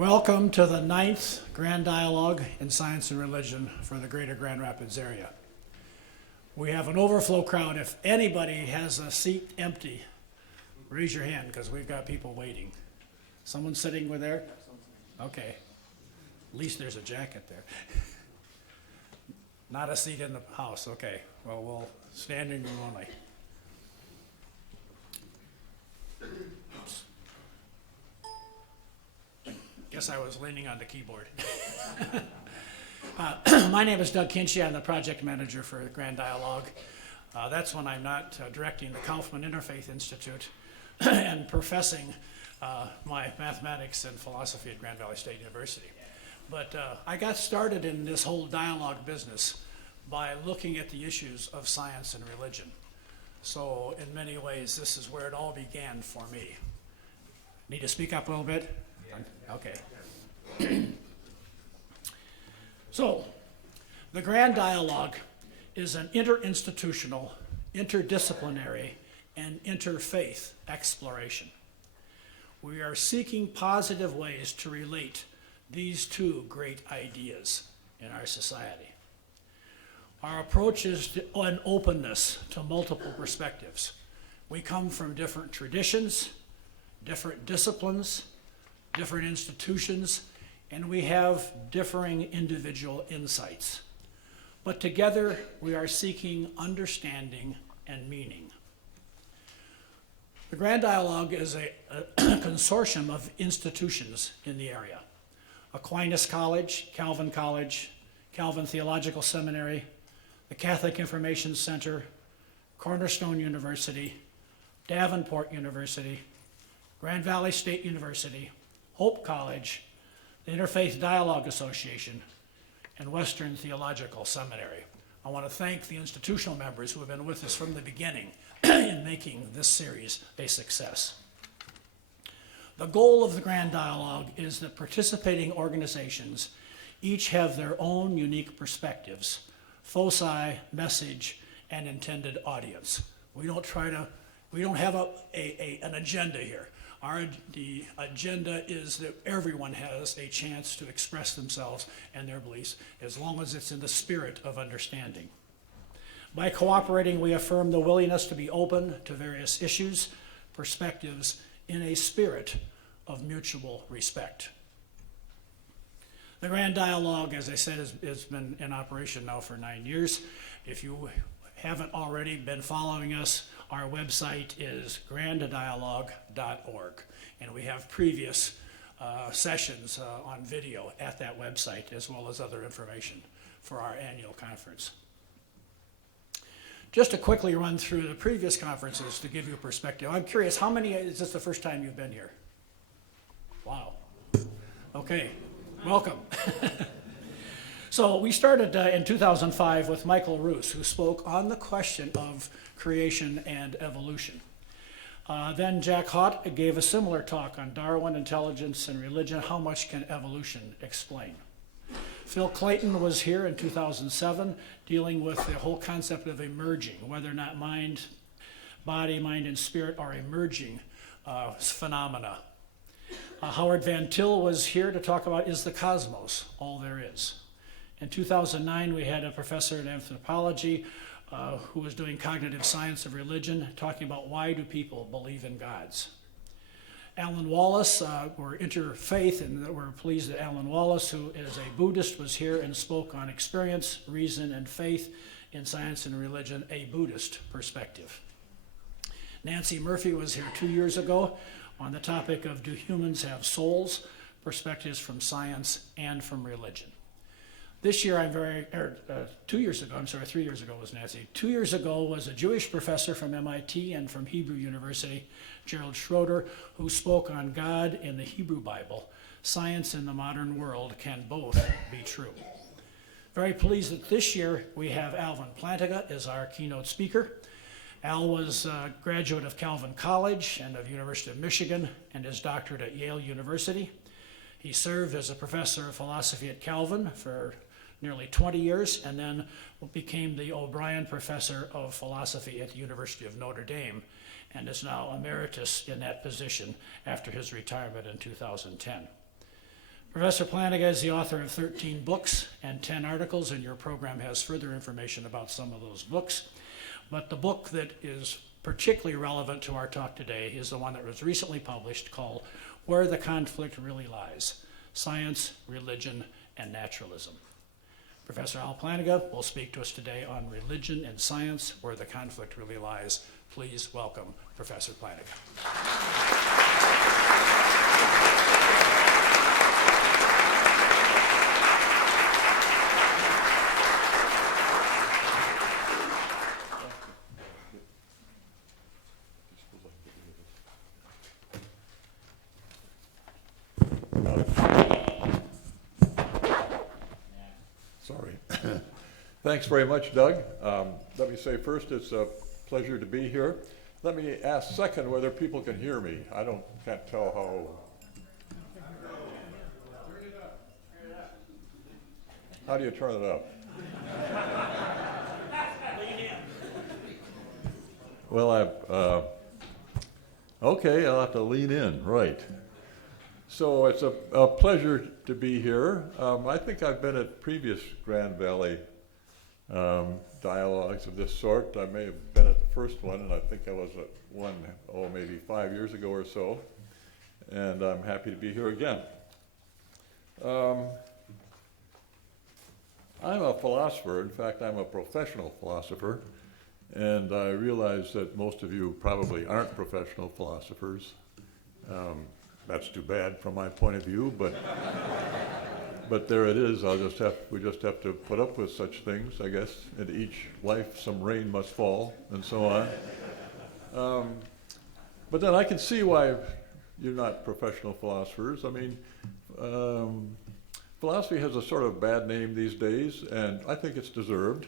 Welcome to the 9th Grand Dialogue in Science and Religion for the Greater Grand Rapids area. We have an overflow crowd. If anybody has a seat empty, raise your hand because we've got people waiting. Someone sitting with there? Okay. At least there's a jacket there. Not a seat in the house. Okay. Well, we'll stand in room only. Oops. Guess I was leaning on the keyboard. My name is Doug Kinchy. I'm the project manager for Grand Dialogue. That's when I'm not directing the Kaufman Interfaith Institute and professing my mathematics and philosophy at Grand Valley State University. But I got started in this whole dialogue business by looking at the issues of science and religion. So in many ways, this is where it all began for me. Need to speak up a little bit? Okay. So, the Grand Dialogue is an interinstitutional, interdisciplinary, and interfaith exploration. We are seeking positive ways to relate these two great ideas in our society. Our approach is an openness to multiple perspectives. We come from different traditions, different disciplines, different institutions, and we have differing individual insights. But together, we are seeking understanding and meaning. The Grand Dialogue is a consortium of institutions in the area. Aquinas College, Calvin Theological Seminary, the Catholic Information Center, Cornerstone University, Davenport University, Grand Valley State University, Hope College, the Interfaith Dialogue Association, and Western Theological Seminary. I want to thank the institutional members who have been with us from the beginning in making this series a success. The goal of the Grand Dialogue is that participating organizations each have their own unique perspectives, foci, message, and intended audience. We don't have an agenda here. The agenda is that everyone has a chance to express themselves and their beliefs as long as it's in the spirit of understanding. By cooperating, we affirm the willingness to be open to various issues, perspectives, in a spirit of mutual respect. The Grand Dialogue, as I said, has been in operation now for 9 years. If you haven't already been following us, our website is granddialogue.org, and we have previous sessions on video at that website, as well as other information for our annual conference. Just to quickly run through the previous conferences to give you a perspective, I'm curious, how many, is this the first time you've been here? Wow. Okay, welcome. So we started in 2005 with Michael Roos, who spoke on the question of creation and evolution. Then Jack Hott gave a similar talk on Darwin, intelligence, and religion. How much can evolution explain? Phil Clayton was here in 2007 dealing with the whole concept of emerging, whether or not body, mind, and spirit are emerging phenomena. Howard Van Til was here to talk about, is the cosmos all there is? In 2009, we had a professor in anthropology who was doing cognitive science of religion, talking about why do people believe in gods. Alan Wallace, we're interfaith, and we're pleased that Alan Wallace, who is a Buddhist, was here and spoke on experience, reason, and faith in science and religion, a Buddhist perspective. Nancy Murphy was here 2 years ago on the topic of do humans have souls, perspectives from science and from religion. This year, 3 years ago was Nancy. 2 years ago was a Jewish professor from MIT and from Hebrew University, Gerald Schroeder, who spoke on God in the Hebrew Bible. Science in the modern world can both be true. Very pleased that this year we have Alvin Plantinga as our keynote speaker. Al was a graduate of Calvin College and of University of Michigan and his doctorate at Yale University. He served as a professor of philosophy at Calvin for nearly 20 years, and then became the O'Brien Professor of Philosophy at the University of Notre Dame, and is now emeritus in that position after his retirement in 2010. Professor Plantinga is the author of 13 books and 10 articles, and your program has further information about some of those books. But the book that is particularly relevant to our talk today is the one that was recently published called Where the Conflict Really Lies: Science, Religion, and Naturalism. Professor Al Plantinga will speak to us today on religion and science, where the conflict really lies. Please welcome Professor Plantinga. Thanks very much, Doug. Let me say first, it's a pleasure to be here. Let me ask second whether people can hear me. Can't tell how. How do you turn it up? Well, okay, I'll have to lean in, right. So it's a pleasure to be here. I think I've been at previous Grand Valley dialogues of this sort. I may have been at the first one, and I think I was at one, maybe 5 years ago or so, and I'm happy to be here again. I'm a philosopher. In fact, I'm a professional philosopher, and I realize that most of you probably aren't professional philosophers. That's too bad from my point of view, but there it is. We just have to put up with such things, I guess. In each life, some rain must fall, and so on. But then I can see why you're not professional philosophers. I mean, philosophy has a sort of bad name these days, and I think it's deserved.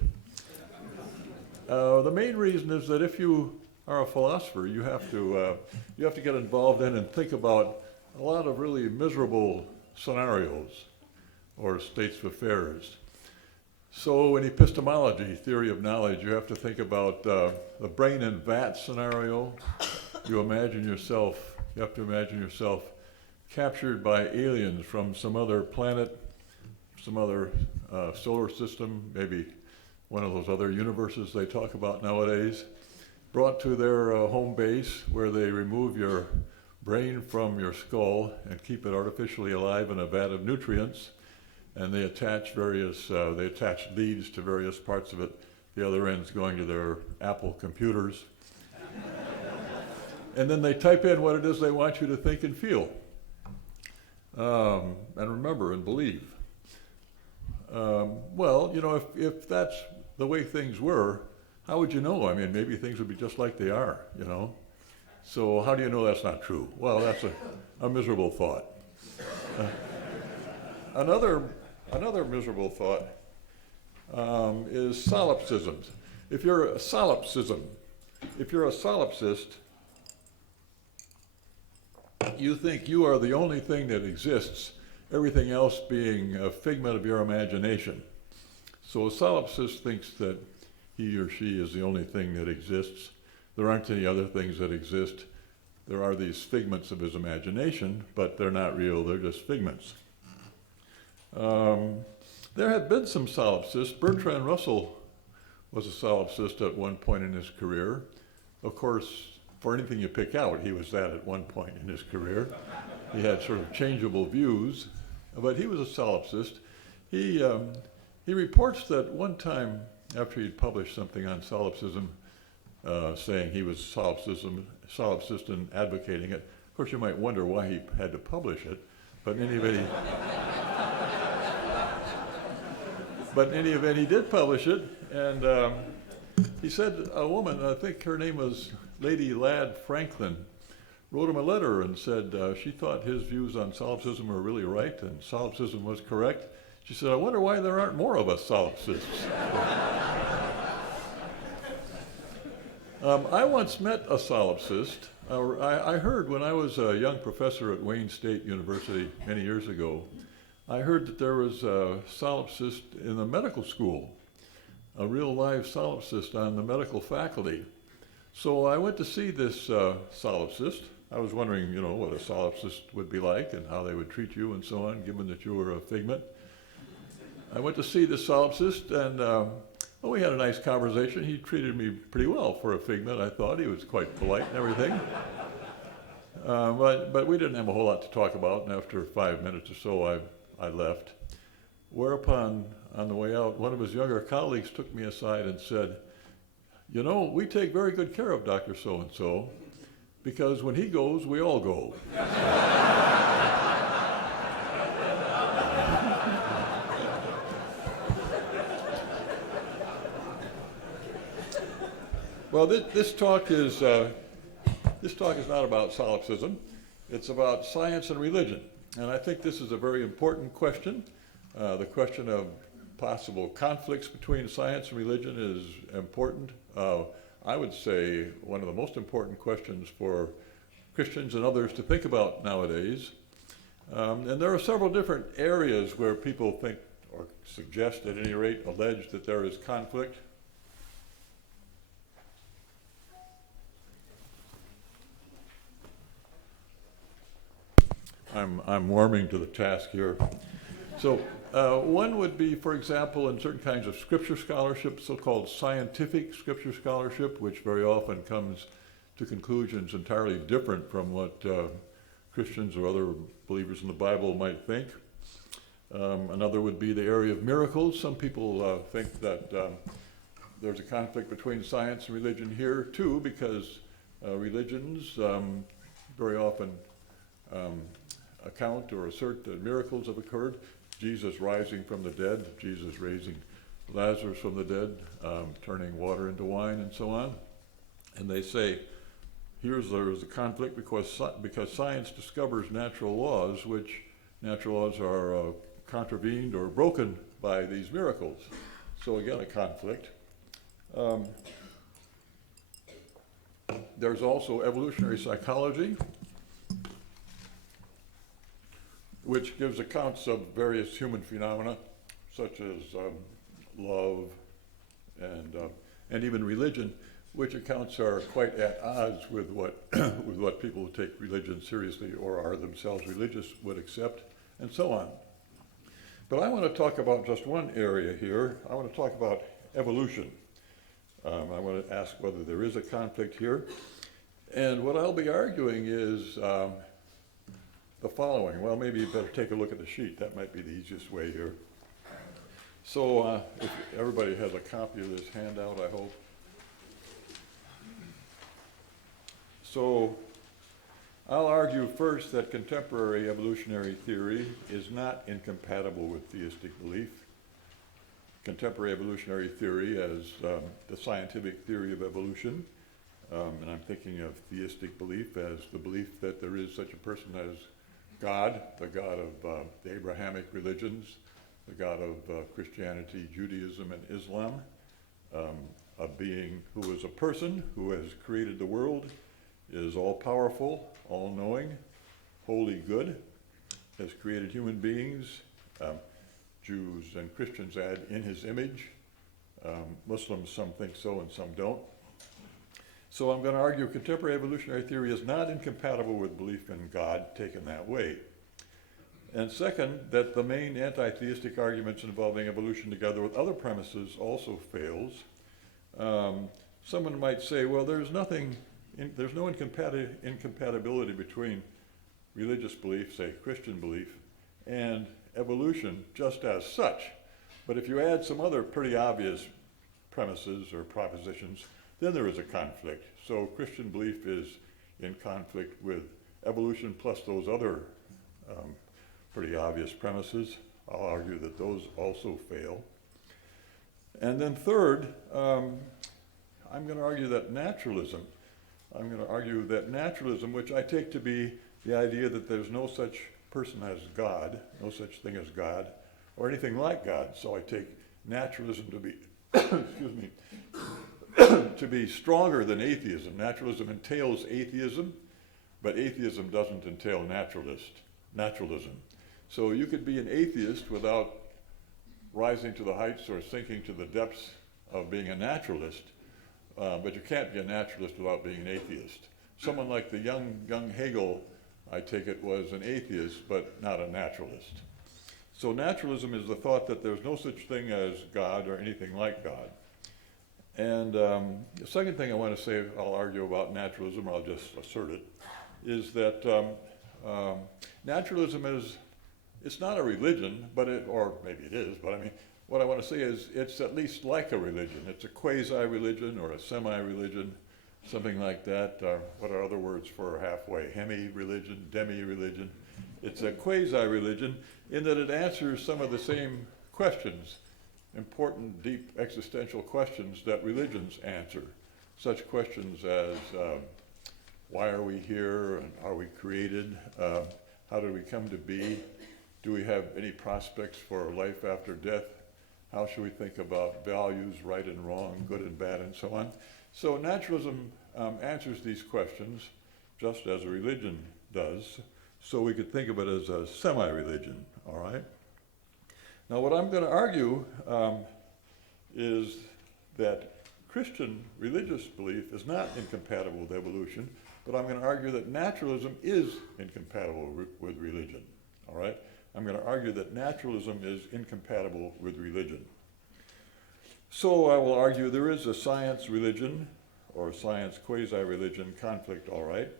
The main reason is that if you are a philosopher, you have to get involved in and think about a lot of really miserable scenarios or states of affairs. So in epistemology, theory of knowledge, you have to think about the brain and vat scenario. You have to imagine yourself captured by aliens from some other planet, some other solar system, maybe one of those other universes they talk about nowadays, brought to their home base where they remove your brain from your skull and keep it artificially alive in a vat of nutrients. And they attach leads to various parts of it, the other end's going to their Apple computers. And then they type in what it is they want you to think and feel. And remember and believe. If that's the way things were, how would you know? I mean, maybe things would be just like they are, So how do you know that's not true? Well, that's a miserable thought. Another miserable thought is solipsisms. If you're a solipsist, you think you are the only thing that exists, everything else being a figment of your imagination. So a solipsist thinks that he or she is the only thing that exists. There aren't any other things that exist. There are these figments of his imagination, but they're not real, they're just figments. There have been some solipsists. Bertrand Russell was a solipsist at one point in his career. Of course, for anything you pick out, he was that at one point in his career. He had sort of changeable views, but he was a solipsist. He reports that one time after he'd published something on solipsism, saying he was solipsist and advocating it. Of course, you might wonder why he had to publish it, but in any event, he did publish it, and he said a woman, I think her name was Lady Ladd Franklin, wrote him a letter and said she thought his views on solipsism were really right and solipsism was correct. She said, I wonder why there aren't more of us solipsists. I once met a solipsist. I heard when I was a young professor at Wayne State University many years ago, I heard that there was a solipsist in the medical school, a real live solipsist on the medical faculty. So I went to see this solipsist. I was wondering, what a solipsist would be like and how they would treat you and so on, given that you were a figment. I went to see the solipsist, and we had a nice conversation. He treated me pretty well for a figment, I thought. He was quite polite and everything. But we didn't have a whole lot to talk about, and after 5 minutes or so, I left. Whereupon, on the way out, one of his younger colleagues took me aside and said, we take very good care of Dr. So-and-so, because when he goes, we all go. Well, this talk is not about solipsism. It's about science and religion, and I think this is a very important question. The question of possible conflicts between science and religion is important. I would say one of the most important questions for Christians and others to think about nowadays. And there are several different areas where people think, or suggest at any rate, allege that there is conflict. I'm warming to the task here. So one would be, for example, in certain kinds of scripture scholarship, so-called scientific scripture scholarship, which very often comes to conclusions entirely different from what Christians or other believers in the Bible might think. Another would be the area of miracles. Some people think that there's a conflict between science and religion here too, because religions very often account or assert that miracles have occurred. Jesus rising from the dead, Jesus raising Lazarus from the dead, turning water into wine, and so on. And they say, there is a conflict because science discovers natural laws, which natural laws are contravened or broken by these miracles. So again, a conflict. There's also evolutionary psychology, which gives accounts of various human phenomena, such as love and even religion, which accounts are quite at odds with what people who take religion seriously or are themselves religious would accept, and so on. But I want to talk about just one area here. I want to talk about evolution. I want to ask whether there is a conflict here. And what I'll be arguing is the following. Well, maybe you better take a look at the sheet. That might be the easiest way here. So if everybody has a copy of this handout, I hope. So I'll argue first that contemporary evolutionary theory is not incompatible with theistic belief. Contemporary evolutionary theory as the scientific theory of evolution, and I'm thinking of theistic belief as the belief that there is such a person as God, the God of the Abrahamic religions, the God of Christianity, Judaism, and Islam, a being who is a person who has created the world, is all-powerful, all-knowing, wholly good, has created human beings, Jews and Christians add in his image. Muslims, some think so and some don't. So I'm going to argue contemporary evolutionary theory is not incompatible with belief in God taken that way. And second, that the main anti-theistic arguments involving evolution together with other premises also fails. Someone might say, well, there's no incompatibility between religious belief, say Christian belief, and evolution just as such. But if you add some other pretty obvious premises or propositions, then there is a conflict. So Christian belief is in conflict with evolution plus those other pretty obvious premises. I'll argue that those also fail. And then third, I'm going to argue that naturalism, which I take to be the idea that there's no such person as God, no such thing as God, or anything like God. So I take naturalism to be, excuse me, to be stronger than atheism. Naturalism entails atheism, but atheism doesn't entail naturalism. So you could be an atheist without rising to the heights or sinking to the depths of being a naturalist, but you can't be a naturalist without being an atheist. someone like the young Hegel, I take it, was an atheist, but not a naturalist. So naturalism is the thought that there's no such thing as God or anything like God. And the second thing I want to say, I'll argue about naturalism, or I'll just assert it, is that naturalism it's not a religion, but or maybe it is, but I mean, what I want to say is it's at least like a religion. It's a quasi-religion or a semi-religion, something like that. What are other words for halfway? Hemi-religion, demi-religion. It's a quasi-religion in that it answers some of the same questions, important, deep existential questions that religions answer. Such questions as, why are we here? And are we created? How did we come to be? Do we have any prospects for life after death? How should we think about values, right and wrong, good and bad, and so on? So naturalism answers these questions just as a religion does. So we could think of it as a semi-religion, all right? Now what I'm going to argue is that Christian religious belief is not incompatible with evolution, but I'm going to argue that naturalism is incompatible with religion, all right? I'm going to argue that naturalism is incompatible with religion. So I will argue there is a science religion or science quasi-religion conflict, all right,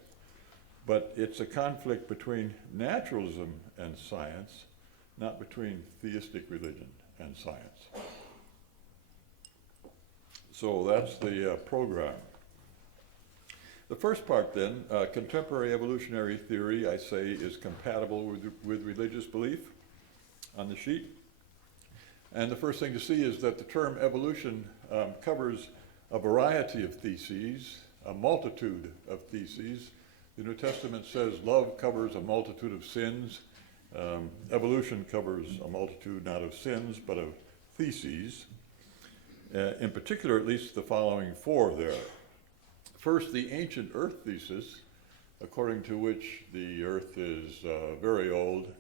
but it's a conflict between naturalism and science, not between theistic religion and science. So that's the program. The first part then, contemporary evolutionary theory, I say, is compatible with religious belief on the sheet. And the first thing to see is that the term evolution covers a variety of theses, a multitude of theses. The New Testament says love covers a multitude of sins. Evolution covers a multitude not of sins, but of theses. In particular, at least the following four there. First, the ancient Earth thesis, according to which the Earth is very old,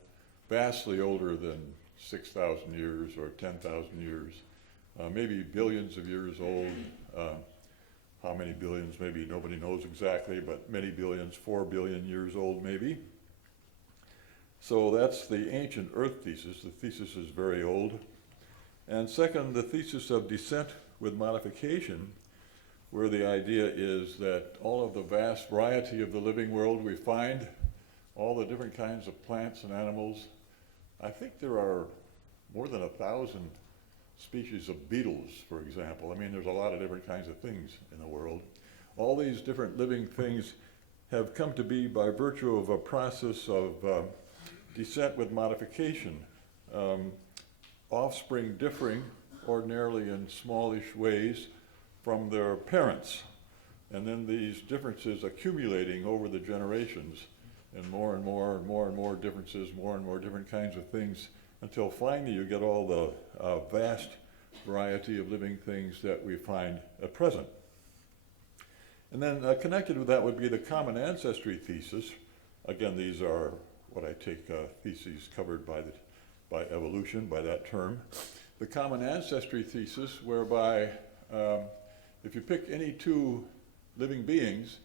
vastly older than 6,000 years or 10,000 years, maybe billions of years old. How many billions, maybe nobody knows exactly, but many billions, 4 billion years old maybe. So that's the ancient Earth thesis. The thesis is very old. And second, the thesis of descent with modification, where the idea is that all of the vast variety of the living world we find, all the different kinds of plants and animals. I think there are more than 1,000 species of beetles, for example. I mean, there's a lot of different kinds of things in the world. All these different living things have come to be by virtue of a process of descent with modification, offspring differing ordinarily in smallish ways from their parents, and then these differences accumulating over the generations, and more and more and more and more differences, more and more different kinds of things, until finally you get all the vast variety of living things that we find at present. And then connected with that would be the common ancestry thesis. Again, these are what I take theses covered by evolution, by that term. The common ancestry thesis, whereby if you pick any two living beings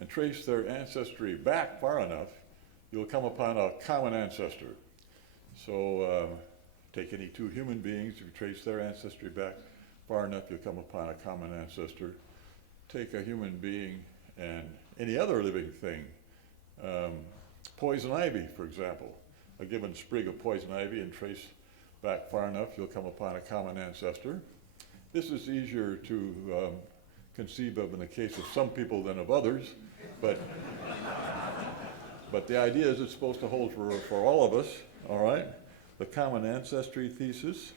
and trace their ancestry back far enough, you'll come upon a common ancestor. So take any two human beings, if you trace their ancestry back far enough, you'll come upon a common ancestor. Take a human being and any other living thing, poison ivy, for example, a given sprig of poison ivy, and trace back far enough, you'll come upon a common ancestor. This is easier to conceive of in the case of some people than of others, but the idea is it's supposed to hold for all of us, all right? The common ancestry thesis.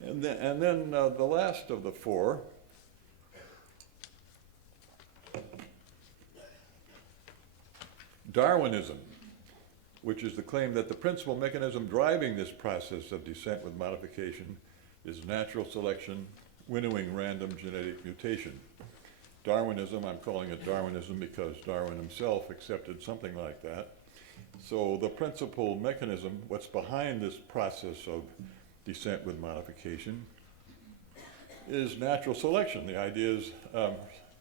And then the last of the four, Darwinism, which is the claim that the principal mechanism driving this process of descent with modification is natural selection, winnowing random genetic mutation. Darwinism, I'm calling it Darwinism because Darwin himself accepted something like that. So the principal mechanism, what's behind this process of descent with modification, is natural selection. The idea is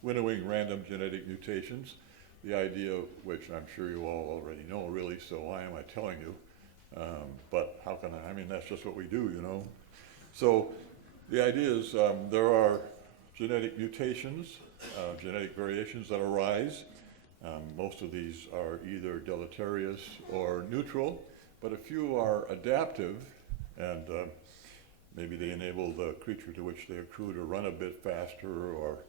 winnowing random genetic mutations. the idea, which I'm sure you all already know really, so why am I telling you? But how can I mean, that's just what we do, you know. So the idea is there are genetic mutations, genetic variations that arise. Most of these are either deleterious or neutral, but a few are adaptive, and maybe they enable the creature to which they accrue to run a bit faster or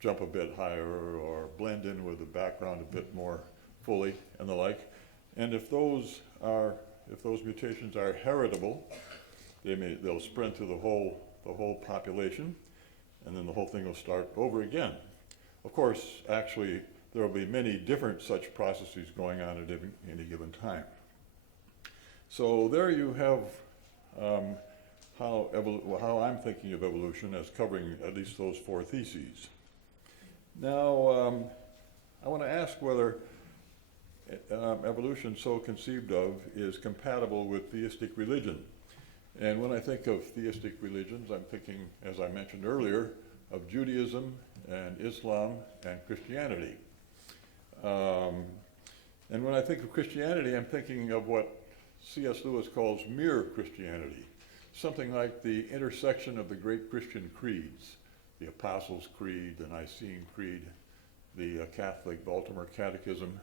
jump a bit higher or blend in with the background a bit more fully and the like. And if those mutations are heritable, they'll spread through the whole population, and then the whole thing will start over again. Of course, actually, there will be many different such processes going on at any given time. So there you have how I'm thinking of evolution as covering at least those four theses. Now, I want to ask whether evolution so conceived of is compatible with theistic religion. And when I think of theistic religions, I'm thinking, as I mentioned earlier, of Judaism and Islam and Christianity. And when I think of Christianity, I'm thinking of what C.S. Lewis calls mere Christianity, something like the intersection of the great Christian creeds, the Apostles' Creed, the Nicene Creed, the Catholic Baltimore Catechism,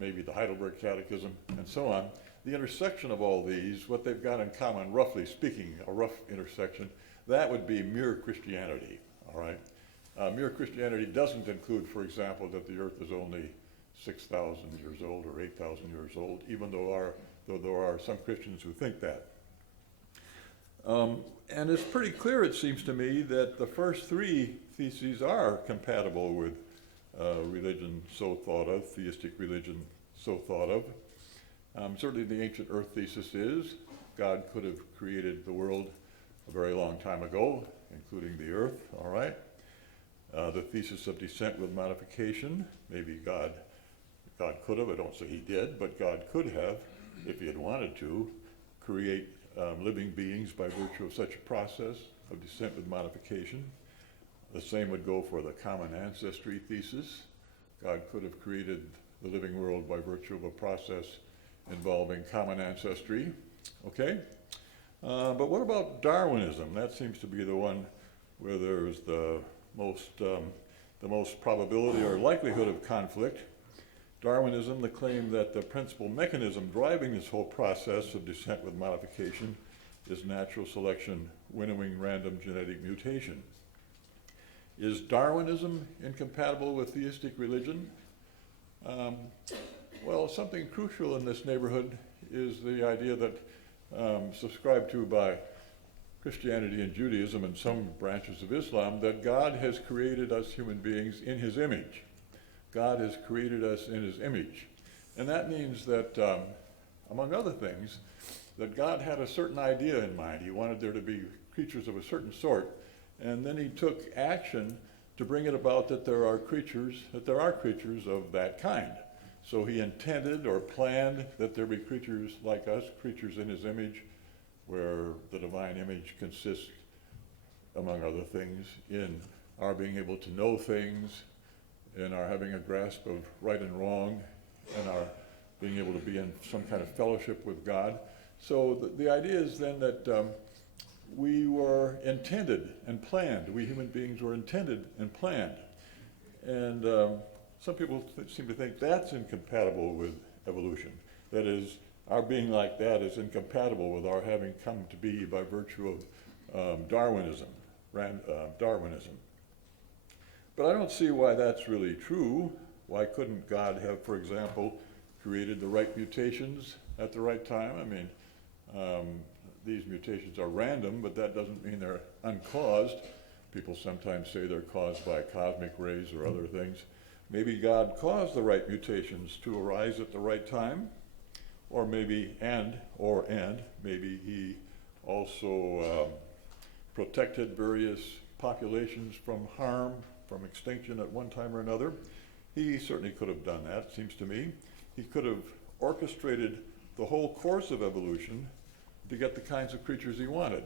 maybe the Heidelberg Catechism, and so on. The intersection of all these, what they've got in common, roughly speaking, a rough intersection, that would be mere Christianity, all right? Mere Christianity doesn't include, for example, that the earth is only 6,000 years old or 8,000 years old, even though there are some Christians who think that. And it's pretty clear, it seems to me, that the first three theses are compatible with religion so thought of, theistic religion so thought of. Certainly the ancient earth thesis is God could have created the world a very long time ago, including the earth, all right? The thesis of descent with modification, maybe God could have, I don't say he did, but God could have, if he had wanted to, create living beings by virtue of such a process of descent with modification. The same would go for the common ancestry thesis. God could have created the living world by virtue of a process involving common ancestry, okay? But what about Darwinism? That seems to be the one where there's the most probability or likelihood of conflict. Darwinism, the claim that the principal mechanism driving this whole process of descent with modification is natural selection, winnowing random genetic mutation. Is Darwinism incompatible with theistic religion? Well, something crucial in this neighborhood is the idea that subscribed to by Christianity and Judaism and some branches of Islam, that God has created us human beings in his image. God has created us in his image. And that means that, among other things, that God had a certain idea in mind. He wanted there to be creatures of a certain sort, and then he took action to bring it about that there are creatures of that kind. So he intended or planned that there be creatures like us, creatures in his image, where the divine image consists, among other things, in our being able to know things, in our having a grasp of right and wrong, and our being able to be in some kind of fellowship with God. So the idea is then that we were intended and planned. We human beings were intended and planned. And some people seem to think that's incompatible with evolution. That is, our being like that is incompatible with our having come to be by virtue of Darwinism. But I don't see why that's really true. Why couldn't God have, for example, created the right mutations at the right time? I mean, these mutations are random, but that doesn't mean they're uncaused. People sometimes say they're caused by cosmic rays or other things. Maybe God caused the right mutations to arise at the right time, or maybe, maybe he also protected various populations from harm, from extinction at one time or another. He certainly could have done that, it seems to me. He could have orchestrated the whole course of evolution to get the kinds of creatures he wanted.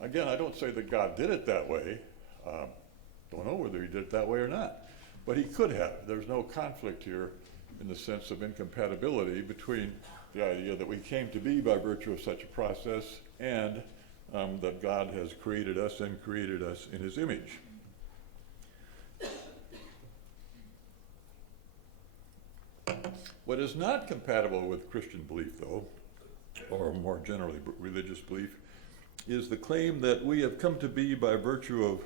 Again, I don't say that God did it that way. Don't know whether he did it that way or not. But he could have. There's no conflict here in the sense of incompatibility between the idea that we came to be by virtue of such a process and that God has created us and created us in his image. What is not compatible with Christian belief, though, or more generally religious belief, is the claim that we have come to be by virtue of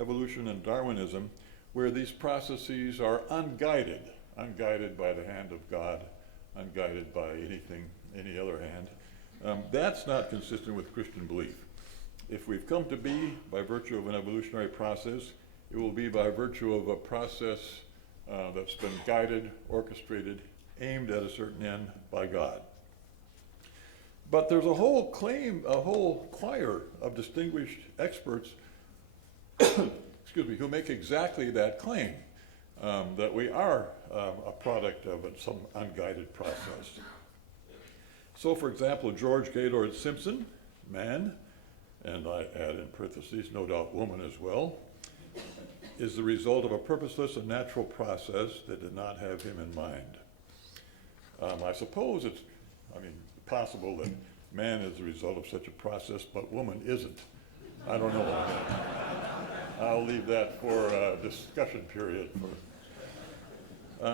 evolution and Darwinism, where these processes are unguided by the hand of God, unguided by anything, any other hand. That's not consistent with Christian belief. If we've come to be by virtue of an evolutionary process, it will be by virtue of a process that's been guided, orchestrated, aimed at a certain end by God. But there's a whole choir of distinguished experts who make exactly that claim, that we are a product of some unguided process. So, for example, George Gaylord Simpson, man, and I add in parentheses, no doubt woman as well, is the result of a purposeless and natural process that did not have him in mind. I suppose it's possible that man is the result of such a process, but woman isn't. I don't know. I'll leave that for a discussion period.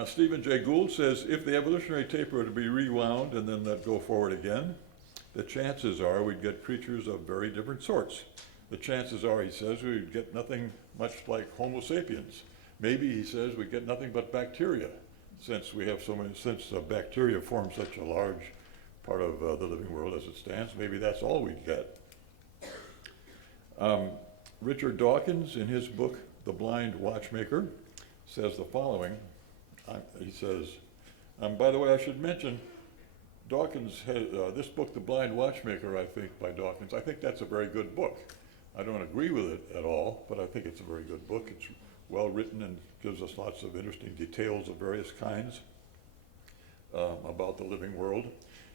Stephen Jay Gould says, if the evolutionary tape were to be rewound and then let go forward again, the chances are we'd get creatures of very different sorts. The chances are, he says, we'd get nothing much like Homo sapiens. Maybe, he says, we'd get nothing but bacteria, since bacteria form such a large part of the living world as it stands. Maybe that's all we'd get. Richard Dawkins, in his book, The Blind Watchmaker, says the following. He says, by the way, I should mention, Dawkins has this book, The Blind Watchmaker, I think, by Dawkins, I think that's a very good book. I don't agree with it at all, but I think it's a very good book. It's well written and gives us lots of interesting details of various kinds about the living world.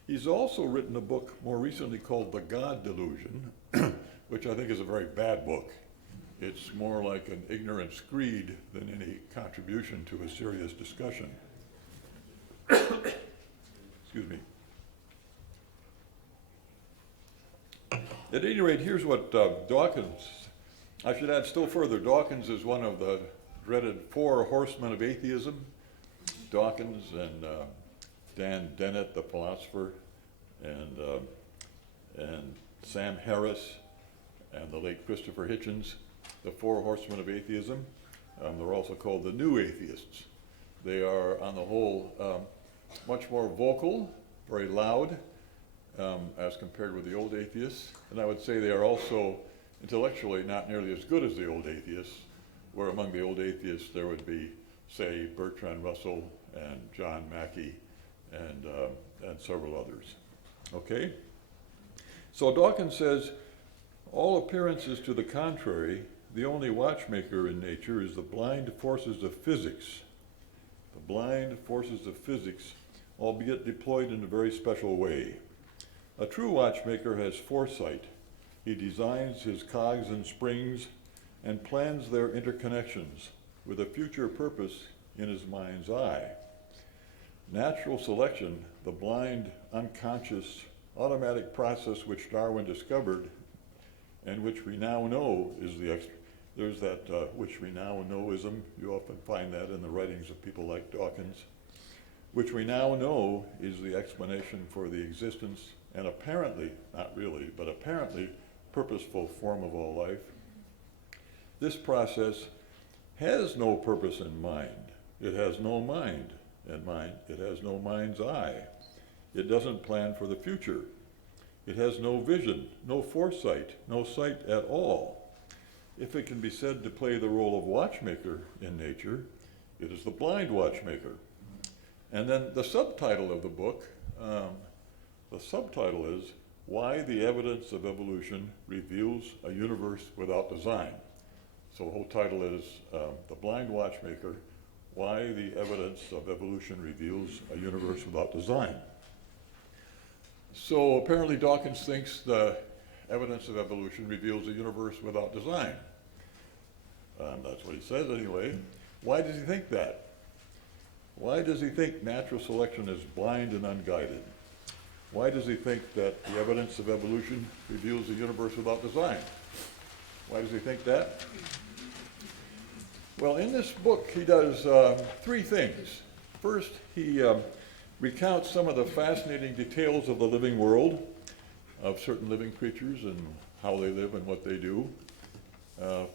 He's also written a book more recently called The God Delusion, which I think is a very bad book. It's more like an ignorant screed than any contribution to a serious discussion. Excuse me. At any rate, here's what Dawkins, I should add still further, Dawkins is one of the dreaded four horsemen of atheism. Dawkins and Dan Dennett, the philosopher, and Sam Harris, and the late Christopher Hitchens, the four horsemen of atheism. They're also called the new atheists. They are, on the whole, much more vocal, very loud, as compared with the old atheists. And I would say they are also intellectually not nearly as good as the old atheists, where among the old atheists there would be, say, Bertrand Russell and John Mackey and several others. Okay? So Dawkins says, all appearances to the contrary, the only watchmaker in nature is the blind forces of physics. The blind forces of physics, albeit deployed in a very special way. A true watchmaker has foresight. He designs his cogs and springs and plans their interconnections with a future purpose in his mind's eye. Natural selection, the blind, unconscious, automatic process which Darwin discovered and which we now know is there's that which we now know-ism. You often find that in the writings of people like Dawkins. Which we now know is the explanation for the existence and apparently, not really, but apparently purposeful form of all life. This process has no purpose in mind. It has no mind in mind. It has no mind's eye. It doesn't plan for the future. It has no vision, no foresight, no sight at all. If it can be said to play the role of watchmaker in nature, it is the blind watchmaker. And then the subtitle of the book, the subtitle is Why the Evidence of Evolution Reveals a Universe Without Design. So the whole title is The Blind Watchmaker, Why the Evidence of Evolution Reveals a Universe Without Design. So apparently Dawkins thinks the evidence of evolution reveals a universe without design. That's what he says anyway. Why does he think that? Why does he think natural selection is blind and unguided? Why does he think that the evidence of evolution reveals the universe without design? Why does he think that? Well, in this book, he does three things. First, he recounts some of the fascinating details of the living world, of certain living creatures and how they live and what they do.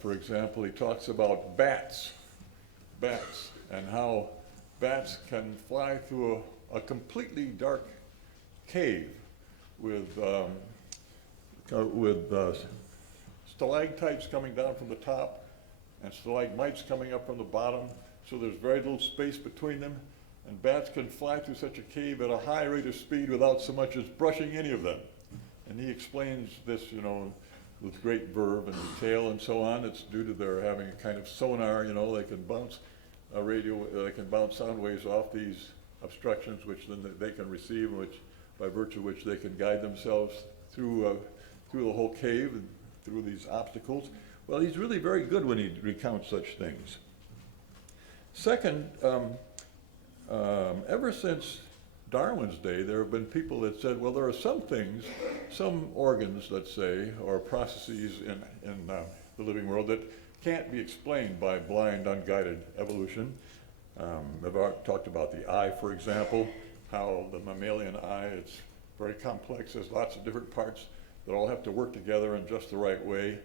For example, he talks about bats, and how bats can fly through a completely dark cave with stalactites coming down from the top and stalagmites coming up from the bottom, so there's very little space between them, and bats can fly through such a cave at a high rate of speed without so much as brushing any of them. And he explains this, with great verve and detail and so on. It's due to their having a kind of sonar, they can bounce they can bounce sound waves off these obstructions, which then they can receive, which by virtue of which they can guide themselves through the whole cave and through these obstacles. Well, he's really very good when he recounts such things. Second, ever since Darwin's day, there have been people that said, well, there are some things, some organs, let's say, or processes in the living world that can't be explained by blind, unguided evolution. I've talked about the eye, for example, how the mammalian eye, it's very complex, there's lots of different parts that all have to work together in just the right way,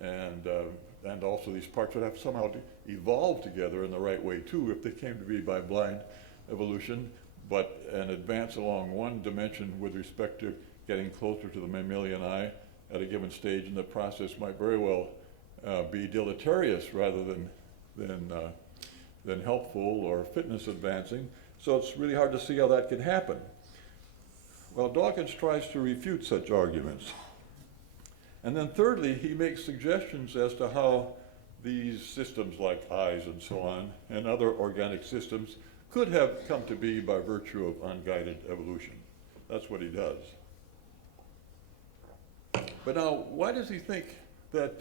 and also these parts would have somehow to evolve together in the right way too if they came to be by blind evolution, but an advance along one dimension with respect to getting closer to the mammalian eye at a given stage in the process might very well be deleterious rather than helpful or fitness advancing. So it's really hard to see how that could happen. Well, Dawkins tries to refute such arguments. And then thirdly, he makes suggestions as to how these systems like eyes and so on, and other organic systems, could have come to be by virtue of unguided evolution. That's what he does. But now, why does he think that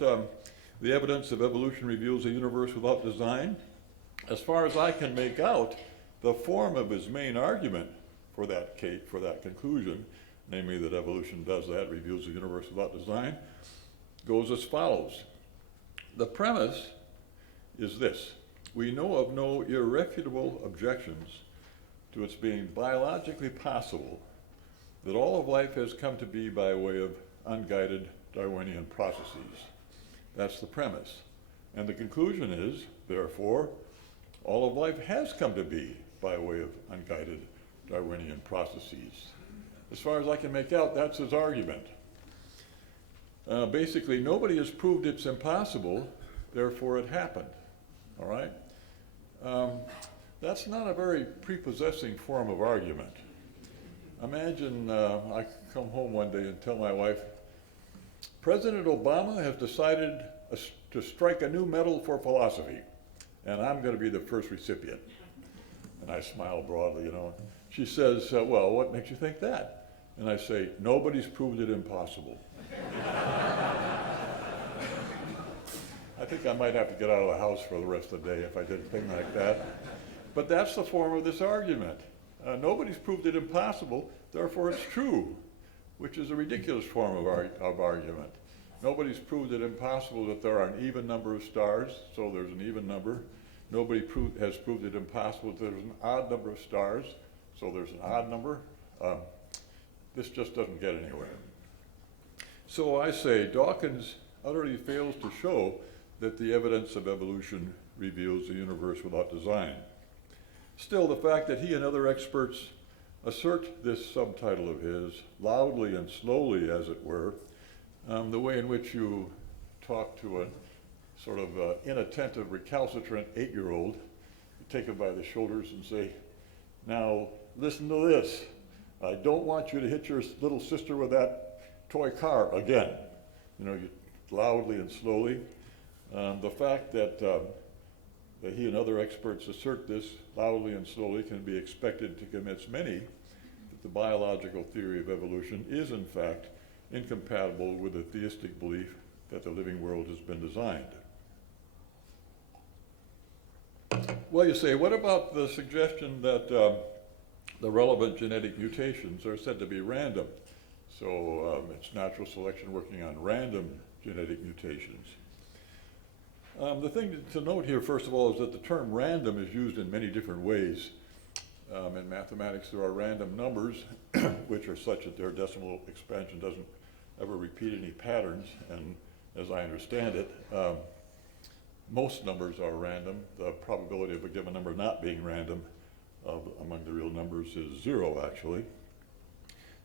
the evidence of evolution reveals a universe without design? As far as I can make out, the form of his main argument for that conclusion, namely that evolution does that, reveals a universe without design, goes as follows. The premise is this: we know of no irrefutable objections to its being biologically possible that all of life has come to be by way of unguided Darwinian processes. That's the premise. And the conclusion is, therefore, all of life has come to be by way of unguided Darwinian processes. As far as I can make out, that's his argument. Basically, nobody has proved it's impossible, therefore it happened. All right? That's not a very prepossessing form of argument. Imagine I come home one day and tell my wife, President Obama has decided to strike a new medal for philosophy, and I'm going to be the first recipient. And I smile broadly, She says, well, what makes you think that? And I say, nobody's proved it impossible. I think I might have to get out of the house for the rest of the day if I did a thing like that. But that's the form of this argument. Nobody's proved it impossible, therefore it's true, which is a ridiculous form of argument. Nobody's proved it impossible that there are an even number of stars, so there's an even number. Nobody has proved it impossible that there's an odd number of stars, so there's an odd number. This just doesn't get anywhere. So I say Dawkins utterly fails to show that the evidence of evolution reveals a universe without design. Still, the fact that he and other experts assert this subtitle of his, loudly and slowly, as it were, the way in which you talk to a sort of inattentive, recalcitrant 8-year-old, you take him by the shoulders and say, now listen to this. I don't want you to hit your little sister with that toy car again. You loudly and slowly. The fact that he and other experts assert this loudly and slowly can be expected to convince many that the biological theory of evolution is in fact incompatible with the theistic belief that the living world has been designed. Well, you say, what about the suggestion that the relevant genetic mutations are said to be random? So it's natural selection working on random genetic mutations. The thing to note here, first of all, is that the term random is used in many different ways. In mathematics, there are random numbers, which are such that their decimal expansion doesn't ever repeat any patterns, and as I understand it, most numbers are random. The probability of a given number not being random among the real numbers is 0, actually.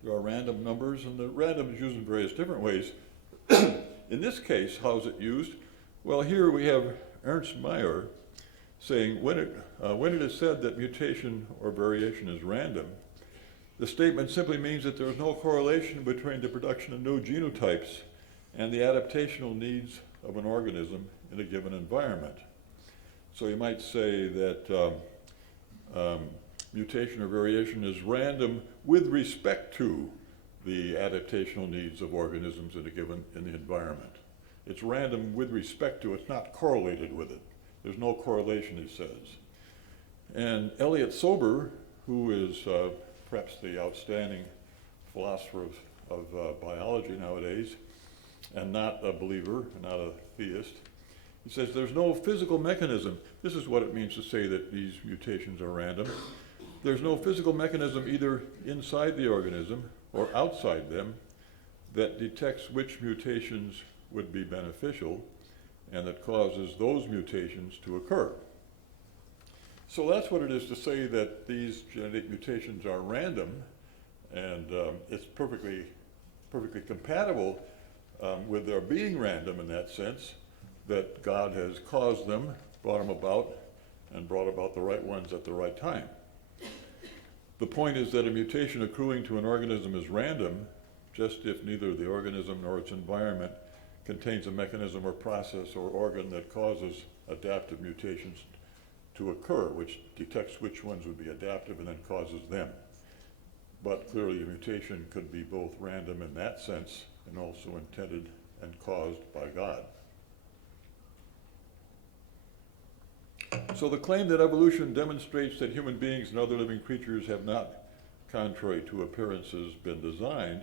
There are random numbers, and the random is used in various different ways. In this case, how is it used? Well, here we have Ernst Mayr saying, when it is said that mutation or variation is random, the statement simply means that there is no correlation between the production of new genotypes and the adaptational needs of an organism in a given environment. So you might say that mutation or variation is random with respect to the adaptational needs of organisms in the environment. It's random with respect to, it's not correlated with it. There's no correlation, he says. And Elliot Sober, who is perhaps the outstanding philosopher of biology nowadays, and not a believer, not a theist, he says there's no physical mechanism. This is what it means to say that these mutations are random. There's no physical mechanism either inside the organism or outside them that detects which mutations would be beneficial and that causes those mutations to occur. So that's what it is to say that these genetic mutations are random, and it's perfectly compatible with their being random in that sense, that God has caused them, brought them about, and brought about the right ones at the right time. The point is that a mutation accruing to an organism is random, just if neither the organism nor its environment contains a mechanism or process or organ that causes adaptive mutations to occur, which detects which ones would be adaptive and then causes them. But clearly a mutation could be both random in that sense and also intended and caused by God. So the claim that evolution demonstrates that human beings and other living creatures have not, contrary to appearances, been designed,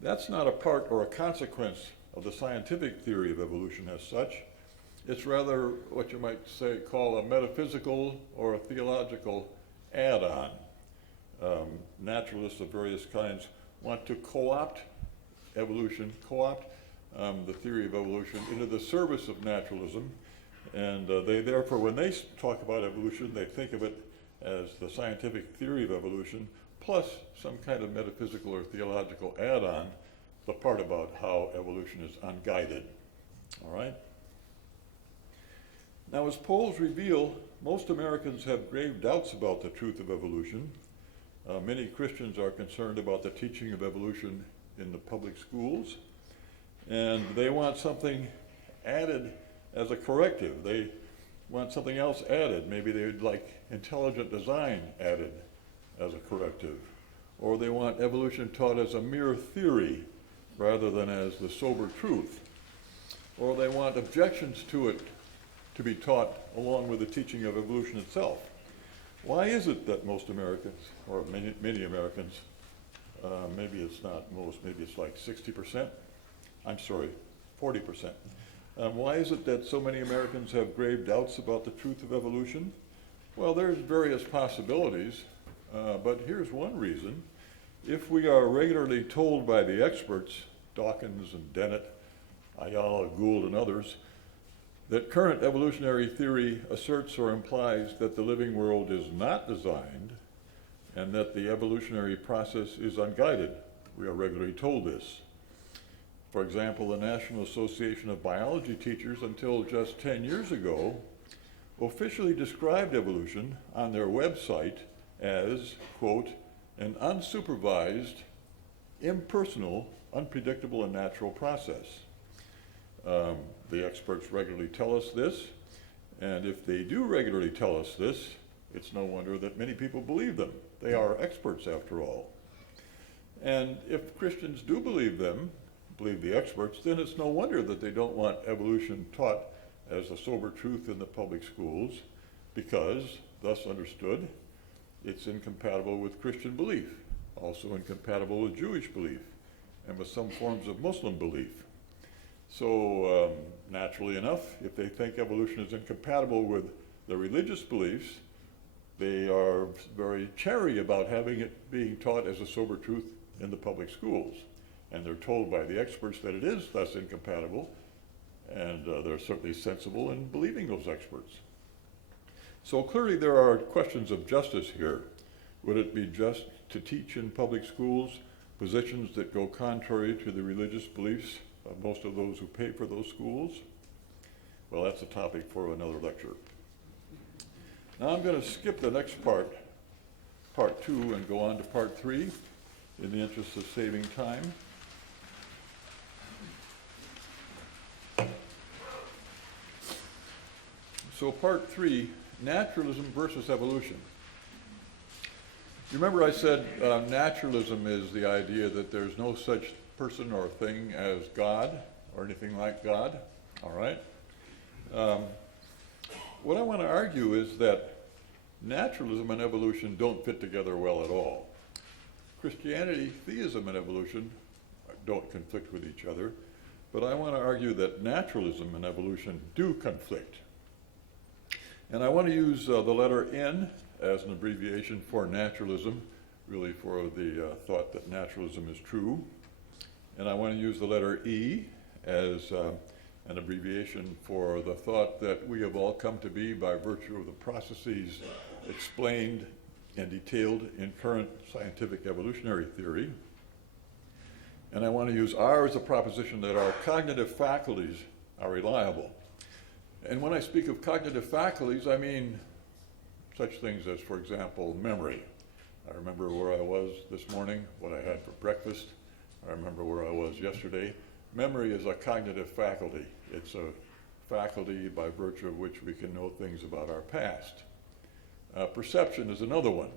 that's not a part or a consequence of the scientific theory of evolution as such. It's rather what you might say call a metaphysical or a theological add-on. Naturalists of various kinds want to co-opt evolution, the theory of evolution into the service of naturalism, and they therefore, when they talk about evolution, they think of it as the scientific theory of evolution plus some kind of metaphysical or theological add-on, the part about how evolution is unguided. All right? Now, as polls reveal, most Americans have grave doubts about the truth of evolution. Many Christians are concerned about the teaching of evolution in the public schools, and they want something added as a corrective. They want something else added. Maybe they would like intelligent design added as a corrective, or they want evolution taught as a mere theory rather than as the sober truth, or they want objections to it to be taught along with the teaching of evolution itself. Why is it that most Americans, or many Americans, maybe it's not most, maybe it's like 60%, I'm sorry, 40%. Why is it that so many Americans have grave doubts about the truth of evolution? Well, there's various possibilities, but here's one reason. If we are regularly told by the experts, Dawkins and Dennett, Ayala, Gould, and others, that current evolutionary theory asserts or implies that the living world is not designed and that the evolutionary process is unguided. We are regularly told this. For example, the National Association of Biology Teachers, until just 10 years ago, officially described evolution on their website as, quote, an unsupervised, impersonal, unpredictable, and natural process. The experts regularly tell us this, and if they do regularly tell us this, it's no wonder that many people believe them. They are experts after all. And if Christians do believe them, believe the experts, then it's no wonder that they don't want evolution taught as a sober truth in the public schools, because, thus understood, it's incompatible with Christian belief, also incompatible with Jewish belief, and with some forms of Muslim belief. So naturally enough, if they think evolution is incompatible with their religious beliefs, they are very chary about having it being taught as a sober truth in the public schools. And they're told by the experts that it is thus incompatible, and they're certainly sensible in believing those experts. So clearly there are questions of justice here. Would it be just to teach in public schools positions that go contrary to the religious beliefs of most of those who pay for those schools? Well, that's a topic for another lecture. Now I'm going to skip the next part, part 2, and go on to part 3 in the interest of saving time. So part 3, naturalism versus evolution. You remember I said naturalism is the idea that there's no such person or thing as God or anything like God, all right? What I want to argue is that naturalism and evolution don't fit together well at all. Christianity, theism, and evolution don't conflict with each other, but I want to argue that naturalism and evolution do conflict. And I want to use the letter N as an abbreviation for naturalism, really for the thought that naturalism is true. And I want to use the letter E as an abbreviation for the thought that we have all come to be by virtue of the processes explained and detailed in current scientific evolutionary theory. And I want to use R as a proposition that our cognitive faculties are reliable. And when I speak of cognitive faculties, I mean such things as, for example, memory. I remember where I was this morning, what I had for breakfast. I remember where I was yesterday. Memory is a cognitive faculty. It's a faculty by virtue of which we can know things about our past. Perception is another one.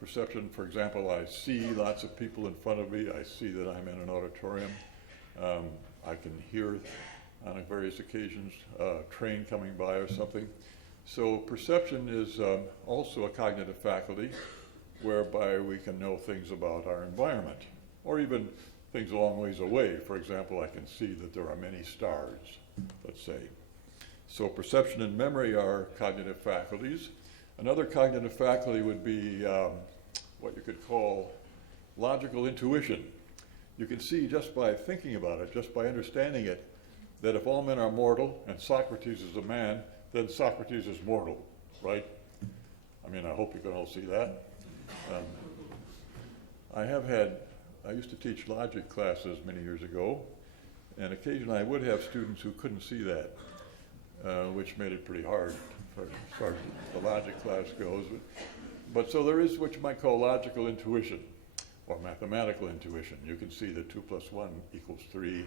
Perception, for example, I see lots of people in front of me. I see that I'm in an auditorium. I can hear on various occasions a train coming by or something. So perception is also a cognitive faculty whereby we can know things about our environment, or even things a long ways away. For example, I can see that there are many stars, let's say. So perception and memory are cognitive faculties. Another cognitive faculty would be what you could call logical intuition. You can see just by thinking about it, just by understanding it, that if all men are mortal and Socrates is a man, then Socrates is mortal, right? I mean, I hope you can all see that. I used to teach logic classes many years ago, and occasionally I would have students who couldn't see that, which made it pretty hard as far as the logic class goes. But so there is what you might call logical intuition, or mathematical intuition. You can see that 2 + 1 = 3,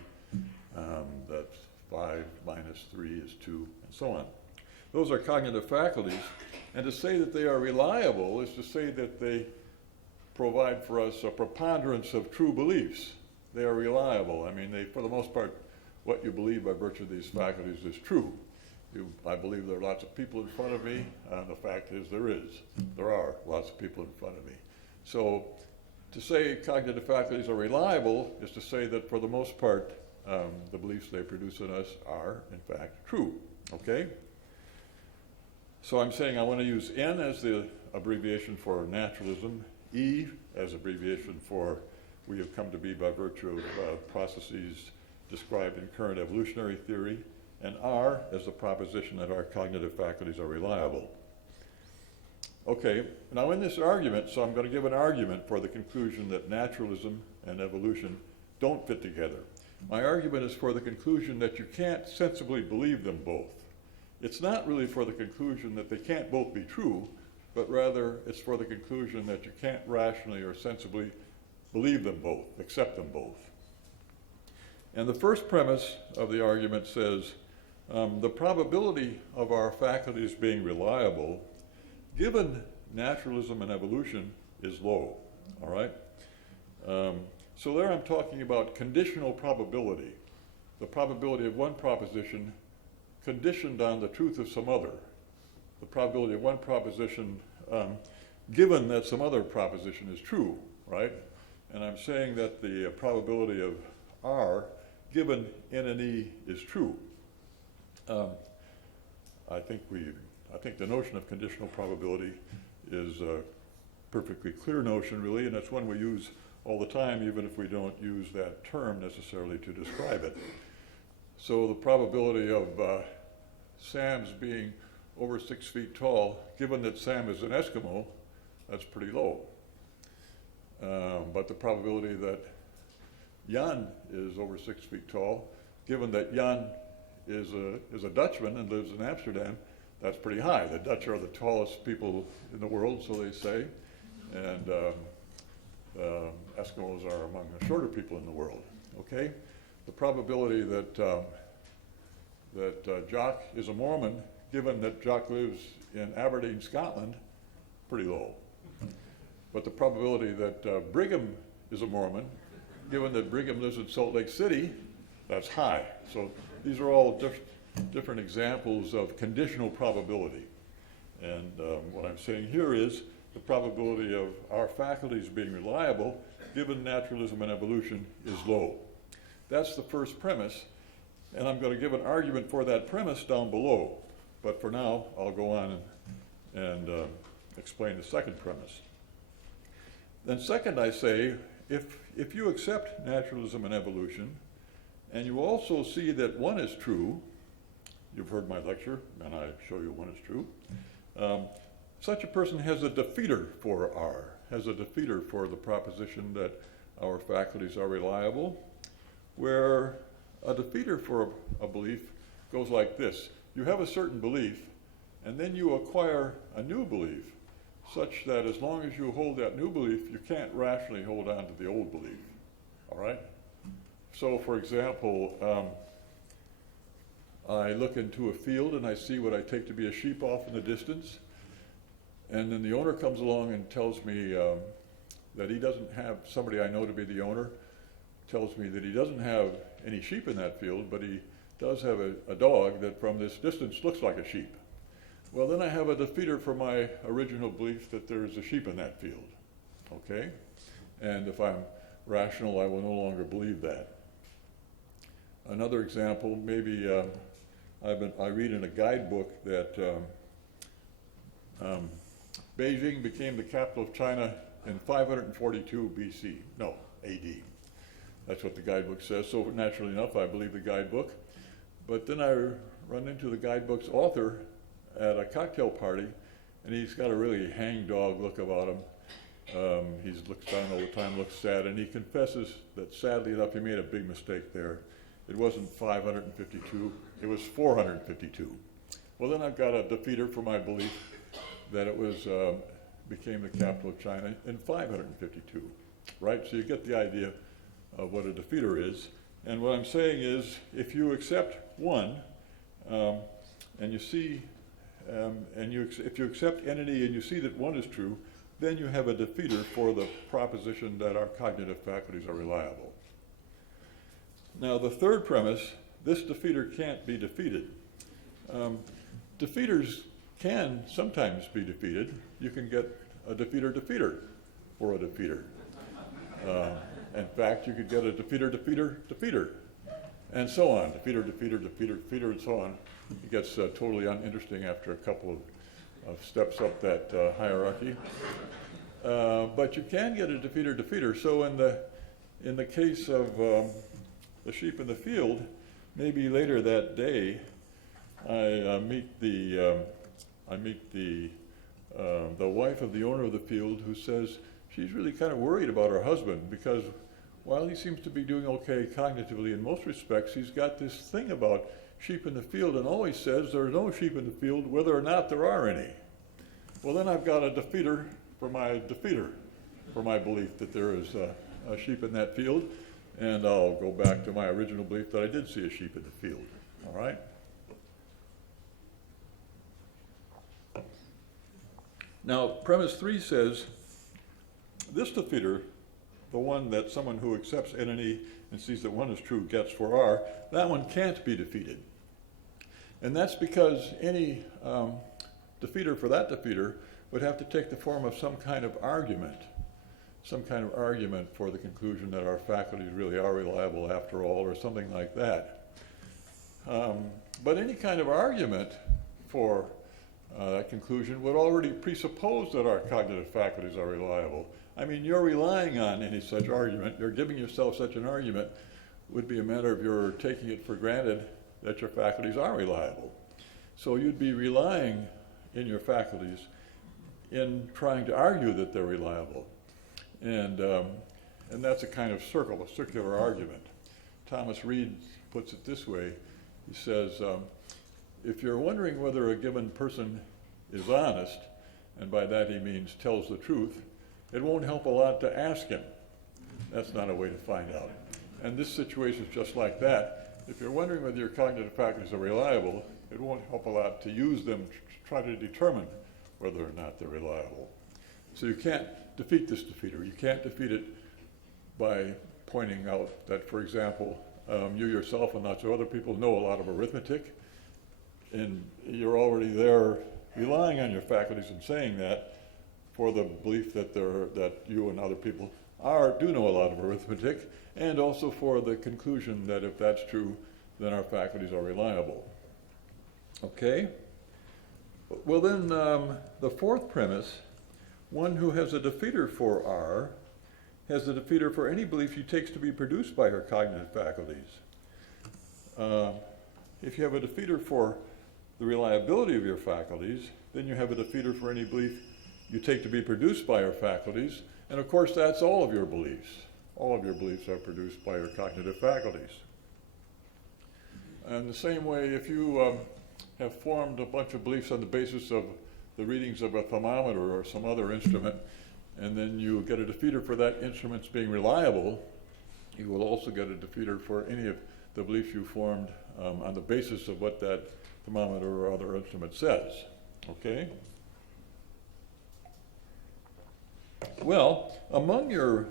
that 5 - 3 is 2, and so on. Those are cognitive faculties, and to say that they are reliable is to say that they provide for us a preponderance of true beliefs. They are reliable. I mean, for the most part, what you believe by virtue of these faculties is true. I believe there are lots of people in front of me, and the fact is there are lots of people in front of me. So to say cognitive faculties are reliable is to say that for the most part, the beliefs they produce in us are, in fact, true, okay? So I'm saying I want to use N as the abbreviation for naturalism, E as abbreviation for we have come to be by virtue of processes described in current evolutionary theory, and R as the proposition that our cognitive faculties are reliable. Okay, now in this argument, so I'm going to give an argument for the conclusion that naturalism and evolution don't fit together. My argument is for the conclusion that you can't sensibly believe them both. It's not really for the conclusion that they can't both be true, but rather it's for the conclusion that you can't rationally or sensibly believe them both, accept them both. And the first premise of the argument says, the probability of our faculties being reliable, given naturalism and evolution, is low, all right? So there I'm talking about conditional probability, the probability of one proposition conditioned on the truth of some other. the probability of one proposition given that some other proposition is true, right? And I'm saying that the probability of R given N and E is true. I think the notion of conditional probability is a perfectly clear notion, really, and it's one we use all the time, even if we don't use that term necessarily to describe it. So the probability of Sam's being over 6 feet tall, given that Sam is an Eskimo, that's pretty low. But the probability that Jan is over 6 feet tall, given that Jan is a Dutchman and lives in Amsterdam, that's pretty high. The Dutch are the tallest people in the world, so they say, and Eskimos are among the shorter people in the world. Okay, the probability that Jock is a Mormon, given that Jock lives in Aberdeen, Scotland, pretty low. But the probability that Brigham is a Mormon, given that Brigham lives in Salt Lake City, that's high. So these are all different examples of conditional probability. And what I'm saying here is the probability of our faculties being reliable, given naturalism and evolution, is low. That's the first premise, and I'm going to give an argument for that premise down below. But for now, I'll go on and explain the second premise. Then second, I say, if you accept naturalism and evolution, and you also see that one is true, you've heard my lecture, and I show you one is true, such a person has a defeater for R, has a defeater for the proposition that our faculties are reliable, where a defeater for a belief goes like this. You have a certain belief, and then you acquire a new belief, such that as long as you hold that new belief, you can't rationally hold on to the old belief, all right? So, for example, I look into a field and I see what I take to be a sheep off in the distance, and then the owner comes along and tells me that he doesn't have, somebody I know to be the owner, tells me that he doesn't have any sheep in that field, but he does have a dog that from this distance looks like a sheep. Well, then I have a defeater for my original belief that there is a sheep in that field, okay? And if I'm rational, I will no longer believe that. Another example, maybe I read in a guidebook that Beijing became the capital of China in 542 BC, no, AD. That's what the guidebook says, so naturally enough, I believe the guidebook. But then I run into the guidebook's author at a cocktail party, and he's got a really hangdog look about him. He looks down all the time, looks sad, and he confesses that sadly enough, he made a big mistake there. It wasn't 552, it was 452. Well, then I've got a defeater for my belief that it was became the capital of China in 552, right? So you get the idea of what a defeater is. And what I'm saying is, if you accept one, and you see, if you accept entity and you see that one is true, then you have a defeater for the proposition that our cognitive faculties are reliable. Now, the third premise, this defeater can't be defeated. Defeaters can sometimes be defeated. You can get a defeater for a defeater. In fact, you could get a defeater, and so on. Defeater, and so on. It gets totally uninteresting after a couple of steps up that hierarchy. But you can get a defeater. So in the case of the sheep in the field, maybe later that day, I meet the wife of the owner of the field, who says she's really kind of worried about her husband, because while he seems to be doing okay cognitively in most respects, he's got this thing about sheep in the field, and always says there are no sheep in the field whether or not there are any. Well, then I've got a defeater for my belief that there is a sheep in that field, and I'll go back to my original belief that I did see a sheep in the field, all right? Now, premise 3 says, this defeater, the one that someone who accepts entity and sees that one is true gets for R, that one can't be defeated. And that's because any defeater for that defeater would have to take the form of some kind of argument for the conclusion that our faculties really are reliable after all, or something like that. But any kind of argument for that conclusion would already presuppose that our cognitive faculties are reliable. I mean, you're relying on any such argument, you're giving yourself such an argument, would be a matter of your taking it for granted that your faculties are reliable. So you'd be relying in your faculties in trying to argue that they're reliable. And that's a kind of circular argument. Thomas Reid puts it this way. He says, if you're wondering whether a given person is honest, and by that he means tells the truth, it won't help a lot to ask him. That's not a way to find out. And this situation is just like that. If you're wondering whether your cognitive faculties are reliable, it won't help a lot to use them to try to determine whether or not they're reliable. So you can't defeat this defeater. You can't defeat it by pointing out that, for example, you yourself and lots of other people know a lot of arithmetic, and you're already there relying on your faculties and saying that for the belief that you and other people do know a lot of arithmetic, and also for the conclusion that if that's true, then our faculties are reliable. Okay? Well then, the fourth premise, one who has a defeater for R has a defeater for any belief she takes to be produced by her cognitive faculties. If you have a defeater for the reliability of your faculties, then you have a defeater for any belief you take to be produced by your faculties, and of course that's all of your beliefs. All of your beliefs are produced by your cognitive faculties. And the same way, if you have formed a bunch of beliefs on the basis of the readings of a thermometer or some other instrument, and then you get a defeater for that instrument's being reliable, you will also get a defeater for any of the beliefs you formed on the basis of what that thermometer or other instrument says. Okay? Well, among your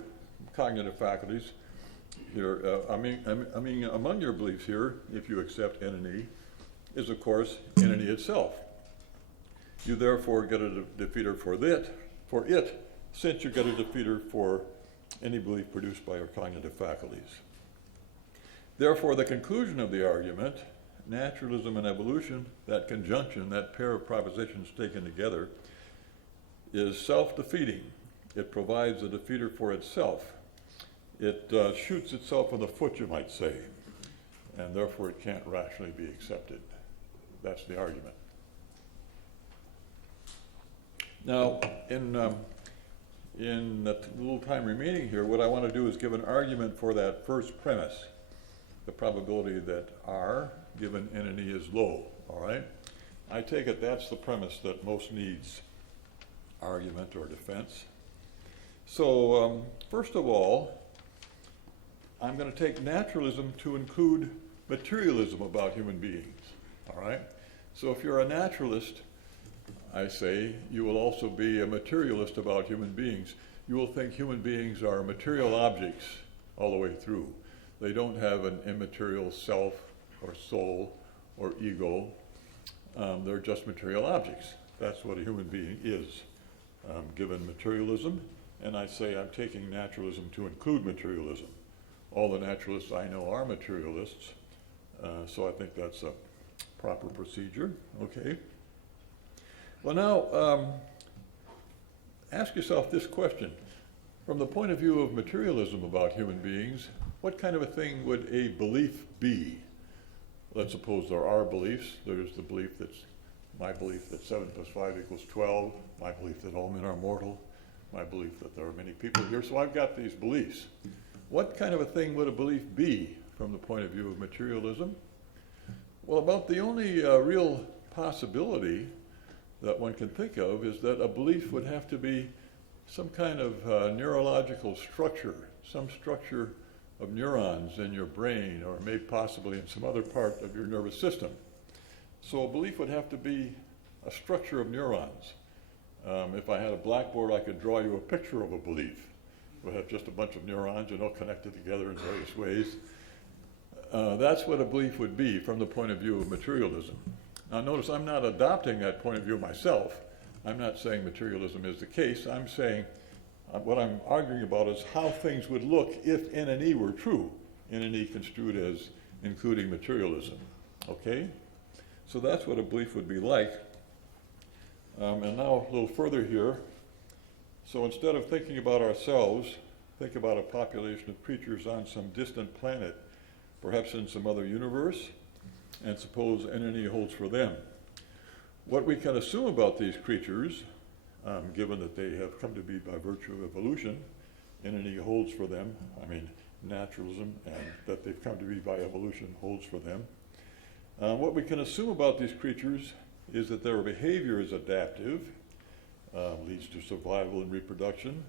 cognitive faculties here, among your beliefs here, if you accept N and E, is of course N and E itself. You therefore get a defeater for it, since you get a defeater for any belief produced by your cognitive faculties. Therefore, the conclusion of the argument, naturalism and evolution, that conjunction, that pair of propositions taken together, is self-defeating. It provides a defeater for itself. It shoots itself in the foot, you might say, and therefore it can't rationally be accepted. That's the argument. Now, in the little time remaining here, what I want to do is give an argument for that first premise, the probability that R given N and E is low, all right? I take it that's the premise that most needs argument or defense. So, first of all, I'm going to take naturalism to include materialism about human beings, all right? So if you're a naturalist, I say, you will also be a materialist about human beings. You will think human beings are material objects all the way through. They don't have an immaterial self or soul or ego. They're just material objects. That's what a human being is, given materialism. And I say I'm taking naturalism to include materialism. All the naturalists I know are materialists, so I think that's a proper procedure. Okay. Well, now, ask yourself this question. From the point of view of materialism about human beings, what kind of a thing would a belief be? Let's suppose there are beliefs. There's the belief that's my belief that 7 + 5 = 12, my belief that all men are mortal, my belief that there are many people here. So I've got these beliefs. What kind of a thing would a belief be from the point of view of materialism? Well, about the only real possibility that one can think of is that a belief would have to be some kind of neurological structure, some structure of neurons in your brain, or maybe possibly in some other part of your nervous system. So a belief would have to be a structure of neurons. If I had a blackboard, I could draw you a picture of a belief. It would have just a bunch of neurons, connected together in various ways. That's what a belief would be from the point of view of materialism. Now notice I'm not adopting that point of view myself. I'm not saying materialism is the case. I'm saying what I'm arguing about is how things would look if N and E were true. N and E construed as including materialism. Okay? So that's what a belief would be like. And now a little further here. So instead of thinking about ourselves, think about a population of creatures on some distant planet, perhaps in some other universe, and suppose N and E holds for them. What we can assume about these creatures, given that they have come to be by virtue of evolution, N and E holds for them, naturalism, and that they've come to be by evolution holds for them. What we can assume about these creatures is that their behavior is adaptive, leads to survival and reproduction,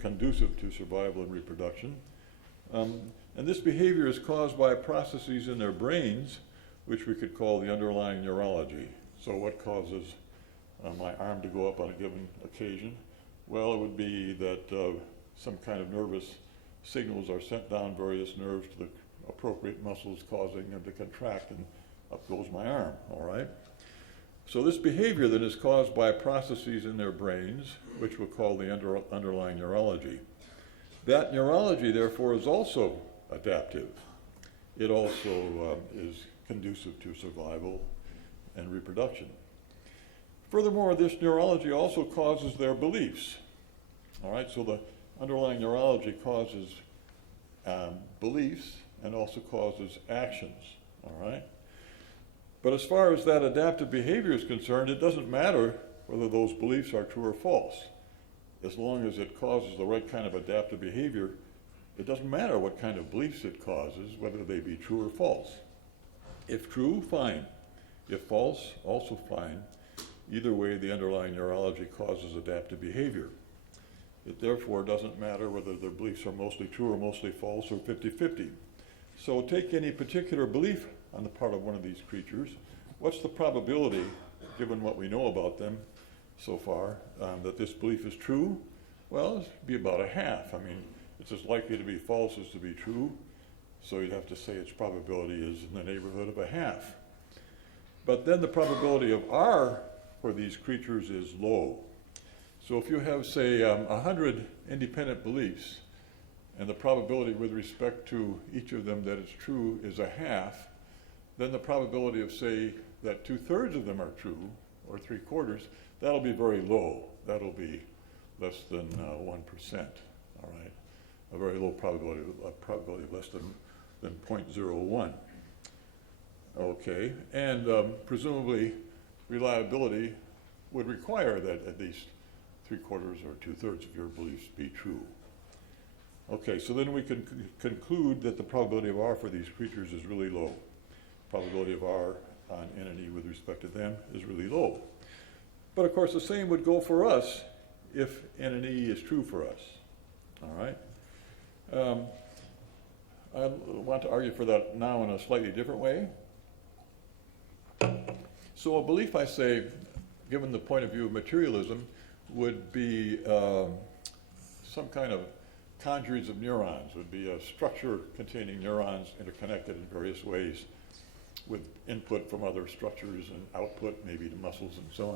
conducive to survival and reproduction. And this behavior is caused by processes in their brains, which we could call the underlying neurology. So what causes my arm to go up on a given occasion? Well, it would be that some kind of nervous signals are sent down various nerves to the appropriate muscles, causing them to contract, and up goes my arm, all right? So this behavior then is caused by processes in their brains, which we'll call the underlying neurology. That neurology, therefore, is also adaptive. It also is conducive to survival and reproduction. Furthermore, this neurology also causes their beliefs. All right, so the underlying neurology causes beliefs and also causes actions. All right? But as far as that adaptive behavior is concerned, it doesn't matter whether those beliefs are true or false. As long as it causes the right kind of adaptive behavior, it doesn't matter what kind of beliefs it causes, whether they be true or false. If true, fine. If false, also fine. Either way, the underlying neurology causes adaptive behavior. It therefore doesn't matter whether their beliefs are mostly true or mostly false or 50-50. So take any particular belief on the part of one of these creatures. What's the probability, given what we know about them so far, that this belief is true? Well, it'd be about a half. It's as likely to be false as to be true, so you'd have to say its probability is in the neighborhood of a half. But then the probability of R for these creatures is low. So if you have, say, 100 independent beliefs, and the probability with respect to each of them that it's true is a half, then the probability of, say, that 2/3 of them are true, or 3/4, that'll be very low. That'll be less than 1%, all right? A very low probability of less than 0.01. Okay, and presumably reliability would require that at least 3/4 or 2/3 of your beliefs be true. Okay, so then we can conclude that the probability of R for these creatures is really low. Probability of R on N and E with respect to them is really low. But of course the same would go for us if N and E is true for us. All right? I want to argue for that now in a slightly different way. So a belief, I say, given the point of view of materialism, would be some kind of congeries of neurons, would be a structure containing neurons interconnected in various ways with input from other structures and output, maybe to muscles and so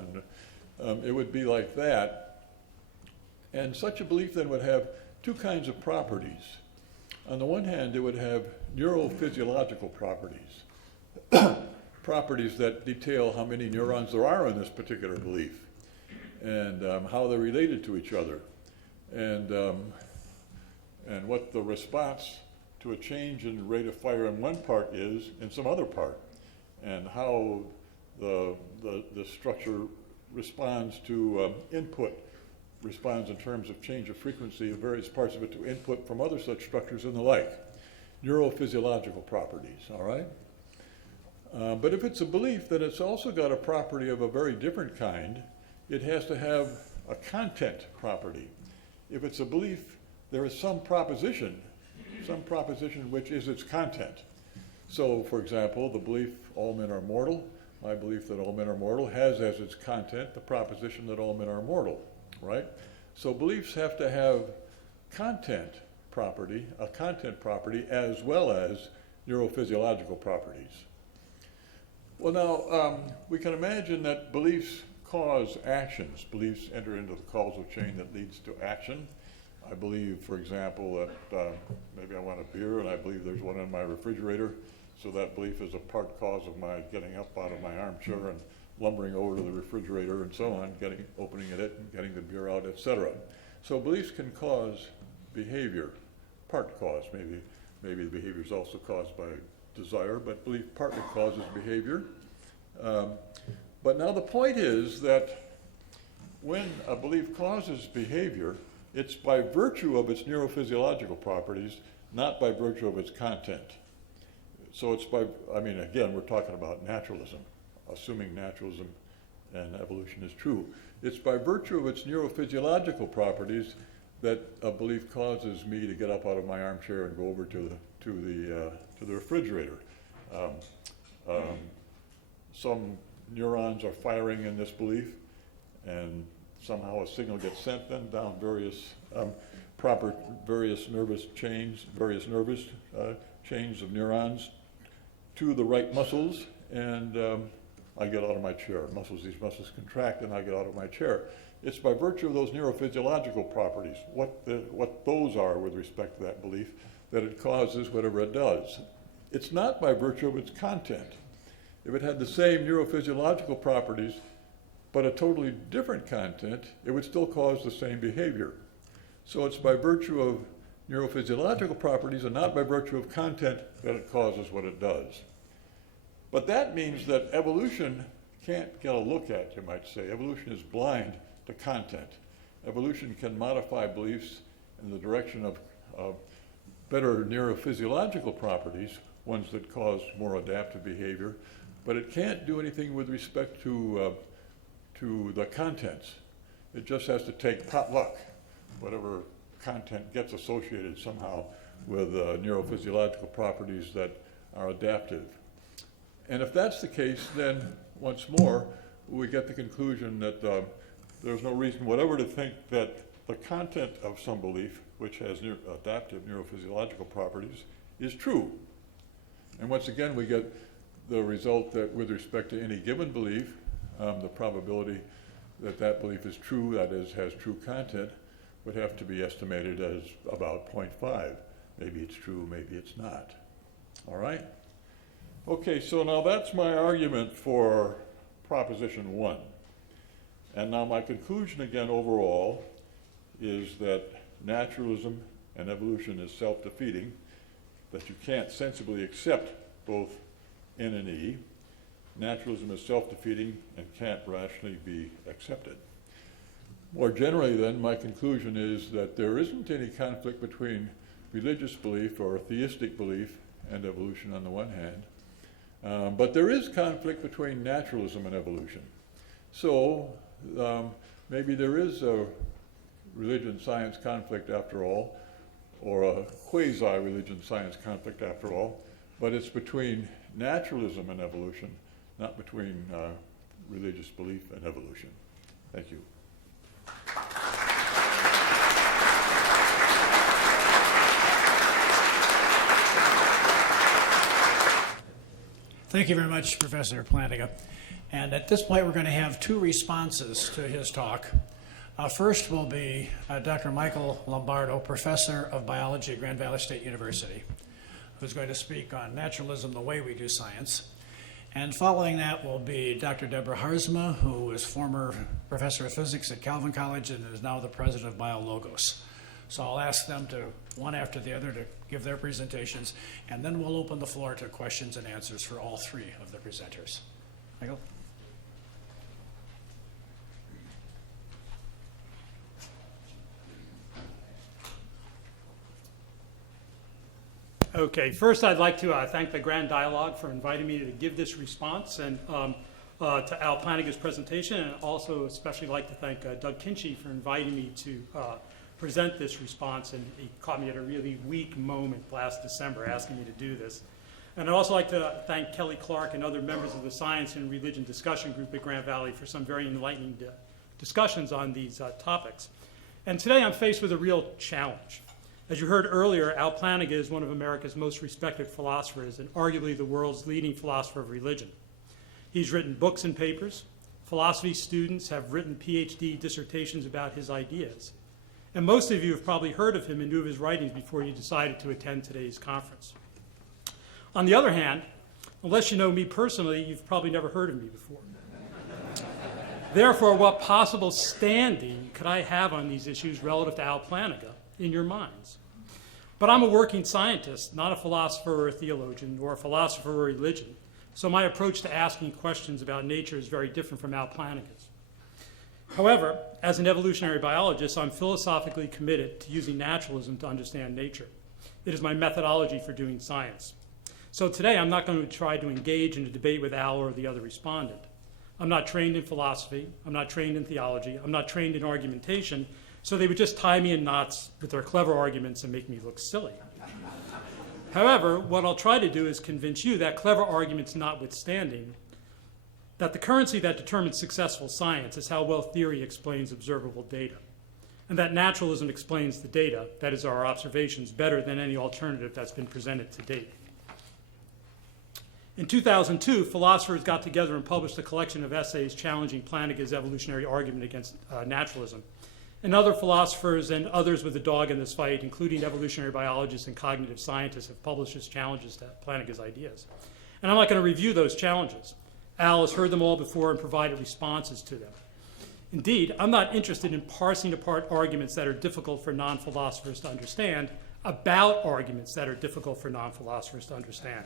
on. It would be like that. And such a belief then would have two kinds of properties. On the one hand, it would have neurophysiological properties, properties that detail how many neurons there are in this particular belief, and how they're related to each other, and what the response to a change in the rate of fire in one part is in some other part, and how the structure responds to input, responds in terms of change of frequency of various parts of it to input from other such structures and the like. Neurophysiological properties, all right? But if it's a belief, then it's also got a property of a very different kind. It has to have a content property. If it's a belief, there is some proposition which is its content. So, for example, the belief all men are mortal, my belief that all men are mortal has as its content the proposition that all men are mortal, right? So beliefs have to have a content property as well as neurophysiological properties. Well, now, we can imagine that beliefs cause actions. Beliefs enter into the causal chain that leads to action. I believe, for example, that maybe I want a beer and I believe there's one in my refrigerator. So that belief is a part cause of my getting up out of my armchair and lumbering over to the refrigerator and so on, opening it and getting the beer out, etc. So beliefs can cause behavior, part cause. Maybe the behavior is also caused by desire, but belief partly causes behavior. But now the point is that when a belief causes behavior, it's by virtue of its neurophysiological properties, not by virtue of its content. So it's again, we're talking about naturalism, assuming naturalism and evolution is true. It's by virtue of its neurophysiological properties that a belief causes me to get up out of my armchair and go over to the refrigerator. Some neurons are firing in this belief, and somehow a signal gets sent then down various nervous chains of neurons to the right muscles, and I get out of my chair. These muscles contract, and I get out of my chair. It's by virtue of those neurophysiological properties, what those are with respect to that belief, that it causes whatever it does. It's not by virtue of its content. If it had the same neurophysiological properties, but a totally different content, it would still cause the same behavior. So it's by virtue of neurophysiological properties and not by virtue of content that it causes what it does. But that means that evolution can't get a look at, you might say. Evolution is blind to content. Evolution can modify beliefs in the direction of better neurophysiological properties, ones that cause more adaptive behavior, but it can't do anything with respect to the contents. It just has to take potluck, whatever content gets associated somehow with neurophysiological properties that are adaptive. And if that's the case, then once more, we get the conclusion that there's no reason whatever to think that the content of some belief, which has adaptive neurophysiological properties, is true. And once again, we get the result that with respect to any given belief, the probability that that belief is true, that is, has true content, would have to be estimated as about 0.5. Maybe it's true, maybe it's not. All right? Okay, so now that's my argument for Proposition 1. And now my conclusion again overall is that naturalism and evolution is self-defeating, that you can't sensibly accept both N and E. Naturalism is self-defeating and can't rationally be accepted. More generally then, my conclusion is that there isn't any conflict between religious belief or theistic belief and evolution on the one hand, but there is conflict between naturalism and evolution. So maybe there is a religion-science conflict after all, or a quasi-religion-science conflict after all, but it's between naturalism and evolution, not between religious belief and evolution. Thank you. Thank you very much, Professor Plantinga. And at this point, we're going to have two responses to his talk. First will be Dr. Michael Lombardo, Professor of Biology at Grand Valley State University, who's going to speak on naturalism, the way we do science. And following that will be Dr. Deborah Harzma, who is former professor of physics at Calvin College and is now the president of BioLogos. So I'll ask them to, one after the other, to give their presentations, and then we'll open the floor to questions and answers for all three of the presenters. Michael? Okay, first I'd like to thank the Grand Dialogue for inviting me to give this response and to Al Plantinga's presentation, and also especially like to thank Doug Kinchy for inviting me to present this response, and he caught me at a really weak moment last December asking me to do this. And I'd also like to thank Kelly Clark and other members of the Science and Religion Discussion Group at Grand Valley for some very enlightening discussions on these topics. And today I'm faced with a real challenge. As you heard earlier, Al Plantinga is one of America's most respected philosophers and arguably the world's leading philosopher of religion. He's written books and papers. Philosophy students have written Ph.D. dissertations about his ideas. And most of you have probably heard of him and knew of his writings before you decided to attend today's conference. On the other hand, unless you know me personally, you've probably never heard of me before. Therefore, what possible standing could I have on these issues relative to Al Plantinga in your minds? But I'm a working scientist, not a philosopher or a theologian, nor a philosopher or religion. So my approach to asking questions about nature is very different from Al Plantinga's. However, as an evolutionary biologist, I'm philosophically committed to using naturalism to understand nature. It is my methodology for doing science. So today, I'm not going to try to engage in a debate with Al or the other respondent. I'm not trained in philosophy. I'm not trained in theology. I'm not trained in argumentation. So they would just tie me in knots with their clever arguments and make me look silly. However, what I'll try to do is convince you that clever arguments notwithstanding, that the currency that determines successful science is how well theory explains observable data, and that naturalism explains the data, that is our observations, better than any alternative that's been presented to date. In 2002, philosophers got together and published a collection of essays challenging Plantinga's evolutionary argument against naturalism. And other philosophers and others with a dog in this fight, including evolutionary biologists and cognitive scientists, have published as challenges to Plantinga's ideas. And I'm not going to review those challenges. Al has heard them all before and provided responses to them. Indeed, I'm not interested in parsing apart arguments that are difficult for non-philosophers to understand about arguments that are difficult for non-philosophers to understand.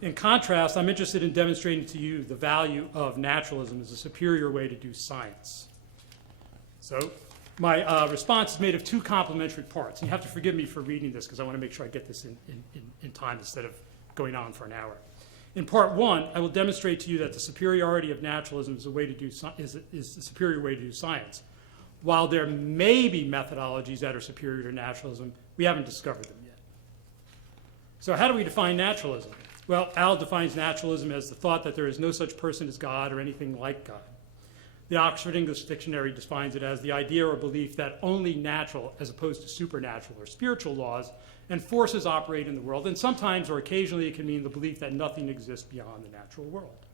In contrast, I'm interested in demonstrating to you the value of naturalism as a superior way to do science. So my response is made of two complementary parts. And you have to forgive me for reading this because I want to make sure I get this in time instead of going on for an hour. In part one, I will demonstrate to you that the superiority of naturalism is the superior way to do science. While there may be methodologies that are superior to naturalism, we haven't discovered them yet. So how do we define naturalism? Well, Al defines naturalism as the thought that there is no such person as God or anything like God. The Oxford English Dictionary defines it as the idea or belief that only natural, as opposed to supernatural or spiritual laws and forces operate in the world, and sometimes or occasionally it can mean the belief that nothing exists beyond the natural world.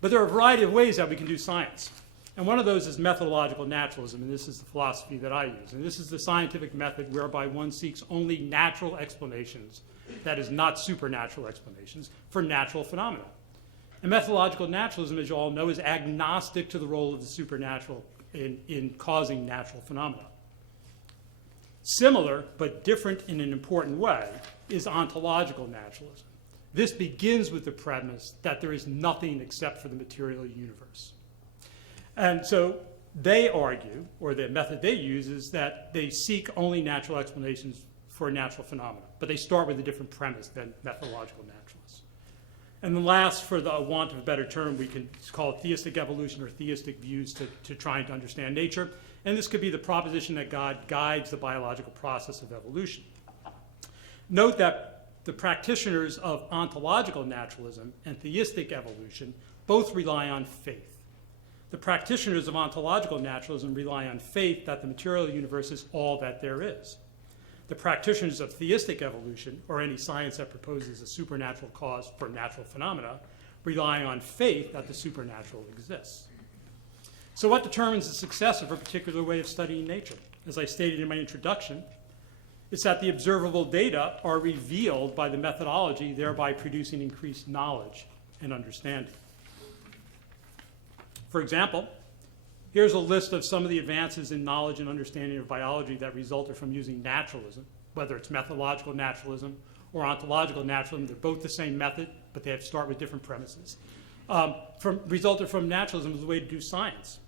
But there are a variety of ways that we can do science. And one of those is methodological naturalism, and this is the philosophy that I use. And this is the scientific method whereby one seeks only natural explanations, that is, not supernatural explanations, for natural phenomena. And methodological naturalism, as you all know, is agnostic to the role of the supernatural in causing natural phenomena. Similar, but different in an important way, is ontological naturalism. This begins with the premise that there is nothing except for the material universe. And so they argue, or the method they use, is that they seek only natural explanations for natural phenomena, but they start with a different premise than methodological naturalists. And then last, for the want of a better term, we can call it theistic evolution or theistic views to trying to understand nature. And this could be the proposition that God guides the biological process of evolution. Note that the practitioners of ontological naturalism and theistic evolution both rely on faith. The practitioners of ontological naturalism rely on faith that the material universe is all that there is. The practitioners of theistic evolution, or any science that proposes a supernatural cause for natural phenomena, rely on faith that the supernatural exists. So what determines the success of a particular way of studying nature? As I stated in my introduction, it's that the observable data are revealed by the methodology, thereby producing increased knowledge and understanding. For example, here's a list of some of the advances in knowledge and understanding of biology that resulted from using naturalism, whether it's methodological naturalism or ontological naturalism. They're both the same method, but they have to start with different premises. Resulted from naturalism as a way to do science.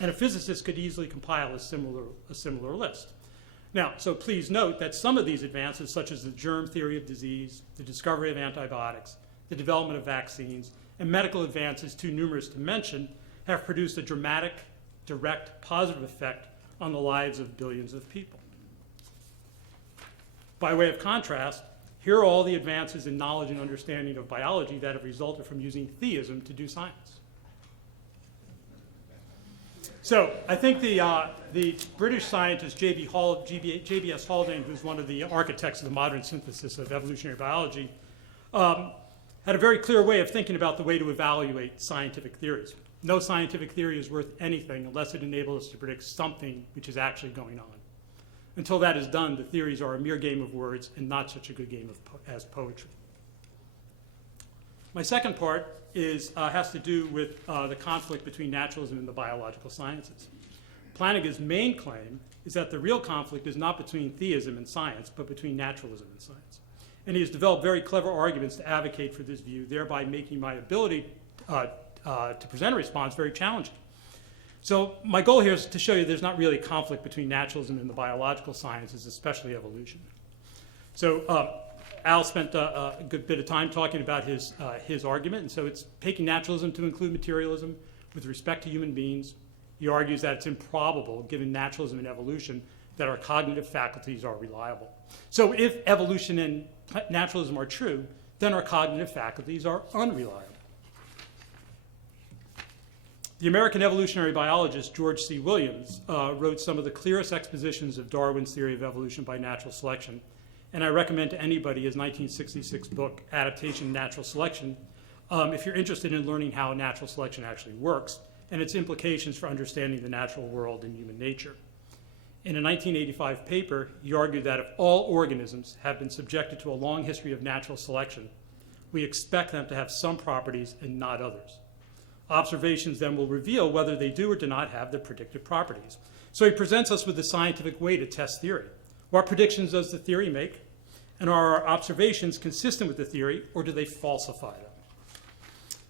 And a physicist could easily compile a similar list. Now, so please note that some of these advances, such as the germ theory of disease, the discovery of antibiotics, the development of vaccines, and medical advances too numerous to mention, have produced a dramatic, direct, positive effect on the lives of billions of people. By way of contrast, here are all the advances in knowledge and understanding of biology that have resulted from using theism to do science. So I think the British scientist J.B.S. Haldane, who's one of the architects of the modern synthesis of evolutionary biology, had a very clear way of thinking about the way to evaluate scientific theories. No scientific theory is worth anything unless it enables us to predict something which is actually going on. Until that is done, the theories are a mere game of words and not such a good game as poetry. My second part has to do with the conflict between naturalism and the biological sciences. Plantinga's main claim is that the real conflict is not between theism and science, but between naturalism and science. And he has developed very clever arguments to advocate for this view, thereby making my ability to present a response very challenging. So my goal here is to show you there's not really a conflict between naturalism and the biological sciences, especially evolution. So Al spent a good bit of time talking about his argument, and so it's taking naturalism to include materialism with respect to human beings. He argues that it's improbable, given naturalism and evolution, that our cognitive faculties are reliable. So if evolution and naturalism are true, then our cognitive faculties are unreliable. The American evolutionary biologist George C. Williams wrote some of the clearest expositions of Darwin's theory of evolution by natural selection, and I recommend to anybody his 1966 book, Adaptation and Natural Selection, if you're interested in learning how natural selection actually works and its implications for understanding the natural world and human nature. In a 1985 paper, he argued that if all organisms have been subjected to a long history of natural selection, we expect them to have some properties and not others. Observations then will reveal whether they do or do not have the predicted properties. So he presents us with a scientific way to test theory. What predictions does the theory make? And are our observations consistent with the theory, or do they falsify them?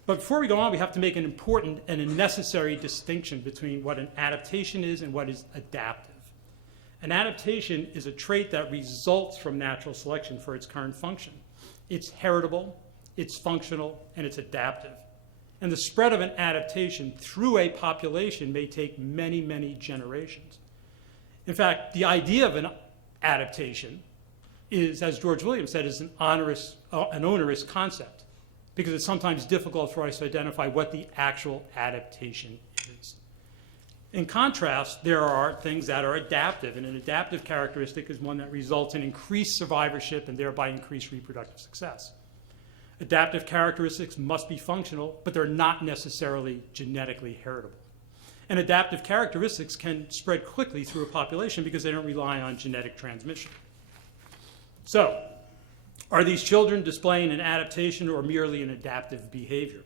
But before we go on, we have to make an important and a necessary distinction between what an adaptation is and what is adaptive. An adaptation is a trait that results from natural selection for its current function. It's heritable, it's functional, and it's adaptive. And the spread of an adaptation through a population may take many, many generations. In fact, the idea of an adaptation is, as George Williams said, is an onerous concept, because it's sometimes difficult for us to identify what the actual adaptation is. In contrast, there are things that are adaptive, and an adaptive characteristic is one that results in increased survivorship and thereby increased reproductive success. Adaptive characteristics must be functional, but they're not necessarily genetically heritable. And adaptive characteristics can spread quickly through a population because they don't rely on genetic transmission. So, are these children displaying an adaptation or merely an adaptive behavior?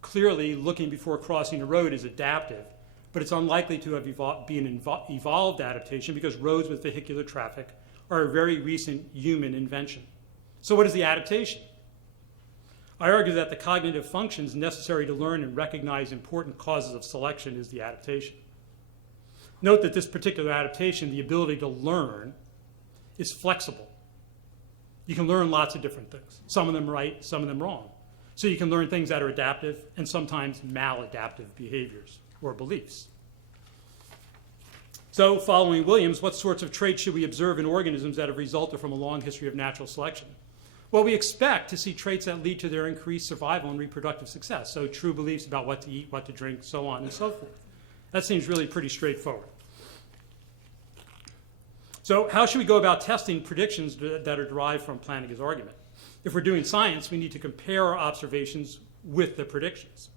Clearly, looking before crossing a road is adaptive, but it's unlikely to have been an evolved adaptation because roads with vehicular traffic are a very recent human invention. So what is the adaptation? I argue that the cognitive functions necessary to learn and recognize important causes of selection is the adaptation. Note that this particular adaptation, the ability to learn, is flexible. You can learn lots of different things, some of them right, some of them wrong. So you can learn things that are adaptive and sometimes maladaptive behaviors or beliefs. So following Williams, what sorts of traits should we observe in organisms that have resulted from a long history of natural selection? Well, we expect to see traits that lead to their increased survival and reproductive success. So true beliefs about what to eat, what to drink, so on and so forth. That seems really pretty straightforward. So how should we go about testing predictions that are derived from Plantinga's argument? If we're doing science, we need to compare our observations with the predictions.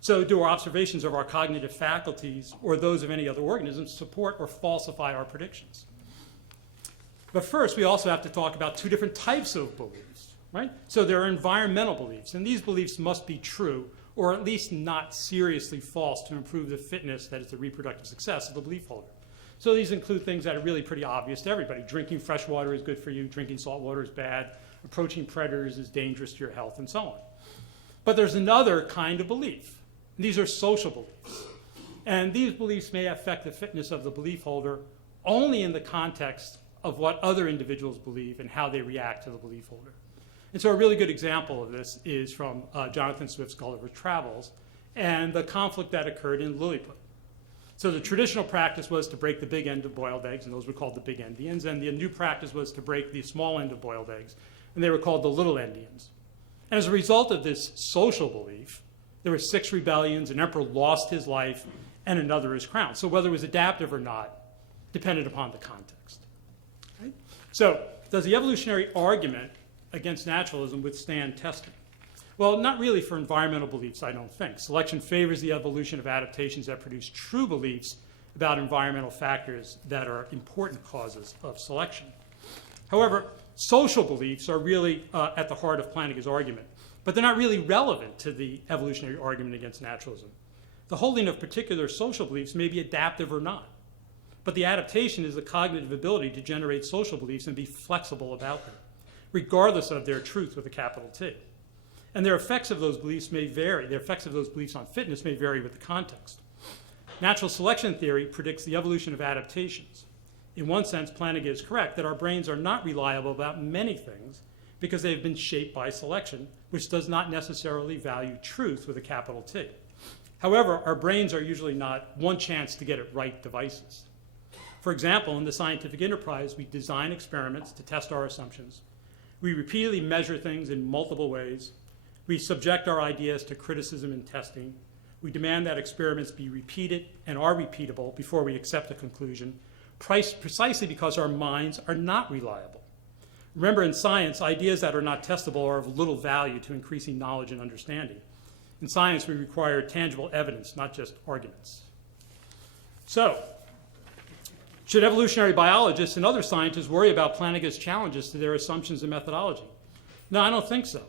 So do our observations of our cognitive faculties or those of any other organisms support or falsify our predictions? But first, we also have to talk about two different types of beliefs, right? So there are environmental beliefs, and these beliefs must be true or at least not seriously false to improve the fitness, that is the reproductive success of the belief holder. So these include things that are really pretty obvious to everybody. Drinking fresh water is good for you, drinking salt water is bad, approaching predators is dangerous to your health, and so on. But there's another kind of belief. These are social beliefs. And these beliefs may affect the fitness of the belief holder only in the context of what other individuals believe and how they react to the belief holder. And so a really good example of this is from Jonathan Swift's Gulliver's Travels and the conflict that occurred in Lilliput. So the traditional practice was to break the big end of boiled eggs, and those were called the big endians, and the new practice was to break the small end of boiled eggs, and they were called the little endians. And as a result of this social belief, there were 6 rebellions, an emperor lost his life, and another is crowned. So whether it was adaptive or not depended upon the context. So does the evolutionary argument against naturalism withstand testing? Well, not really for environmental beliefs, I don't think. Selection favors the evolution of adaptations that produce true beliefs about environmental factors that are important causes of selection. However, social beliefs are really at the heart of Plantinga's argument, but they're not really relevant to the evolutionary argument against naturalism. The holding of particular social beliefs may be adaptive or not, but the adaptation is the cognitive ability to generate social beliefs and be flexible about them, regardless of their truth with a capital T. And their effects of those beliefs may vary. Their effects of those beliefs on fitness may vary with the context. Natural selection theory predicts the evolution of adaptations. In one sense, Plantinga is correct that our brains are not reliable about many things because they have been shaped by selection, which does not necessarily value truth with a capital T. However, our brains are usually not one chance to get it right devices. For example, in the scientific enterprise, we design experiments to test our assumptions. We repeatedly measure things in multiple ways. We subject our ideas to criticism and testing. We demand that experiments be repeated and are repeatable before we accept a conclusion, precisely because our minds are not reliable. Remember, in science, ideas that are not testable are of little value to increasing knowledge and understanding. In science, we require tangible evidence, not just arguments. So, should evolutionary biologists and other scientists worry about Plantinga's challenges to their assumptions and methodology? No, I don't think so.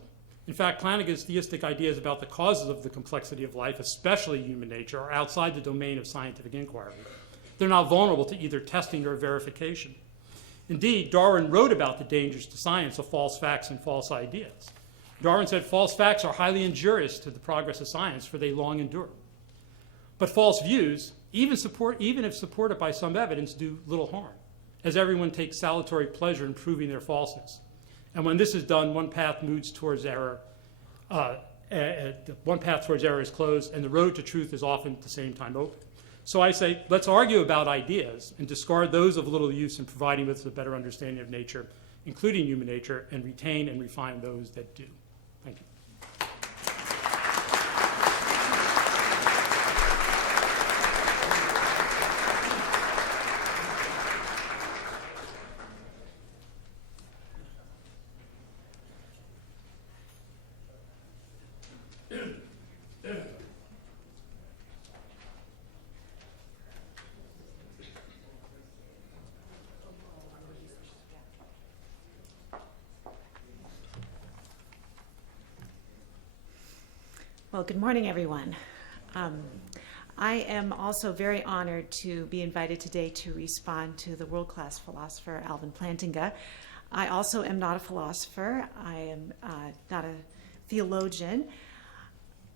In fact, Plantinga's theistic ideas about the causes of the complexity of life, especially human nature, are outside the domain of scientific inquiry. They're not vulnerable to either testing or verification. Indeed, Darwin wrote about the dangers to science of false facts and false ideas. Darwin said false facts are highly injurious to the progress of science, for they long endure. But false views, even if supported by some evidence, do little harm, as everyone takes salutary pleasure in proving their falseness. And when this is done, one path towards error is closed, and the road to truth is often at the same time open. So I say, let's argue about ideas and discard those of little use in providing us a better understanding of nature, including human nature, and retain and refine those that do. Thank you. Well, good morning, everyone. I am also very honored to be invited today to respond to the world-class philosopher Alvin Plantinga. I also am not a philosopher. I am not a theologian.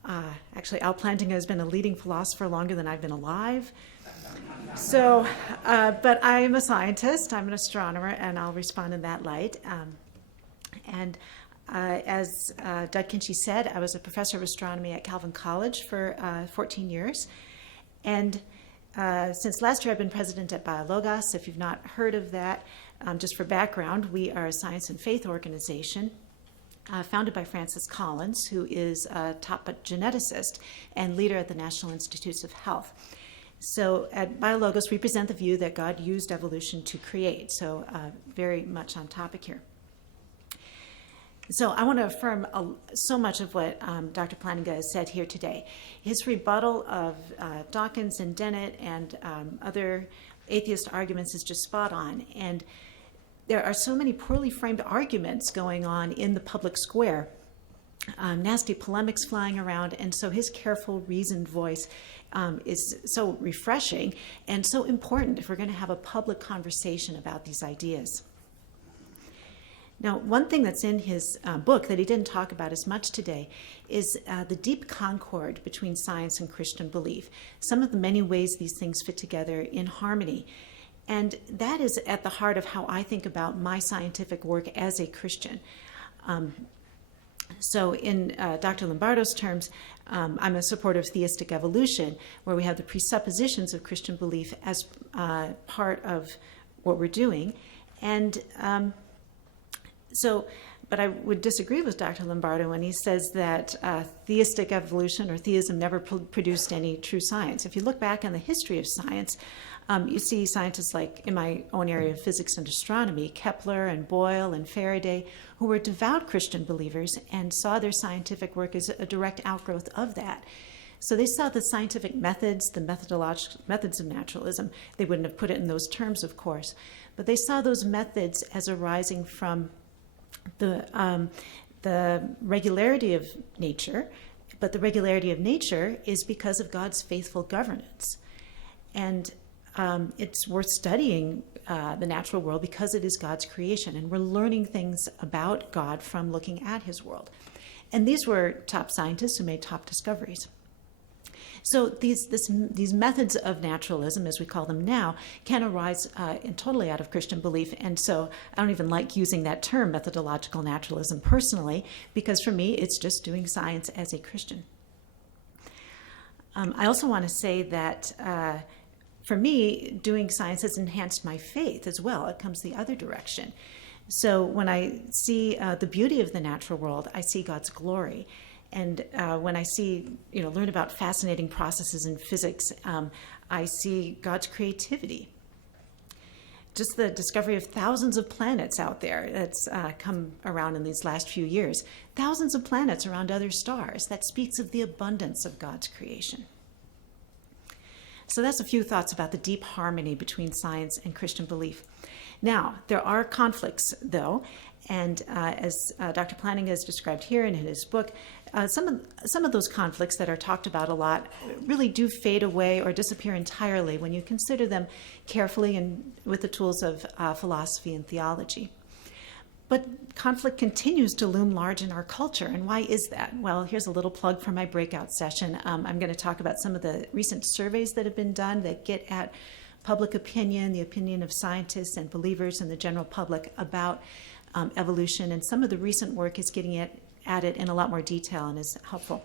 Actually, Al Plantinga has been a leading philosopher longer than I've been alive. So, but I am a scientist. I'm an astronomer, and I'll respond in that light. As Doug Kinchy said, I was a professor of astronomy at Calvin College for 14 years. And since last year, I've been president at Biologos. If you've not heard of that, just for background, we are a science and faith organization founded by Francis Collins, who is a top geneticist and leader at the National Institutes of Health. So at Biologos, we present the view that God used evolution to create. So very much on topic here. So I want to affirm so much of what Dr. Plantinga has said here today. His rebuttal of Dawkins and Dennett and other atheist arguments is just spot on. And there are so many poorly framed arguments going on in the public square, nasty polemics flying around, and so his careful, reasoned voice is so refreshing and so important if we're going to have a public conversation about these ideas. Now, one thing that's in his book that he didn't talk about as much today is the deep concord between science and Christian belief, some of the many ways these things fit together in harmony. And that is at the heart of how I think about my scientific work as a Christian. So in Dr. Lombardo's terms, I'm a supporter of theistic evolution, where we have the presuppositions of Christian belief as part of what we're doing. And but I would disagree with Dr. Lombardo when he says that theistic evolution or theism never produced any true science. If you look back on the history of science, You see scientists like in my own area of physics and astronomy, Kepler and Boyle and Faraday, who were devout Christian believers and saw their scientific work as a direct outgrowth of that. So they saw the scientific methods, the methods of naturalism. They wouldn't have put it in those terms, of course, but they saw those methods as arising from the regularity of nature. But the regularity of nature is because of God's faithful governance. And it's worth studying the natural world because it is God's creation, and we're learning things about God from looking at his world. And these were top scientists who made top discoveries. So these methods of naturalism, as we call them now, can arise totally out of Christian belief. And so I don't even like using that term, methodological naturalism, personally, because for me, it's just doing science as a Christian. I also want to say that for me, doing science has enhanced my faith as well. It comes the other direction. So when I see the beauty of the natural world, I see God's glory. And when I learn about fascinating processes in physics, I see God's creativity. Just the discovery of thousands of planets out there that's come around in these last few years. Thousands of planets around other stars. That speaks of the abundance of God's creation. So that's a few thoughts about the deep harmony between science and Christian belief. Now, there are conflicts, though, and as Dr. Plantinga has described here and in his book, some of those conflicts that are talked about a lot really do fade away or disappear entirely when you consider them carefully and with the tools of philosophy and theology. But conflict continues to loom large in our culture, and why is that? Well, here's a little plug for my breakout session. I'm going to talk about some of the recent surveys that have been done that get at public opinion, the opinion of scientists and believers and the general public about evolution, and some of the recent work is getting at it in a lot more detail and is helpful.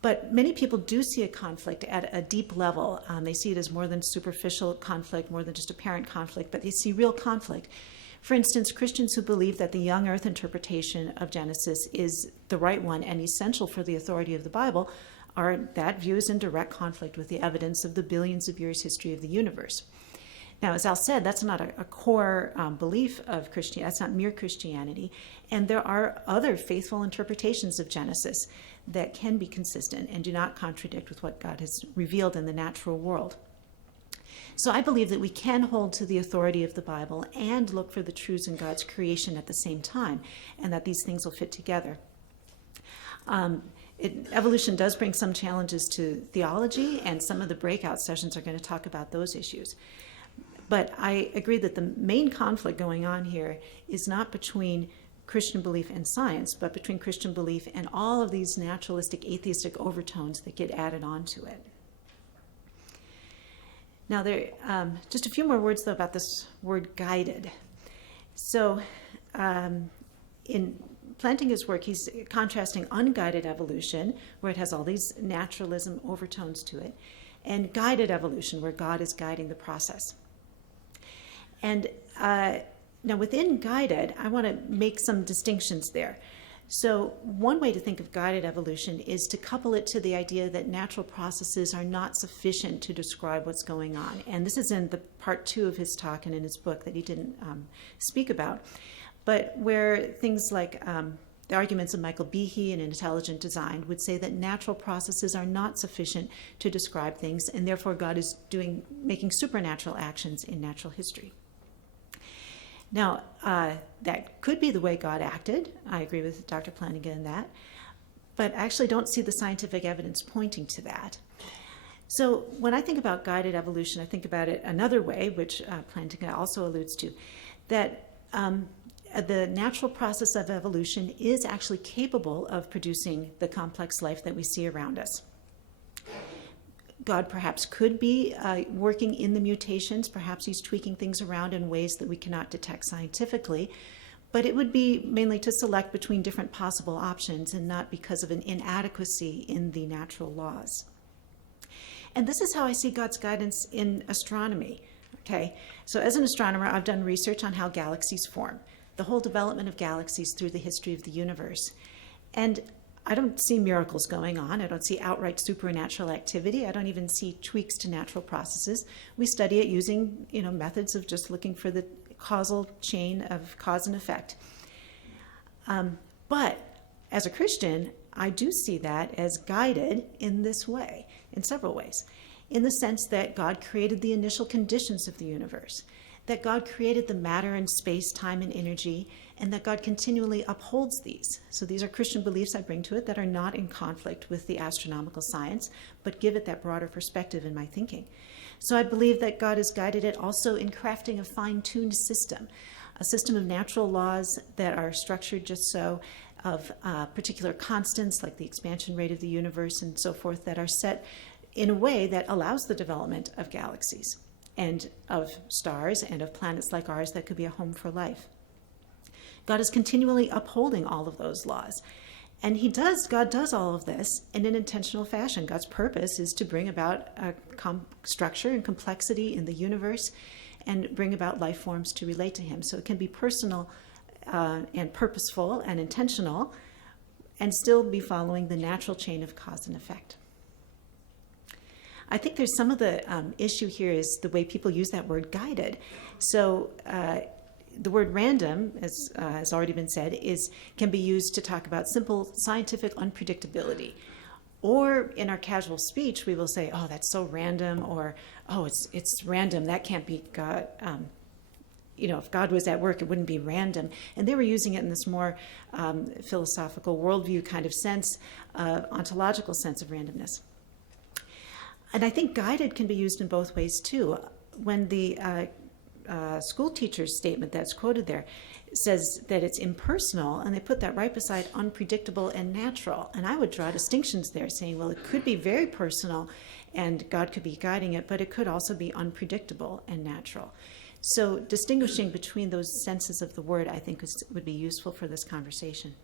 But many people do see a conflict at a deep level. They see it as more than superficial conflict, more than just apparent conflict, but they see real conflict. For instance, Christians who believe that the young earth interpretation of Genesis is the right one and essential for the authority of the Bible, that view is in direct conflict with the evidence of the billions of years history of the universe. Now, as Al said, that's not a core belief of Christianity. That's not mere Christianity. And there are other faithful interpretations of Genesis that can be consistent and do not contradict with what God has revealed in the natural world. So I believe that we can hold to the authority of the Bible and look for the truths in God's creation at the same time, and that these things will fit together. Evolution does bring some challenges to theology, and some of the breakout sessions are going to talk about those issues. But I agree that the main conflict going on here is not between Christian belief and science, but between Christian belief and all of these naturalistic, atheistic overtones that get added onto it. Now, just a few more words, though, about this word guided. So in Plantinga's work, he's contrasting unguided evolution, where it has all these naturalism overtones to it, and guided evolution, where God is guiding the process. And now within guided, I want to make some distinctions there. So one way to think of guided evolution is to couple it to the idea that natural processes are not sufficient to describe what's going on. And this is in the part 2 of his talk and in his book that he didn't speak about. But where things like the arguments of Michael Behe and Intelligent Design would say that natural processes are not sufficient to describe things, and therefore God is making supernatural actions in natural history. Now, that could be the way God acted. I agree with Dr. Plantinga in that. But I actually don't see the scientific evidence pointing to that. So when I think about guided evolution, I think about it another way, which Plantinga also alludes to, that the natural process of evolution is actually capable of producing the complex life that we see around us. God perhaps could be working in the mutations. Perhaps he's tweaking things around in ways that we cannot detect scientifically. But it would be mainly to select between different possible options and not because of an inadequacy in the natural laws. And this is how I see God's guidance in astronomy. Okay, so as an astronomer, I've done research on how galaxies form, the whole development of galaxies through the history of the universe. And I don't see miracles going on. I don't see outright supernatural activity. I don't even see tweaks to natural processes. We study it using, methods of just looking for the causal chain of cause and effect. But as a Christian, I do see that as guided in this way, in several ways, in the sense that God created the initial conditions of the universe, that God created the matter and space, time and energy, and that God continually upholds these. So these are Christian beliefs I bring to it that are not in conflict with the astronomical science, but give it that broader perspective in my thinking. So I believe that God has guided it also in crafting a fine-tuned system, a system of natural laws that are structured just so, of particular constants like the expansion rate of the universe and so forth, that are set in a way that allows the development of galaxies and of stars and of planets like ours that could be a home for life. God is continually upholding all of those laws. And God does all of this in an intentional fashion. God's purpose is to bring about a structure and complexity in the universe and bring about life forms to relate to him. So it can be personal and purposeful and intentional and still be following the natural chain of cause and effect. I think there's some of the issue here is the way people use that word guided. So the word random, as has already been said, can be used to talk about simple scientific unpredictability. Or in our casual speech, we will say, oh, that's so random, or, oh, it's random, that can't be God. If God was at work, it wouldn't be random. And they were using it in this more philosophical worldview kind of sense, ontological sense of randomness. And I think guided can be used in both ways, too. When the school teacher's statement that's quoted there says that it's impersonal, and they put that right beside unpredictable and natural. And I would draw distinctions there, saying, well, it could be very personal, and God could be guiding it, but it could also be unpredictable and natural. So distinguishing between those senses of the word, I think, would be useful for this conversation.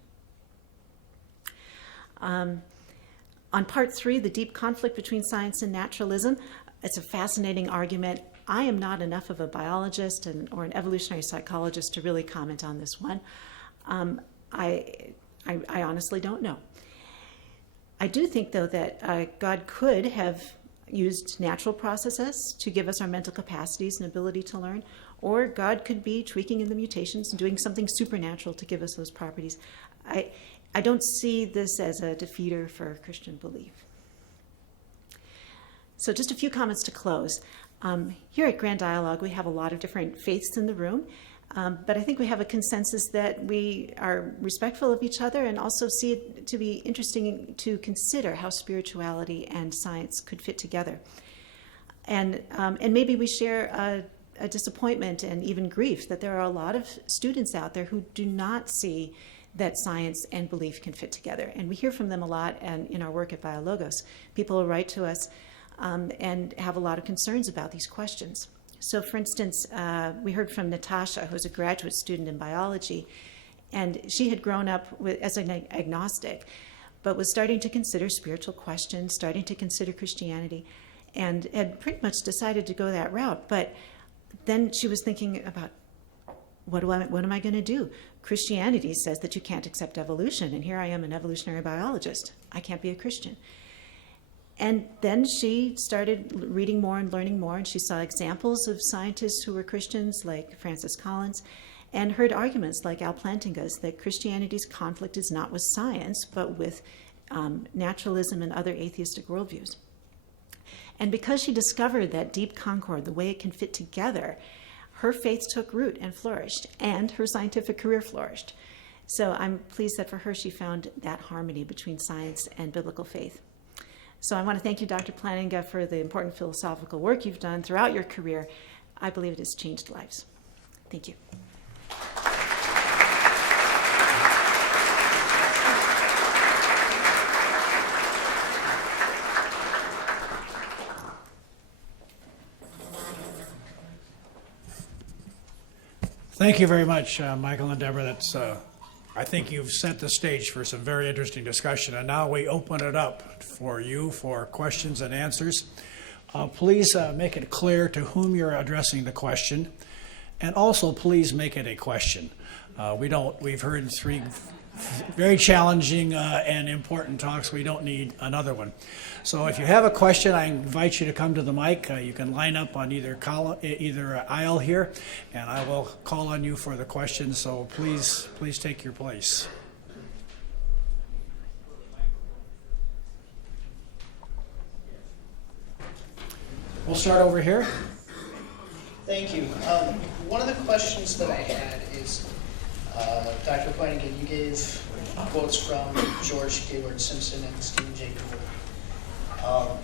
On part 3, the deep conflict between science and naturalism, it's a fascinating argument. I am not enough of a biologist or an evolutionary psychologist to really comment on this one. I honestly don't know. I do think, though, that God could have used natural processes to give us our mental capacities and ability to learn, or God could be tweaking in the mutations and doing something supernatural to give us those properties. I don't see this as a defeater for Christian belief. So just a few comments to close. Here at Grand Dialogue, we have a lot of different faiths in the room, but I think we have a consensus that we are respectful of each other and also see it to be interesting to consider how spirituality and science could fit together. And maybe we share a disappointment and even grief that there are a lot of students out there who do not see that science and belief can fit together. And we hear from them a lot, and in our work at BioLogos, people will write to us and have a lot of concerns about these questions. So for instance, we heard from Natasha, who's a graduate student in biology, and she had grown up as an agnostic, but was starting to consider spiritual questions, starting to consider Christianity, and had pretty much decided to go that route. But then she was thinking about, what am I going to do? Christianity says that you can't accept evolution, and here I am, an evolutionary biologist. I can't be a Christian. And then she started reading more and learning more, and she saw examples of scientists who were Christians, like Francis Collins, and heard arguments like Alvin Plantinga's that Christianity's conflict is not with science, but with naturalism and other atheistic worldviews. And because she discovered that deep concord, the way it can fit together, her faith took root and flourished, and her scientific career flourished. So I'm pleased that for her she found that harmony between science and biblical faith. So I want to thank you, Dr. Plantinga, for the important philosophical work you've done throughout your career. I believe it has changed lives. Thank you. Thank you very much, Michael and Deborah. I think you've set the stage for some very interesting discussion, and now we open it up for you for questions and answers. Please make it clear to whom you're addressing the question, And also, please make it a question. We've heard 3 very challenging and important talks. We don't need another one. So if you have a question, I invite you to come to the mic. You can line up on either aisle here, and I will call on you for the question. So please take your place. We'll start over here. Thank you. One of the questions that I had is, Dr. Plantinga, you gave quotes from George Gaylord Simpson and Stephen Jay Gould.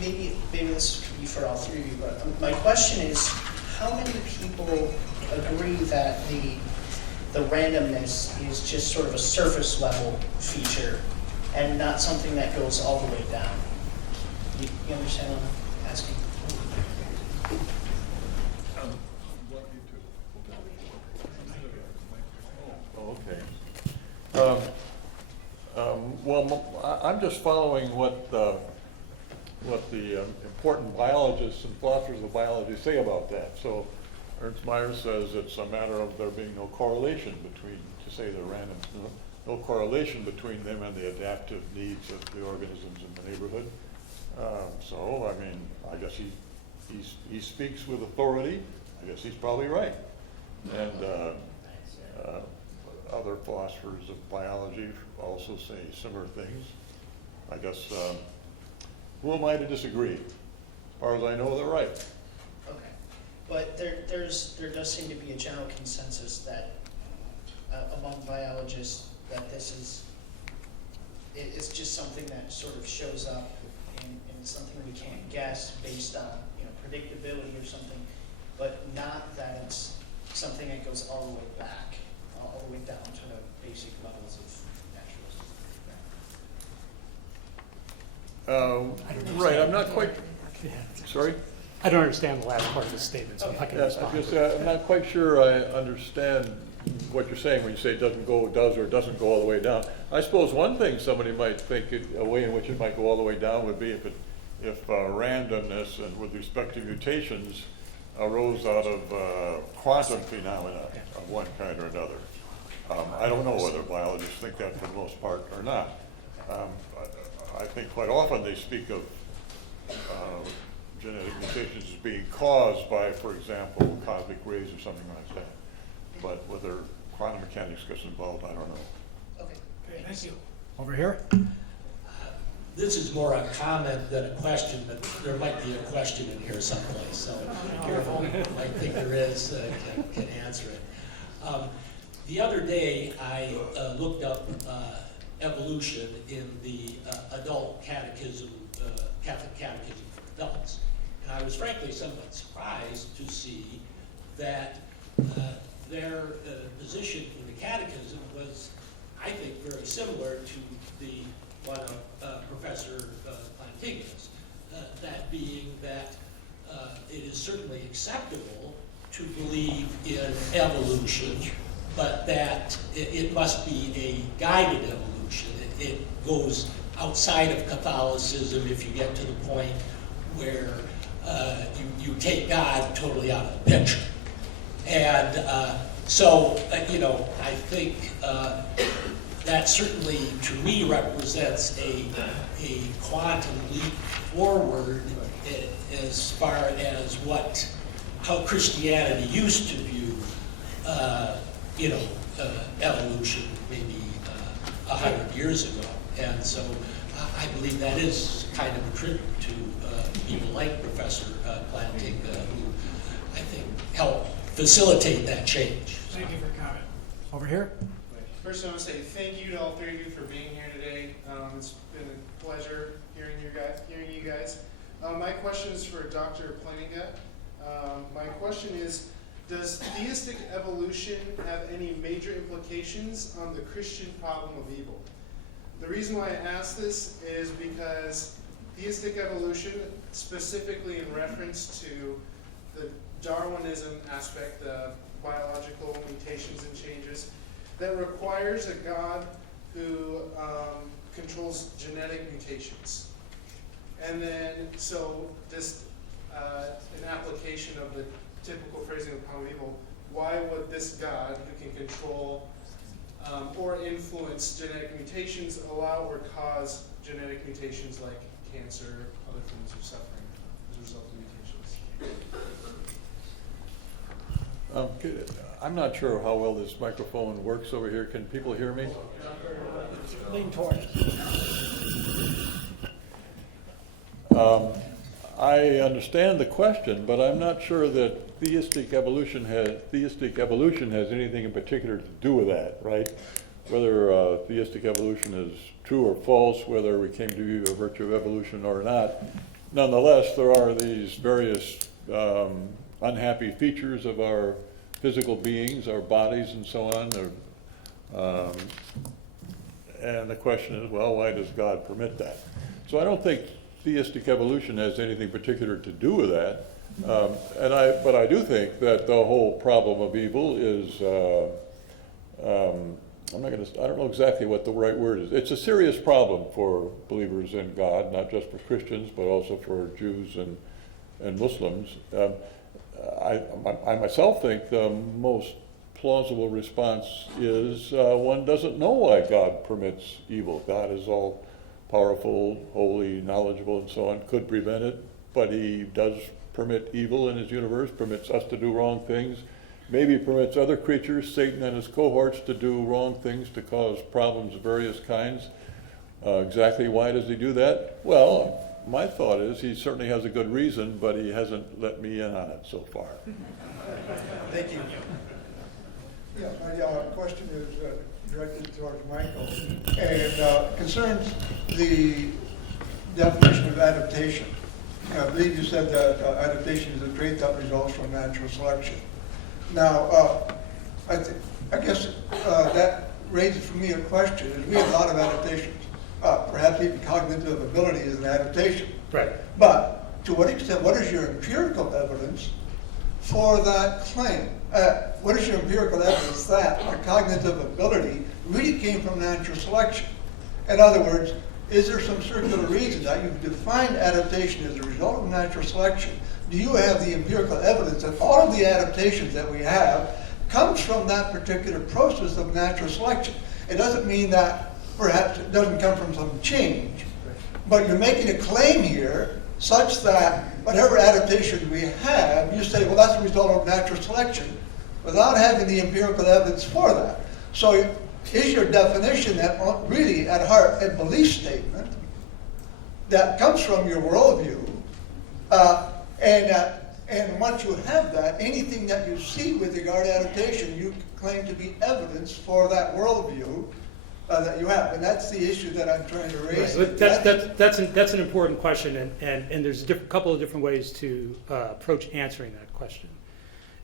Maybe this could be for all 3 of you, but my question is, how many people agree that the randomness is just sort of a surface level feature and not something that goes all the way down? You understand what I'm asking? Well, I'm just following what the important biologists and philosophers of biology say about that. So Ernst Mayr says it's a matter of there being no correlation between, to say they're random, no correlation between them and the adaptive needs of the organisms in the neighborhood. So, I mean, I guess he speaks with authority. I guess he's probably right. And other philosophers of biology also say similar things. I guess, who am I to disagree? As far as I know, they're right. Okay, but there does seem to be a general consensus that among biologists that it's just something that sort of shows up and something we can't guess based on predictability or something, but not that it's something that goes all the way back, all the way down to the basic levels of naturalism. Right, I'm not quite, sorry? I don't understand the last part of the statement, so I'm not going to respond. I'm not quite sure I understand what you're saying when you say it does or doesn't go all the way down. I suppose one thing somebody might think, a way in which it might go all the way down would be if randomness and with respect to mutations arose out of quantum phenomena of one kind or another. I don't know whether biologists think that for the most part or not. I think quite often they speak of genetic mutations as being caused by, for example, cosmic rays or something like that. But whether quantum mechanics gets involved, I don't know. Okay, great. Thank you. Over here. This is more a comment than a question, but there might be a question in here someplace, so careful. I think there is, can answer it. The other day, I looked up evolution in the adult catechism, Catholic Catechism for Adults. And I was frankly somewhat surprised to see that their position in the catechism was, I think, very similar to the one of Professor Plantinga's, that being that it is certainly acceptable to believe in evolution, but that it must be a guided evolution. It goes outside of Catholicism if you get to the point where you take God totally out of the picture. And so, I think that certainly, to me, represents a quantum leap forward as far as how Christianity used to view, evolution maybe 100 years ago. And so I believe that is kind of a tribute to people like Professor Plantinga, who I think helped facilitate that change. Thank you for your comment. Over here. First, I want to say thank you to all 3 of you for being here today. It's been a pleasure hearing you guys. My question is for Dr. Plantinga. My question is, does theistic evolution have any major implications on the Christian problem of evil? The reason why I ask this is because theistic evolution, specifically in reference to the Darwinism aspect of biological mutations and changes, that requires a God who controls genetic mutations. And then, so this, an application of the typical phrasing of power of evil, why would this God, who can control or influence genetic mutations, allow or cause genetic mutations like cancer, other forms of suffering as a result of mutations? I'm not sure how well this microphone works over here. Can people hear me? Lean toward it. I understand the question, but I'm not sure that theistic evolution has anything in particular to do with that, right? Whether theistic evolution is true or false, whether we came to view a virtue of evolution or not. Nonetheless, there are these various unhappy features of our physical beings, our bodies, and so on. And the question is, well, why does God permit that? So I don't think theistic evolution has anything particular to do with that. But I do think that the whole problem of evil is, I don't know exactly what the right word is. It's a serious problem for believers in God, not just for Christians, but also for Jews and Muslims. I myself think the most plausible response is one doesn't know why God permits evil. God is all powerful, holy, knowledgeable, and so on, could prevent it, but he does permit evil in his universe, permits us to do wrong things, maybe permits other creatures, Satan and his cohorts, to do wrong things to cause problems of various kinds. Exactly why does he do that? Well, my thought is he certainly has a good reason, but he hasn't let me in on it so far. Thank you. Yeah, my question is directed towards Michael, and concerns the definition of adaptation. I believe you said that adaptation is a trait that results from natural selection. Now, I guess that raises for me a question. Is we have a lot of adaptations. Perhaps even cognitive ability is an adaptation. Right. But to what extent, what is your empirical evidence for that claim? What is your empirical evidence that our cognitive ability really came from natural selection? In other words, is there some circular reason that you've defined adaptation as a result of natural selection? Do you have the empirical evidence that all of the adaptations that we have comes from that particular process of natural selection? It doesn't mean that perhaps it doesn't come from some change, but you're making a claim here such that whatever adaptation we have, you say, well, that's a result of natural selection, without having the empirical evidence for that. So is your definition that really at heart a belief statement that comes from your worldview, and once you have that, anything that you see with regard to adaptation, you claim to be evidence for that worldview that you have, and that's the issue that I'm trying to raise. Right. That's an important question, and there's a couple of different ways to approach answering that question.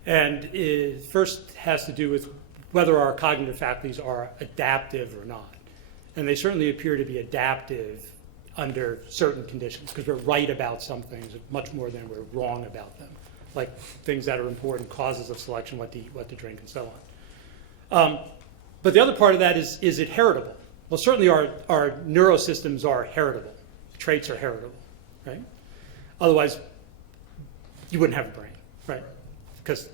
And it first has to do with whether our cognitive faculties are adaptive or not. And they certainly appear to be adaptive under certain conditions, because we're right about some things much more than we're wrong about them, like things that are important, causes of selection, what to eat, what to drink, and so on. But the other part of that is it heritable? Well, certainly our neurosystems are heritable. Traits are heritable, right? Otherwise, you wouldn't have a brain, right? Because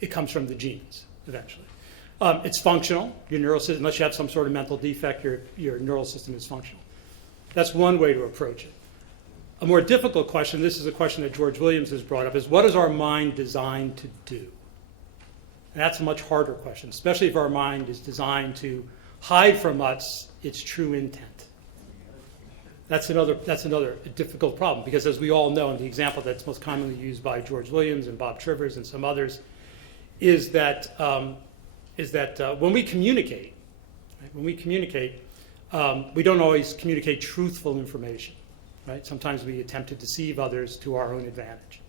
it comes from the genes, eventually. It's functional. Your neural system, unless you have some sort of mental defect, your neural system is functional. That's one way to approach it. A more difficult question, this is a question that George Williams has brought up, is what is our mind designed to do? And that's a much harder question, especially if our mind is designed to hide from us its true intent. That's another difficult problem, because as we all know, and the example that's most commonly used by George Williams and Bob Trivers and some others, is that when we communicate, we don't always communicate truthful information, right? Sometimes we attempt to deceive others to our own advantage.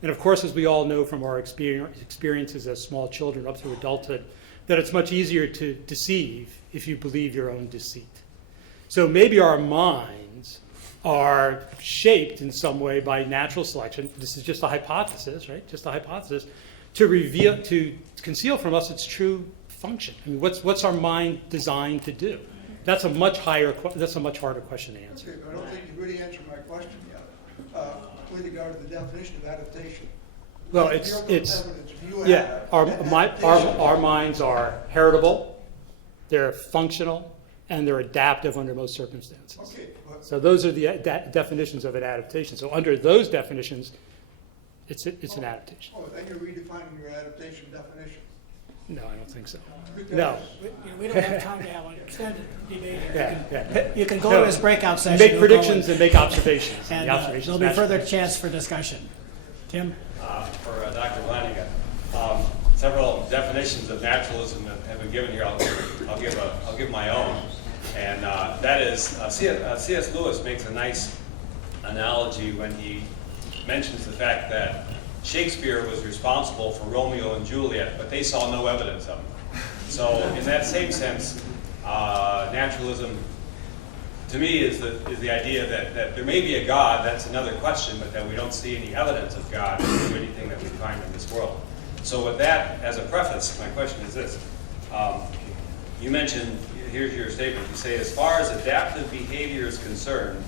And of course, as we all know from our experiences as small children up through adulthood, that it's much easier to deceive if you believe your own deceit. So maybe our minds are shaped in some way by natural selection. This is just a hypothesis, right? Just a hypothesis to conceal from us its true function. I mean, what's our mind designed to do? That's a much harder question to answer. Okay, I don't think you really answered my question yet. With regard to the definition of adaptation, Well, What it's evidence do you yeah. have? Our minds are heritable, they're functional, and they're adaptive under most circumstances. Okay, but So those are the definitions of an adaptation. So under those definitions, it's an adaptation. oh, then you're redefining your adaptation definition. No, I don't think so. Because No. We don't have time to have an extended debate here. Yeah. You can go No. to his breakout session. Make We'll go predictions in. and make observations. And the observations there'll be match further predictions. chance for discussion. Tim? For Dr. Plantinga. Several definitions of naturalism have been given here. I'll give my own, and that is C.S. Lewis makes a nice analogy when he mentions the fact that Shakespeare was responsible for Romeo and Juliet, but they saw no evidence of it. So, in that same sense, naturalism to me is the idea that there may be a God, that's another question, but that we don't see any evidence of God or anything that we find in this world. So with that as a preface, my question is this. You mentioned, here's your statement, you say, as far as adaptive behavior is concerned,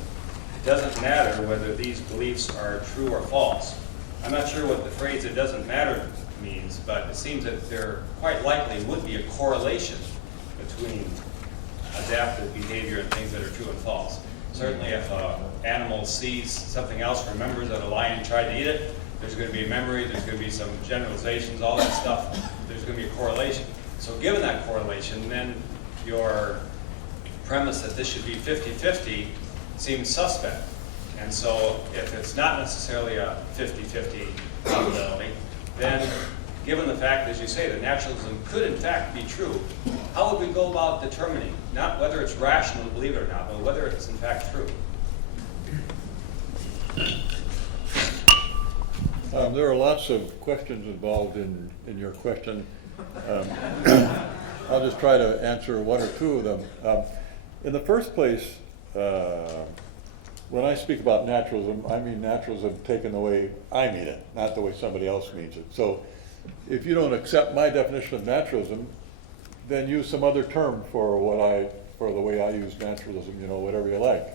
it doesn't matter whether these beliefs are true or false. I'm not sure what the phrase "it doesn't matter" means, but it seems that there quite likely would be a correlation between adaptive behavior and things that are true and false. Certainly if an animal sees something else, remembers that a lion tried to eat it, there's going to be a memory, there's going to be some generalizations, all that stuff, there's going to be a correlation. So given that correlation, then your premise that this should be 50-50 seems suspect. And so if it's not necessarily a 50-50 probability, then given the fact, as you say, that naturalism could in fact be true, how would we go about determining, not whether it's rational to believe it or not, but whether it's in fact true? There are lots of questions involved in your question. I'll just try to answer one or two of them. In the first place, when I speak about naturalism, I mean naturalism taken the way I mean it, not the way somebody else means it. So if you don't accept my definition of naturalism, then use some other term for the way I use naturalism, whatever you like.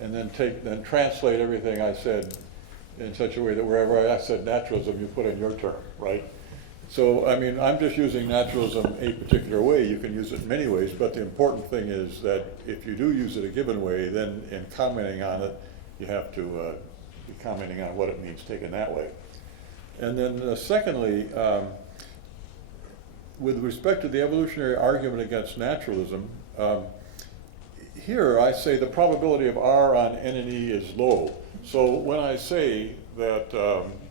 And then translate everything I said in such a way that wherever I said naturalism, you put in your term, right? So, I mean, I'm just using naturalism a particular way. You can use it in many ways, but the important thing is that if you do use it a given way, then in commenting on it, you have to be commenting on what it means taken that way. And then secondly, with respect to the evolutionary argument against naturalism, here I say the probability of R on N and E is low. So when I say that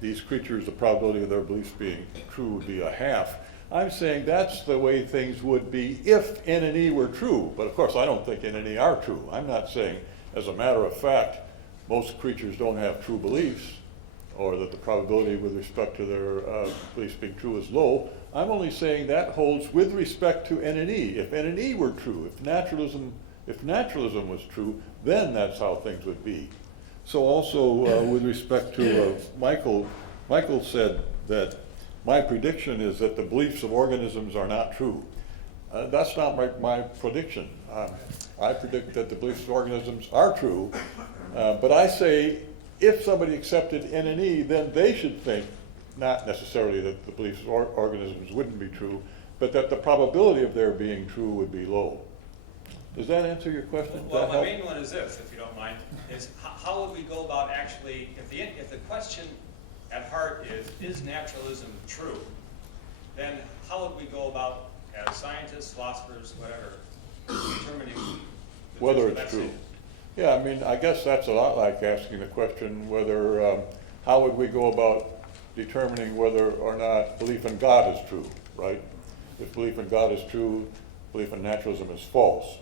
these creatures, the probability of their beliefs being true would be 1/2, I'm saying that's the way things would be if N and E were true. But of course I don't think N and E are true. I'm not saying, as a matter of fact, most creatures don't have true beliefs, or that the probability with respect to their beliefs being true is low. I'm only saying that holds with respect to N and E. If N and E were true, if naturalism was true, then that's how things would be. So also with respect to Michael said that my prediction is that the beliefs of organisms are not true. That's not my prediction. I predict that the beliefs of organisms are true, but I say if somebody accepted N and E, then they should think not necessarily that the beliefs of organisms wouldn't be true, but that the probability of their being true would be low. Does that answer your question? Well, my main one is this, if you don't mind, is how would we go about actually, if the question at heart is naturalism true, then how would we go about, as scientists, philosophers, whatever, determining whether it's true? Yeah, I mean, I guess that's a lot like asking the question whether, how would we go about determining whether or not belief in God is true, right? If belief in God is true, belief in naturalism is false.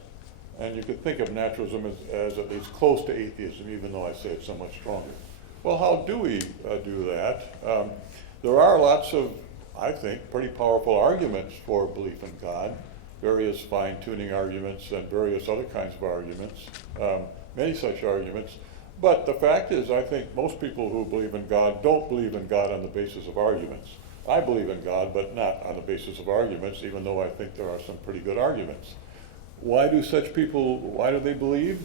And you could think of naturalism as at least close to atheism, even though I say it's so much stronger. Well, how do we do that? There are lots of, I think, pretty powerful arguments for belief in God, various fine-tuning arguments and various other kinds of arguments, many such arguments. But the fact is, I think most people who believe in God don't believe in God on the basis of arguments. I believe in God, but not on the basis of arguments, even though I think there are some pretty good arguments. Why do such people, why do they believe?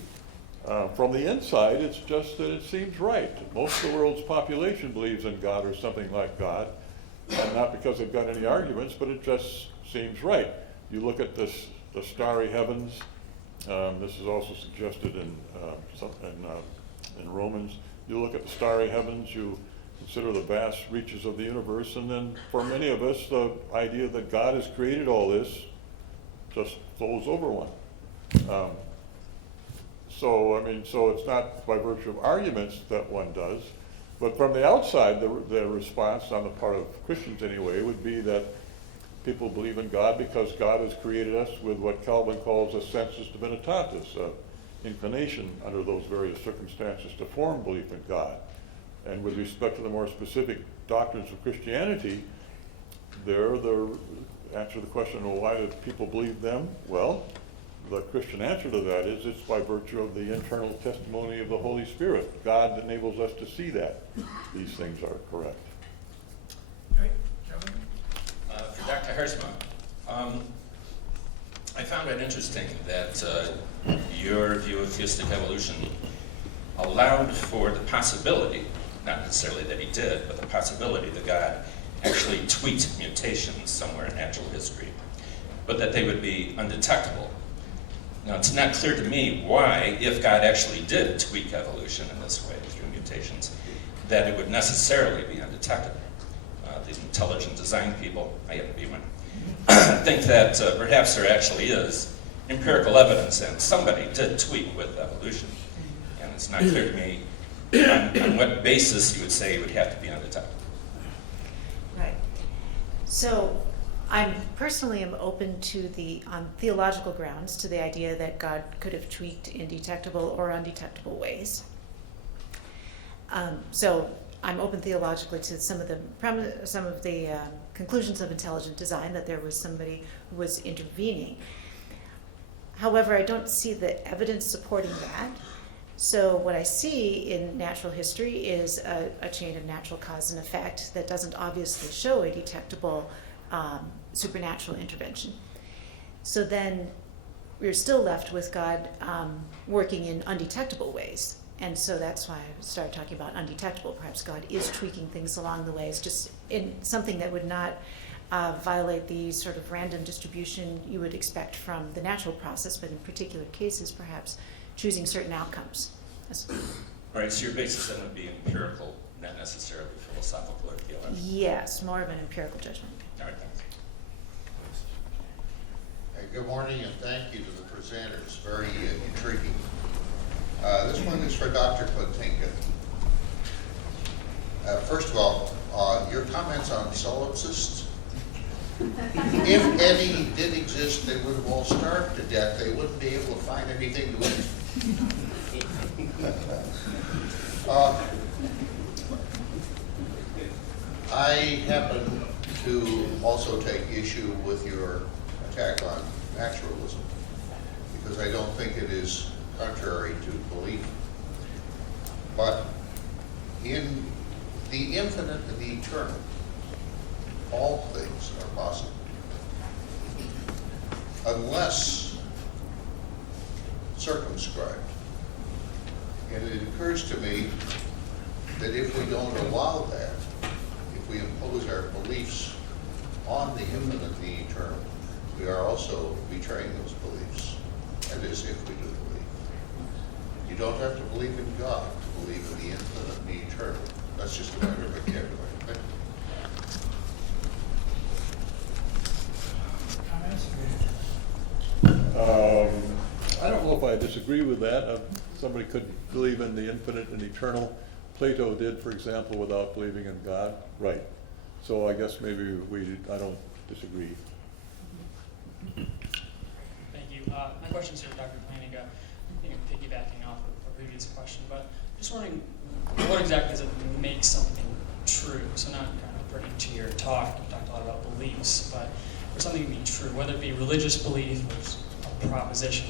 From the inside, it's just that it seems right. Most of the world's population believes in God or something like God, not because they've got any arguments, but it just seems right. You look at the starry heavens. This is also suggested in Romans. You look at the starry heavens, you consider the vast reaches of the universe, and then for many of us, the idea that God has created all this just flows over one. So it's not by virtue of arguments that one does, but from the outside, the response on the part of Christians anyway would be that people believe in God because God has created us with what Calvin calls a sensus divinitatis, inclination under those various circumstances to form belief in God. And with respect to the more specific doctrines of Christianity, the answer to the question, well, why do people believe them? Well, the Christian answer to that is it's by virtue of the internal testimony of the Holy Spirit. God enables us to see that these things are correct. For Dr. Hersma, I found it interesting that your view of theistic evolution allowed for the possibility, not necessarily that he did, but the possibility that God actually tweaked mutations somewhere in natural history, but that they would be undetectable. Now, it's not clear to me why, if God actually did tweak evolution in this way through mutations, that it would necessarily be undetectable. The intelligent design people, I happen to be one, think that perhaps there actually is empirical evidence and somebody did tweak with evolution. And it's not clear to me on what basis you would say it would have to be undetectable. Right. So I personally am open to on theological grounds, to the idea that God could have tweaked in detectable or undetectable ways. So I'm open theologically to some of the conclusions of intelligent design, that there was somebody who was intervening. However, I don't see the evidence supporting that. So what I see in natural history is a chain of natural cause and effect that doesn't obviously show a detectable supernatural intervention. So then we're still left with God working in undetectable ways. And so that's why I started talking about undetectable. Perhaps God is tweaking things along the way. It's just in something that would not violate the sort of random distribution you would expect from the natural process, but in particular cases, perhaps choosing certain outcomes. All right, so your basis then would be empirical, not necessarily philosophical or theological. Yes, more of an empirical judgment. All right, thanks. Hey, good morning, and thank you to the presenters. Very intriguing. This one is for Dr. Plantinga. First of all, your comments on solipsists. If any did exist, they would have all starved to death. They wouldn't be able to find anything to eat. I happen to also take issue with your attack on naturalism, because I don't think it is contrary to belief. But in the infinite and the eternal, all things are possible, unless circumscribed. And it occurs to me that if we don't allow that, if we impose our beliefs on the infinite and the eternal, we are also betraying those beliefs. That is, if we do believe. You don't have to believe in God to believe in the infinite and the eternal. That's just a matter of vocabulary. Thank you. I don't know if I disagree with that. Somebody could believe in the infinite and eternal. Plato did, for example, without believing in God. Right. So I guess maybe I don't disagree. Thank you. My question is for Dr. Plantinga. I think I'm piggybacking off of a previous question, but just wondering, what exactly does it make something true? So not kind of bringing to your talk, you talked a lot about beliefs, but for something to be true, whether it be religious belief or a proposition,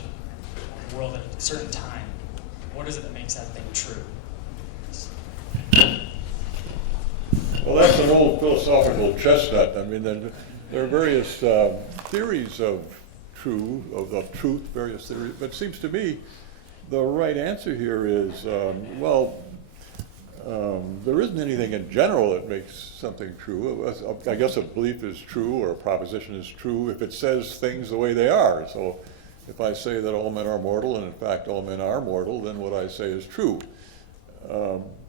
the world at a certain time, what is it that makes that thing true? Well, that's an old philosophical chestnut. I mean, there are various theories of truth, various theories, but it seems to me the right answer here is, there isn't anything in general that makes something true. I guess a belief is true or a proposition is true if it says things the way they are. So if I say that all men are mortal, and in fact all men are mortal, then what I say is true.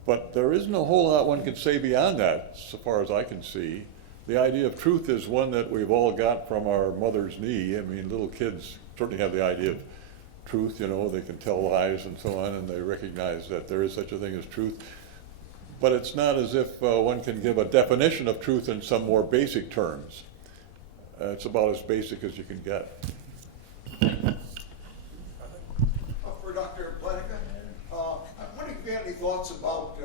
But there isn't a whole lot one can say beyond that, so far as I can see. The idea of truth is one that we've all got from our mother's knee. I mean, little kids certainly have the idea of truth, you know, they can tell lies and so on, and they recognize that there is such a thing as truth. But it's not as if one can give a definition of truth in some more basic terms. It's about as basic as you can get. For Dr. Plantinga, I'm wondering if you have any thoughts about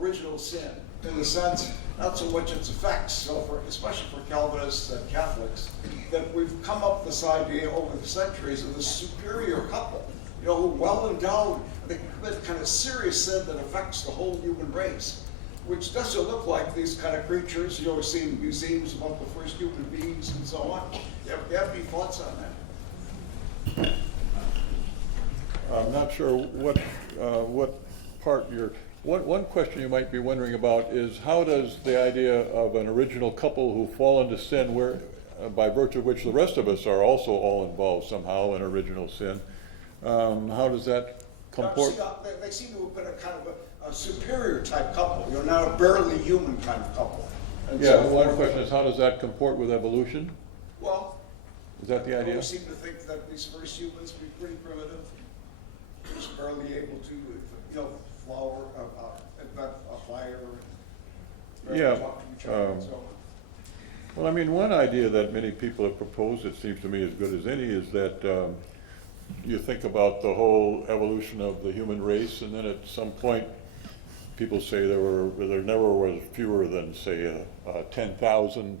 original sin, in the sense, not so much its effects, so especially for Calvinists and Catholics, that we've come up with this idea over the centuries of this superior couple, you know, who well endowed, they commit kind of serious sin that affects the whole human race, which doesn't look like these kind of creatures you always see in museums about the first human beings and so on. Do you have any thoughts on that? I'm not sure what part you're. One question you might be wondering about is how does the idea of an original couple who fall into sin, where by virtue of which the rest of us are also all involved somehow in original sin, how does that comport? They seem to have been a kind of a superior type couple, you know, not a barely human kind of couple. And Yeah, so one question is how does that comport with evolution? Well, Is that the idea? we seem to think that these first humans were pretty primitive, just barely able to, you know, invent a fire, Yeah, talk to each other and so on. Well, I mean, one idea that many people have proposed, it seems to me as good as any, is that you think about the whole evolution of the human race, and then at some point, people say there never was fewer than, say, 10,000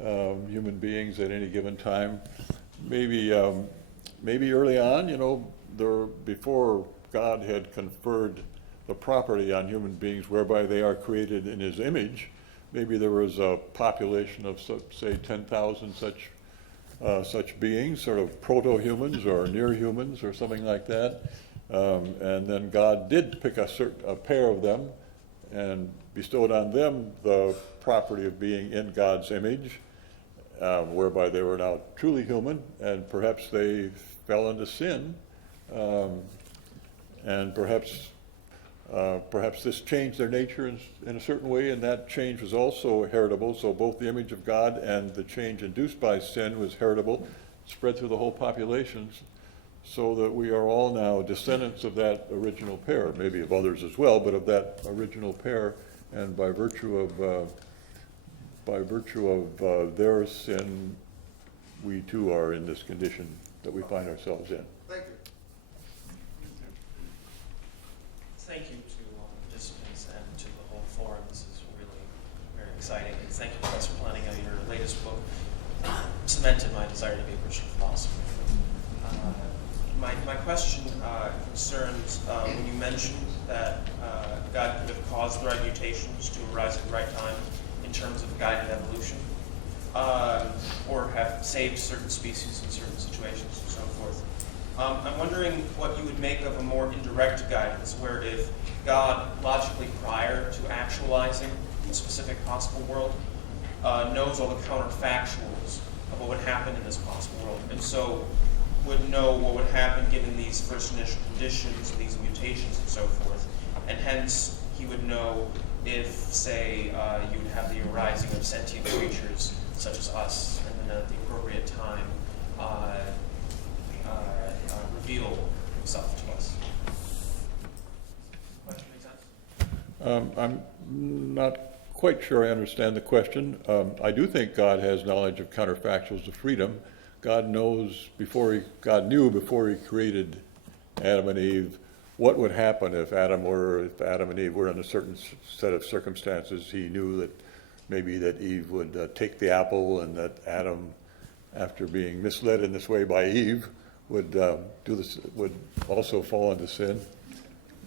human beings at any given time. Maybe early on, you know, before God had conferred the property on human beings whereby they are created in his image, maybe there was a population of, say, 10,000 such beings, sort of proto-humans or near-humans or something like that. And then God did pick a pair of them and bestowed on them the property of being in God's image, whereby they were now truly human, and perhaps they fell into sin, and perhaps this changed their nature in a certain way, and that change was also heritable. So both the image of God and the change induced by sin was heritable, spread through the whole populations, so that we are all now descendants of that original pair, maybe of others as well, but of that original pair, and by virtue of their sin, we too are in this condition that we find ourselves in. Thank you. Thank you to all the participants and to the whole forum. This is really very exciting. And thank you, Professor Plantinga. Your latest book cemented my desire to be a Christian philosopher. My question concerns when you mentioned that God could have caused the right mutations to arise at the right time in terms of guided evolution, or have saved certain species in certain situations and so forth. I'm wondering what you would make of a more indirect guidance, where if God, logically prior to actualizing a specific possible world, knows all the counterfactuals of what would happen in this possible world, and so would know what would happen given these first initial conditions, these mutations and so forth, and hence he would know if, say, you would have the arising of sentient creatures such as us, and then at the appropriate time reveal himself to us. Question make sense? I'm not quite sure I understand the question. I do think God has knowledge of counterfactuals of freedom. God knew before he created Adam and Eve what would happen if Adam and Eve were in a certain set of circumstances. He knew that maybe that Eve would take the apple, and that Adam, after being misled in this way by Eve, would would also fall into sin.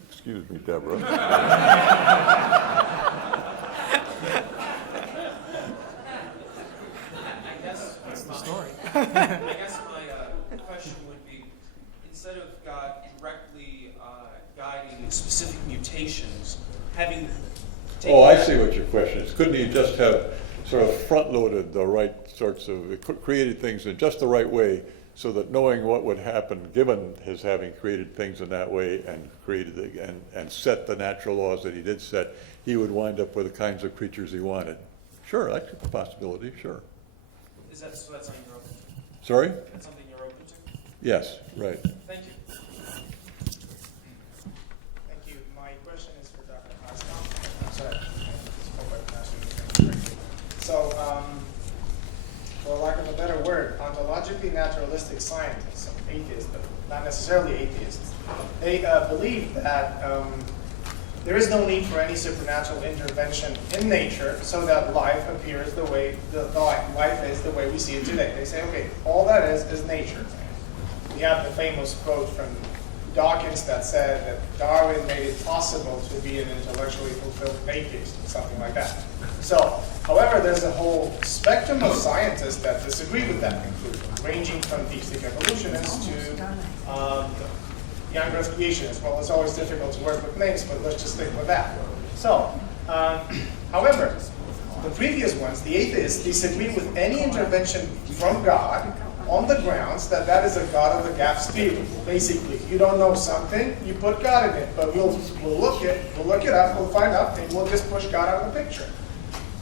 Excuse me, Deborah. I guess my question would be, instead of God directly limitations, having Oh, I that- see what your question is. Couldn't he just have sort of front-loaded the right sorts of, created things in just the right way, so that knowing what would happen, given his having created things in that way and and set the natural laws that he did set, he would wind up with the kinds of creatures he wanted? Sure, that's a possibility, sure. Is that, so that's something you're open to? Sorry? That's something you're open to? Yes, right. Thank you. Thank you. My question is for Dr. Haskell. I'm sorry. I hope I pronounced your name correctly. So, for lack of a better word, ontologically naturalistic scientists, atheists, but not necessarily atheists, they believe that there is no need for any supernatural intervention in nature so that life appears the way life is the way we see it today. They say, okay, all that is nature. We have the famous quote from Dawkins that said that Darwin made it possible to be an intellectually fulfilled atheist, or something like that. So, however, there's a whole spectrum of scientists that disagree with that conclusion, ranging from theistic evolutionists to young earth creationists. Well, it's always difficult to work with names, but let's just stick with that. So, however, the previous ones, the atheists, disagree with any intervention from God on the grounds that that is a God of the gaps theory. Basically, you don't know something, you put God in it, but we'll look it up, we'll find out, and we'll just push God out of the picture.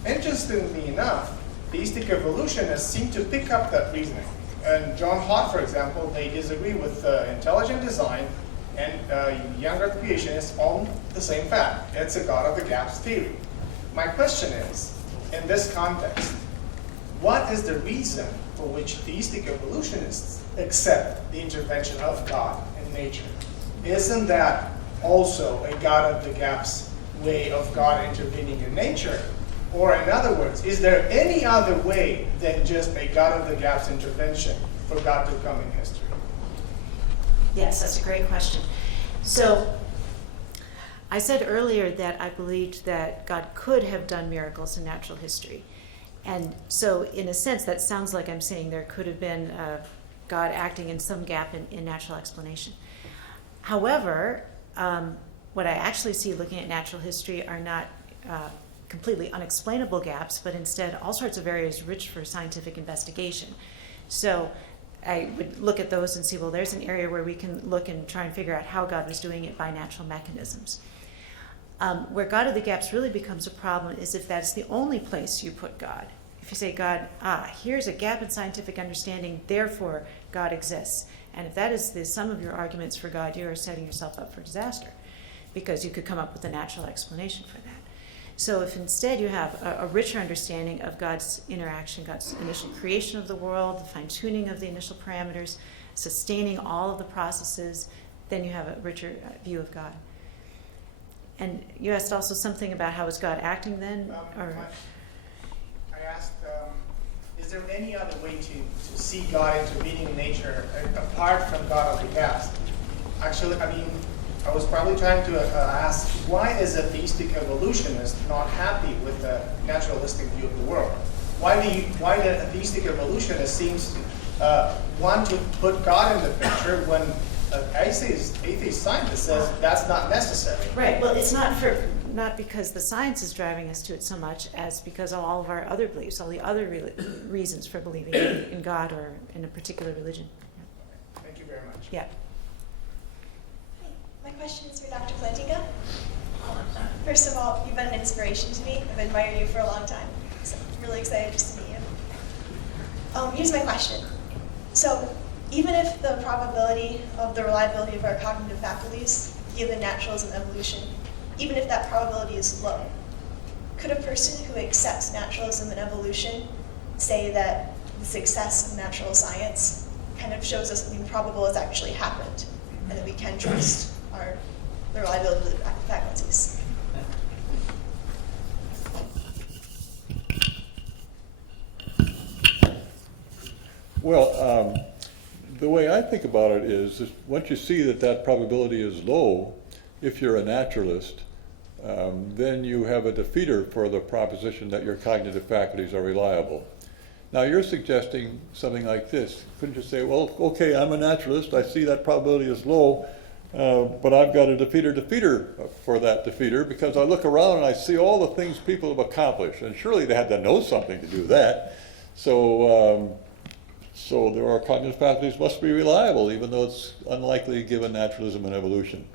Interestingly enough, theistic evolutionists seem to pick up that reasoning. And John Hott, for example, they disagree with intelligent design and young earth creationists on the same fact. It's a God of the gaps theory. My question is, in this context, what is the reason for which theistic evolutionists accept the intervention of God in nature? Isn't that also a God of the gaps way of God intervening in nature? Or in other words, is there any other way than just a God of the gaps intervention for God to come in history? Yes, that's a great question. So, I said earlier that I believed that God could have done miracles in natural history. And so, in a sense, that sounds like I'm saying there could have been God acting in some gap in natural explanation. However, what I actually see looking at natural history are not completely unexplainable gaps, but instead all sorts of areas rich for scientific investigation. So I would look at those and see, well, there's an area where we can look and try and figure out how God was doing it by natural mechanisms. Where God of the gaps really becomes a problem is if that's the only place you put God. If you say, God, here's a gap in scientific understanding, therefore God exists. And if that is the sum of your arguments for God, you are setting yourself up for disaster, because you could come up with a natural explanation for that. So if instead you have a richer understanding of God's interaction, God's initial creation of the world, the fine-tuning of the initial parameters, sustaining all of the processes, then you have a richer view of God. And you asked also something about how is God acting then? I asked, is there any other way to see God intervening in nature apart from God of the gaps? Actually, I was probably trying to ask, why is a theistic evolutionist not happy with the naturalistic view of the world? Why do a theistic evolutionist seems to want to put God in the picture when an atheist scientist says that's not necessary? Right. Well, it's not because the science is driving us to it so much as because of all of our other beliefs, all the other reasons for believing in God or in a particular religion. Thank you very much. Yeah. My question is for Dr. Plantinga. First of all, you've been an inspiration to me. I've admired you for a long time, so I'm really excited just to meet you. Here's my question. So, even if the probability of the reliability of our cognitive faculties, given naturalism evolution, even if that probability is low, could a person who accepts naturalism and evolution say that the success of natural science kind of shows us something probable has actually happened, and that we can trust the reliability of the faculties? Well, the way I think about it is once you see that probability is low, if you're a naturalist, then you have a defeater for the proposition that your cognitive faculties are reliable. Now you're suggesting something like this. Couldn't you say, well, okay, I'm a naturalist, I see that probability is low, But I've got a defeater for that defeater, because I look around and I see all the things people have accomplished, and surely they had to know something to do that. So there are cognitive faculties must be reliable, even though it's unlikely given naturalism and evolution.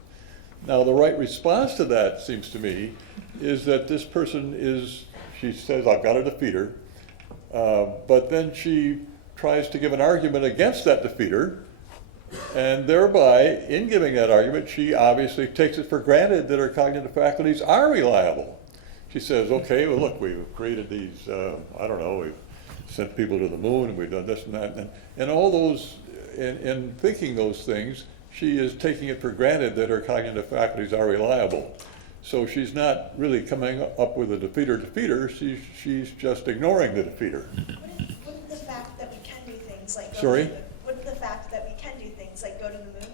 Now, the right response to that, seems to me, is that this person she says, I've got a defeater, but then she tries to give an argument against that defeater, and thereby, in giving that argument, she obviously takes it for granted that her cognitive faculties are reliable. She says, okay, well, look, we've created these, I don't know, we've sent people to the moon, and we've done this and that, and all those, in thinking those things, she is taking it for granted that her cognitive faculties are reliable. So she's not really coming up with a defeater, she's just ignoring the defeater. Wouldn't the fact that we can do things like Sorry? Wouldn't the fact that we can do things like go to the moon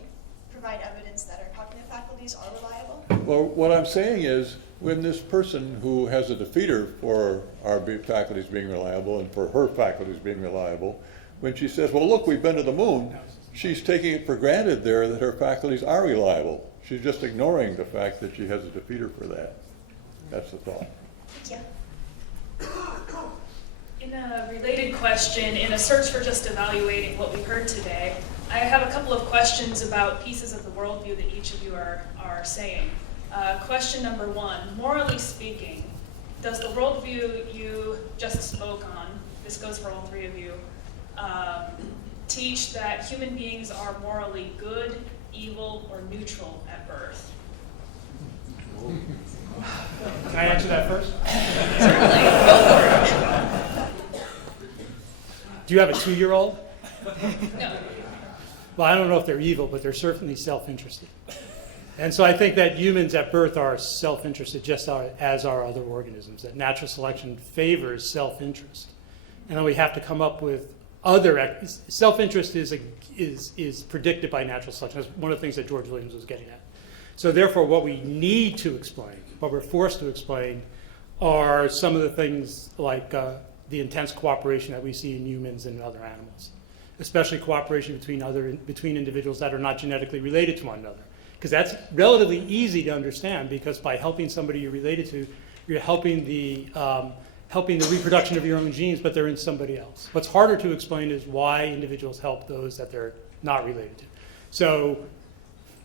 provide evidence that our cognitive faculties are reliable? Well, what I'm saying is, when this person who has a defeater for our faculties being reliable and for her faculties being reliable, when she says, well, look, we've been to the moon, she's taking it for granted there that her faculties are reliable. She's just ignoring the fact that she has a defeater for that. That's the thought. Thank you. In a related question, in a search for just evaluating what we heard today, I have a couple of questions about pieces of the worldview that each of you are saying. Question number one, morally speaking, does the worldview you just spoke on, this goes for all three of you, teach that human beings are morally good, evil, or neutral at birth? Can I answer that first? Do you have a 2-year-old? No. Well, I don't know if they're evil, but they're certainly self-interested. And so I think that humans at birth are self-interested just as are other organisms, that natural selection favors self-interest. And then we have to come up with other, self-interest is predicted by natural selection. That's one of the things that George Williams was getting at. So therefore, what we need to explain, what we're forced to explain, are some of the things like the intense cooperation that we see in humans and other animals, especially cooperation between individuals that are not genetically related to one another. Because that's relatively easy to understand, because by helping somebody you're related to, you're helping the reproduction of your own genes, but they're in somebody else. What's harder to explain is why individuals help those that they're not related to. So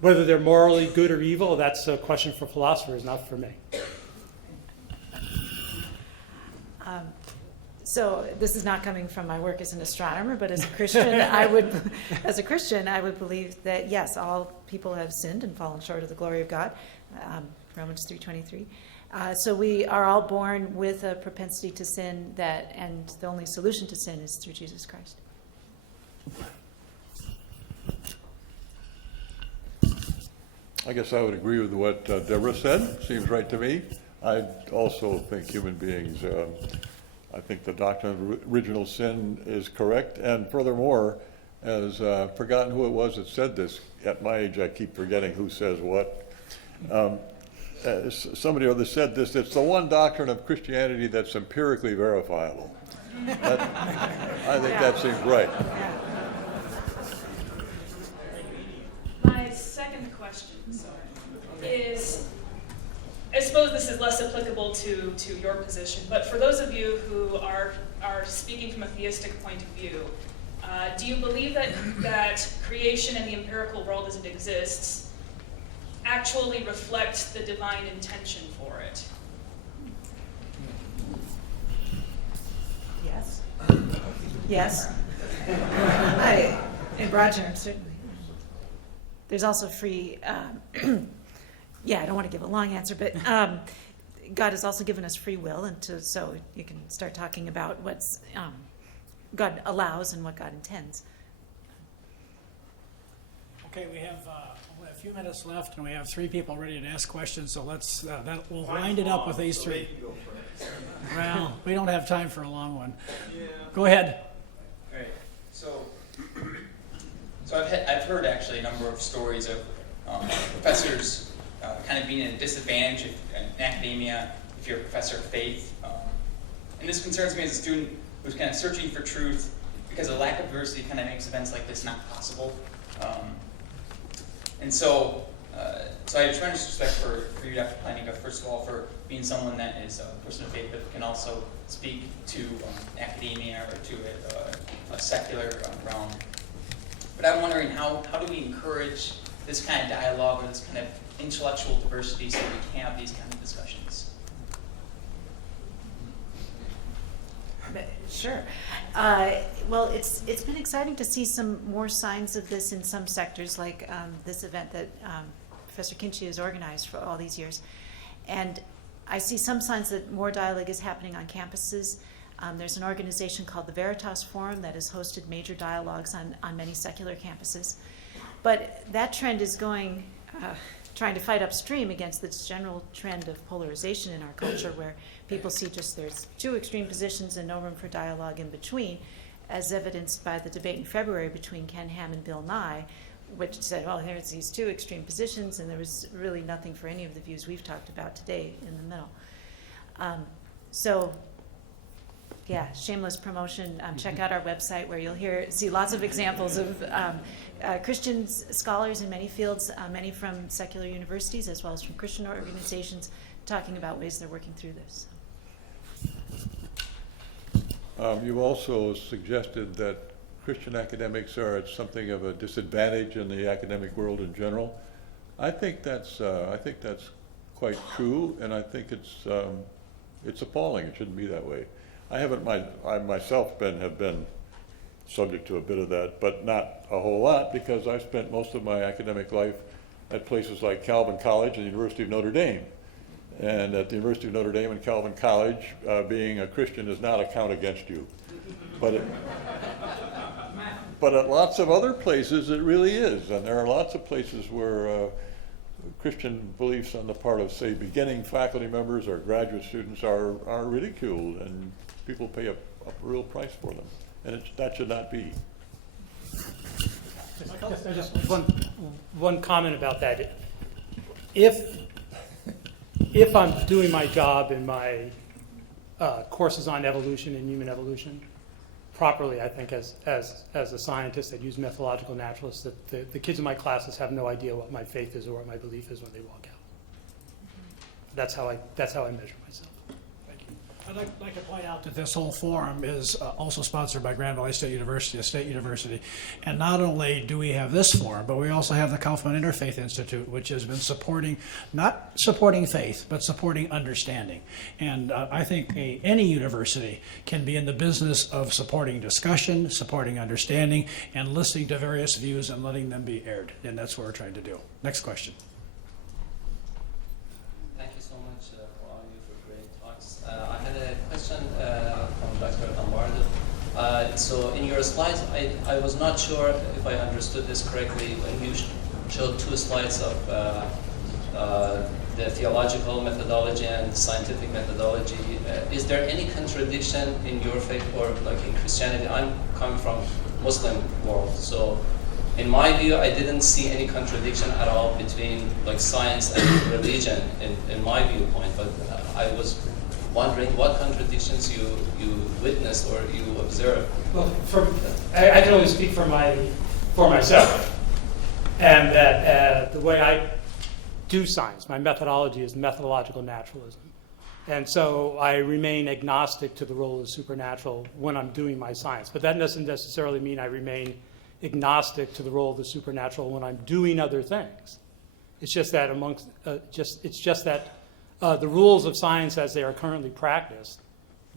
whether they're morally good or evil, that's a question for philosophers, not for me. So this is not coming from my work as an astronomer, but as a Christian, I would believe that yes, all people have sinned and fallen short of the glory of God, Romans 3:23. So we are all born with a propensity to sin, and the only solution to sin is through Jesus Christ. I guess I would agree with what Deborah said. Seems right to me. I also think human beings, I think the doctrine of original sin is correct. And furthermore, as forgotten who it was that said this, at my age I keep forgetting who says what. Somebody or other said this, it's the one doctrine of Christianity that's empirically verifiable. I think that seems right. My second question is, I suppose this is less applicable to your position, but for those of you who are speaking from a theistic point of view, do you believe that creation and the empirical world as it exists actually reflect the divine intention for it? Yes. Yes. In broad terms, certainly. There's also free, I don't want to give a long answer, but God has also given us free will, and so you can start talking about what's God allows and what God intends. Okay, we have a few minutes left, and we have 3 people ready to ask questions, so we'll wind it up with these 3. Well, we don't have time for a long one. Yeah. Go ahead. All right. So I've heard actually a number of stories of professors kind of being at a disadvantage in academia if you're a professor of faith. And this concerns me as a student who's kind of searching for truth, because a lack of diversity kind of makes events like this not possible. And so, so I have tremendous respect for you, Dr. Plantinga, first of all, for being someone that is a person of faith, but can also speak to academia or to a secular realm. But I'm wondering, how do we encourage this kind of dialogue or this kind of intellectual diversity so we can have these kind of discussions? Sure. Well, it's been exciting to see some more signs of this in some sectors, like this event that Professor Kinchy has organized for all these years. And I see some signs that more dialogue is happening on campuses. There's an organization called the Veritas Forum that has hosted major dialogues on many secular campuses. But that trend is going, trying to fight upstream against this general trend of polarization in our culture, where people see just there's two extreme positions and no room for dialogue in between, as evidenced by the debate in February between Ken Ham and Bill Nye, which said, well, here's these two extreme positions, and there was really nothing for any of the views we've talked about today in the middle. So, yeah, shameless promotion. Check out our website where you'll see lots of examples of Christian scholars in many fields, many from secular universities as well as from Christian organizations, talking about ways they're working through this. You also suggested that Christian academics are at something of a disadvantage in the academic world in general. I think that's quite true, and I think it's appalling. It shouldn't be that way. I myself have been subject to a bit of that, but not a whole lot, because I spent most of my academic life at places like Calvin College and the University of Notre Dame. And at the University of Notre Dame and Calvin College, being a Christian does not count against you. But at lots of other places, it really is. And there are lots of places where Christian beliefs on the part of, say, beginning faculty members or graduate students are ridiculed, and people pay a real price for them. And that should not be. Just one comment about that. If I'm doing my job in my courses on evolution and human evolution properly, I think as a scientist that use methodological naturalists, that the kids in my classes have no idea what my faith is or what my belief is when they walk out. That's how I measure myself. Thank you. I'd like to point out that this whole forum is also sponsored by Grand Valley State University, a state university. And not only do we have this forum, but we also have the Kaufman Interfaith Institute, which has been not supporting faith, but supporting understanding. And I think any university can be in the business of supporting discussion, supporting understanding, and listening to various views and letting them be aired. And that's what we're trying to do. Next question. Thank you so much for all of you for great talks. I had a question from Dr. Lombardo. So in your slides, I was not sure if I understood this correctly when you showed two slides of the theological methodology and scientific methodology. Is there any contradiction in your faith or like in Christianity? I'm coming from Muslim world, so in my view, I didn't see any contradiction at all between like science and religion in my viewpoint, but I was wondering what contradictions you witnessed or you observed. Well, I can only speak for myself, and that the way I do science, my methodology is methodological naturalism. And so I remain agnostic to the role of the supernatural when I'm doing my science. But that doesn't necessarily mean I remain agnostic to the role of the supernatural when I'm doing other things. It's just that the rules of science as they are currently practiced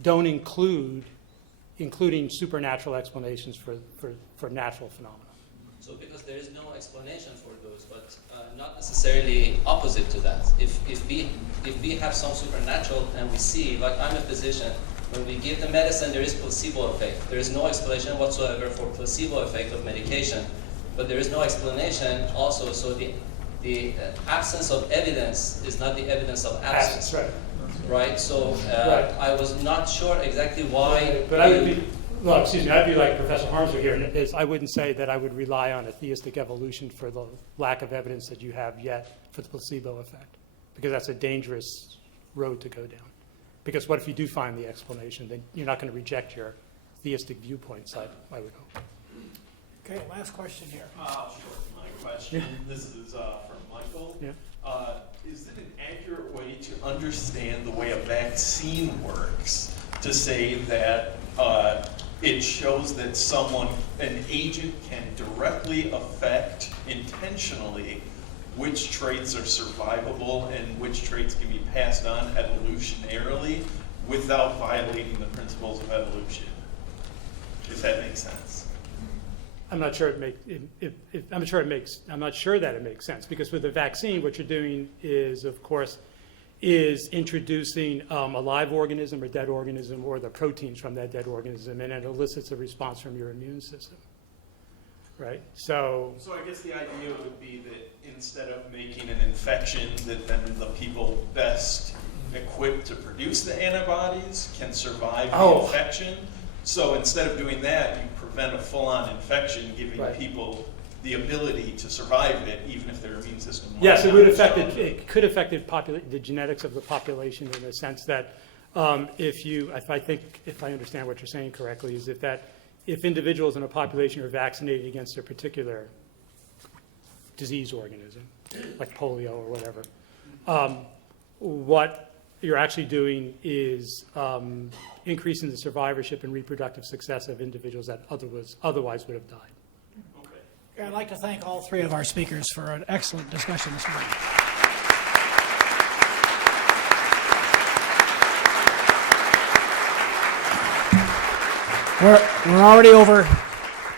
don't including supernatural explanations for natural phenomena. So because there is no explanation for those, but not necessarily opposite to that. If we have some supernatural and we see, like I'm a physician, when we give the medicine, there is placebo effect. There is no explanation whatsoever for placebo effect of medication, but there is no explanation also. So the absence of evidence is not the evidence of absence. Right. Right. So I was not sure exactly why. But I'd be like Professor Harmser here. Is I wouldn't say that I would rely on a theistic evolution for the lack of evidence that you have yet for the placebo effect, because that's a dangerous road to go down. Because what if you do find the explanation? Then you're not going to reject your theistic viewpoints, I would hope. Okay, last question here. Sure. My question, this is from Michael. Yeah. Is it an accurate way to understand the way a vaccine works to say that it shows that an agent can directly affect intentionally which traits are survivable and which traits can be passed on evolutionarily without violating the principles of evolution? Does that make sense? I'm not sure I'm not sure that it makes sense, because with the vaccine, what you're doing is, of course, introducing a live organism or dead organism, or the proteins from that dead organism, and it elicits a response from your immune system, right? So I guess the idea would be that instead of making an infection, that then the people best equipped to produce the antibodies can survive the infection. So instead of doing that, you prevent a full-on infection, giving people the ability to survive it, even if their immune system. Yes, it would affect it. It could affect the genetics of the population, in the sense that if I understand what you're saying correctly, is if individuals in a population are vaccinated against a particular disease organism, like polio or whatever, what you're actually doing is increasing the survivorship and reproductive success of individuals that otherwise would have died. Okay, I'd like to thank all three of our speakers for an excellent discussion this morning.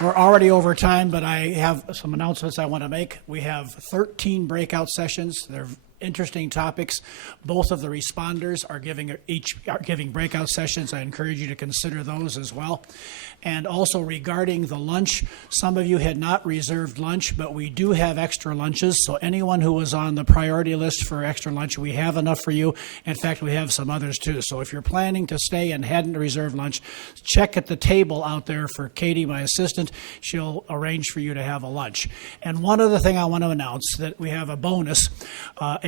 We're already over time, but I have some announcements I want to make. We have 13 breakout sessions. They're interesting topics. Both of the responders are giving breakout sessions. I encourage you to consider those as well. And also regarding the lunch, some of you had not reserved lunch, but we do have extra lunches. So anyone who was on the priority list for extra lunch, we have enough for you. In fact, we have some others too. So if you're planning to stay and hadn't reserved lunch, check at the table out there for Katie, my assistant. She'll arrange for you to have a lunch. And one other thing I want to announce, that we have a bonus.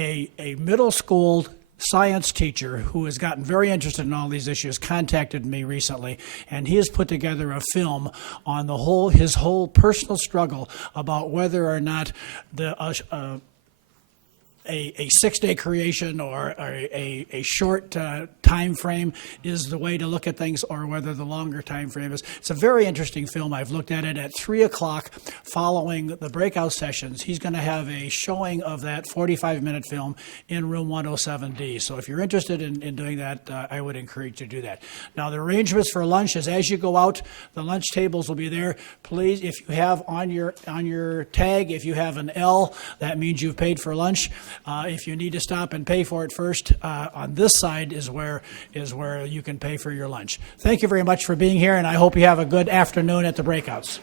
A middle school science teacher who has gotten very interested in all these issues contacted me recently, and he has put together a film on his whole personal struggle about whether or not a 6-day creation or a short time frame is the way to look at things, or whether the longer time frame is. It's a very interesting film. I've looked at it at 3 o'clock following the breakout sessions. He's going to have a showing of that 45-minute film in room 107D. So if you're interested in doing that, I would encourage you to do that. Now, the arrangements for lunch is as you go out, the lunch tables will be there. Please, if you have on your tag, if you have an L, that means you've paid for lunch. If you need to stop and pay for it first, on this side is where you can pay for your lunch. Thank you very much for being here, and I hope you have a good afternoon at the breakouts.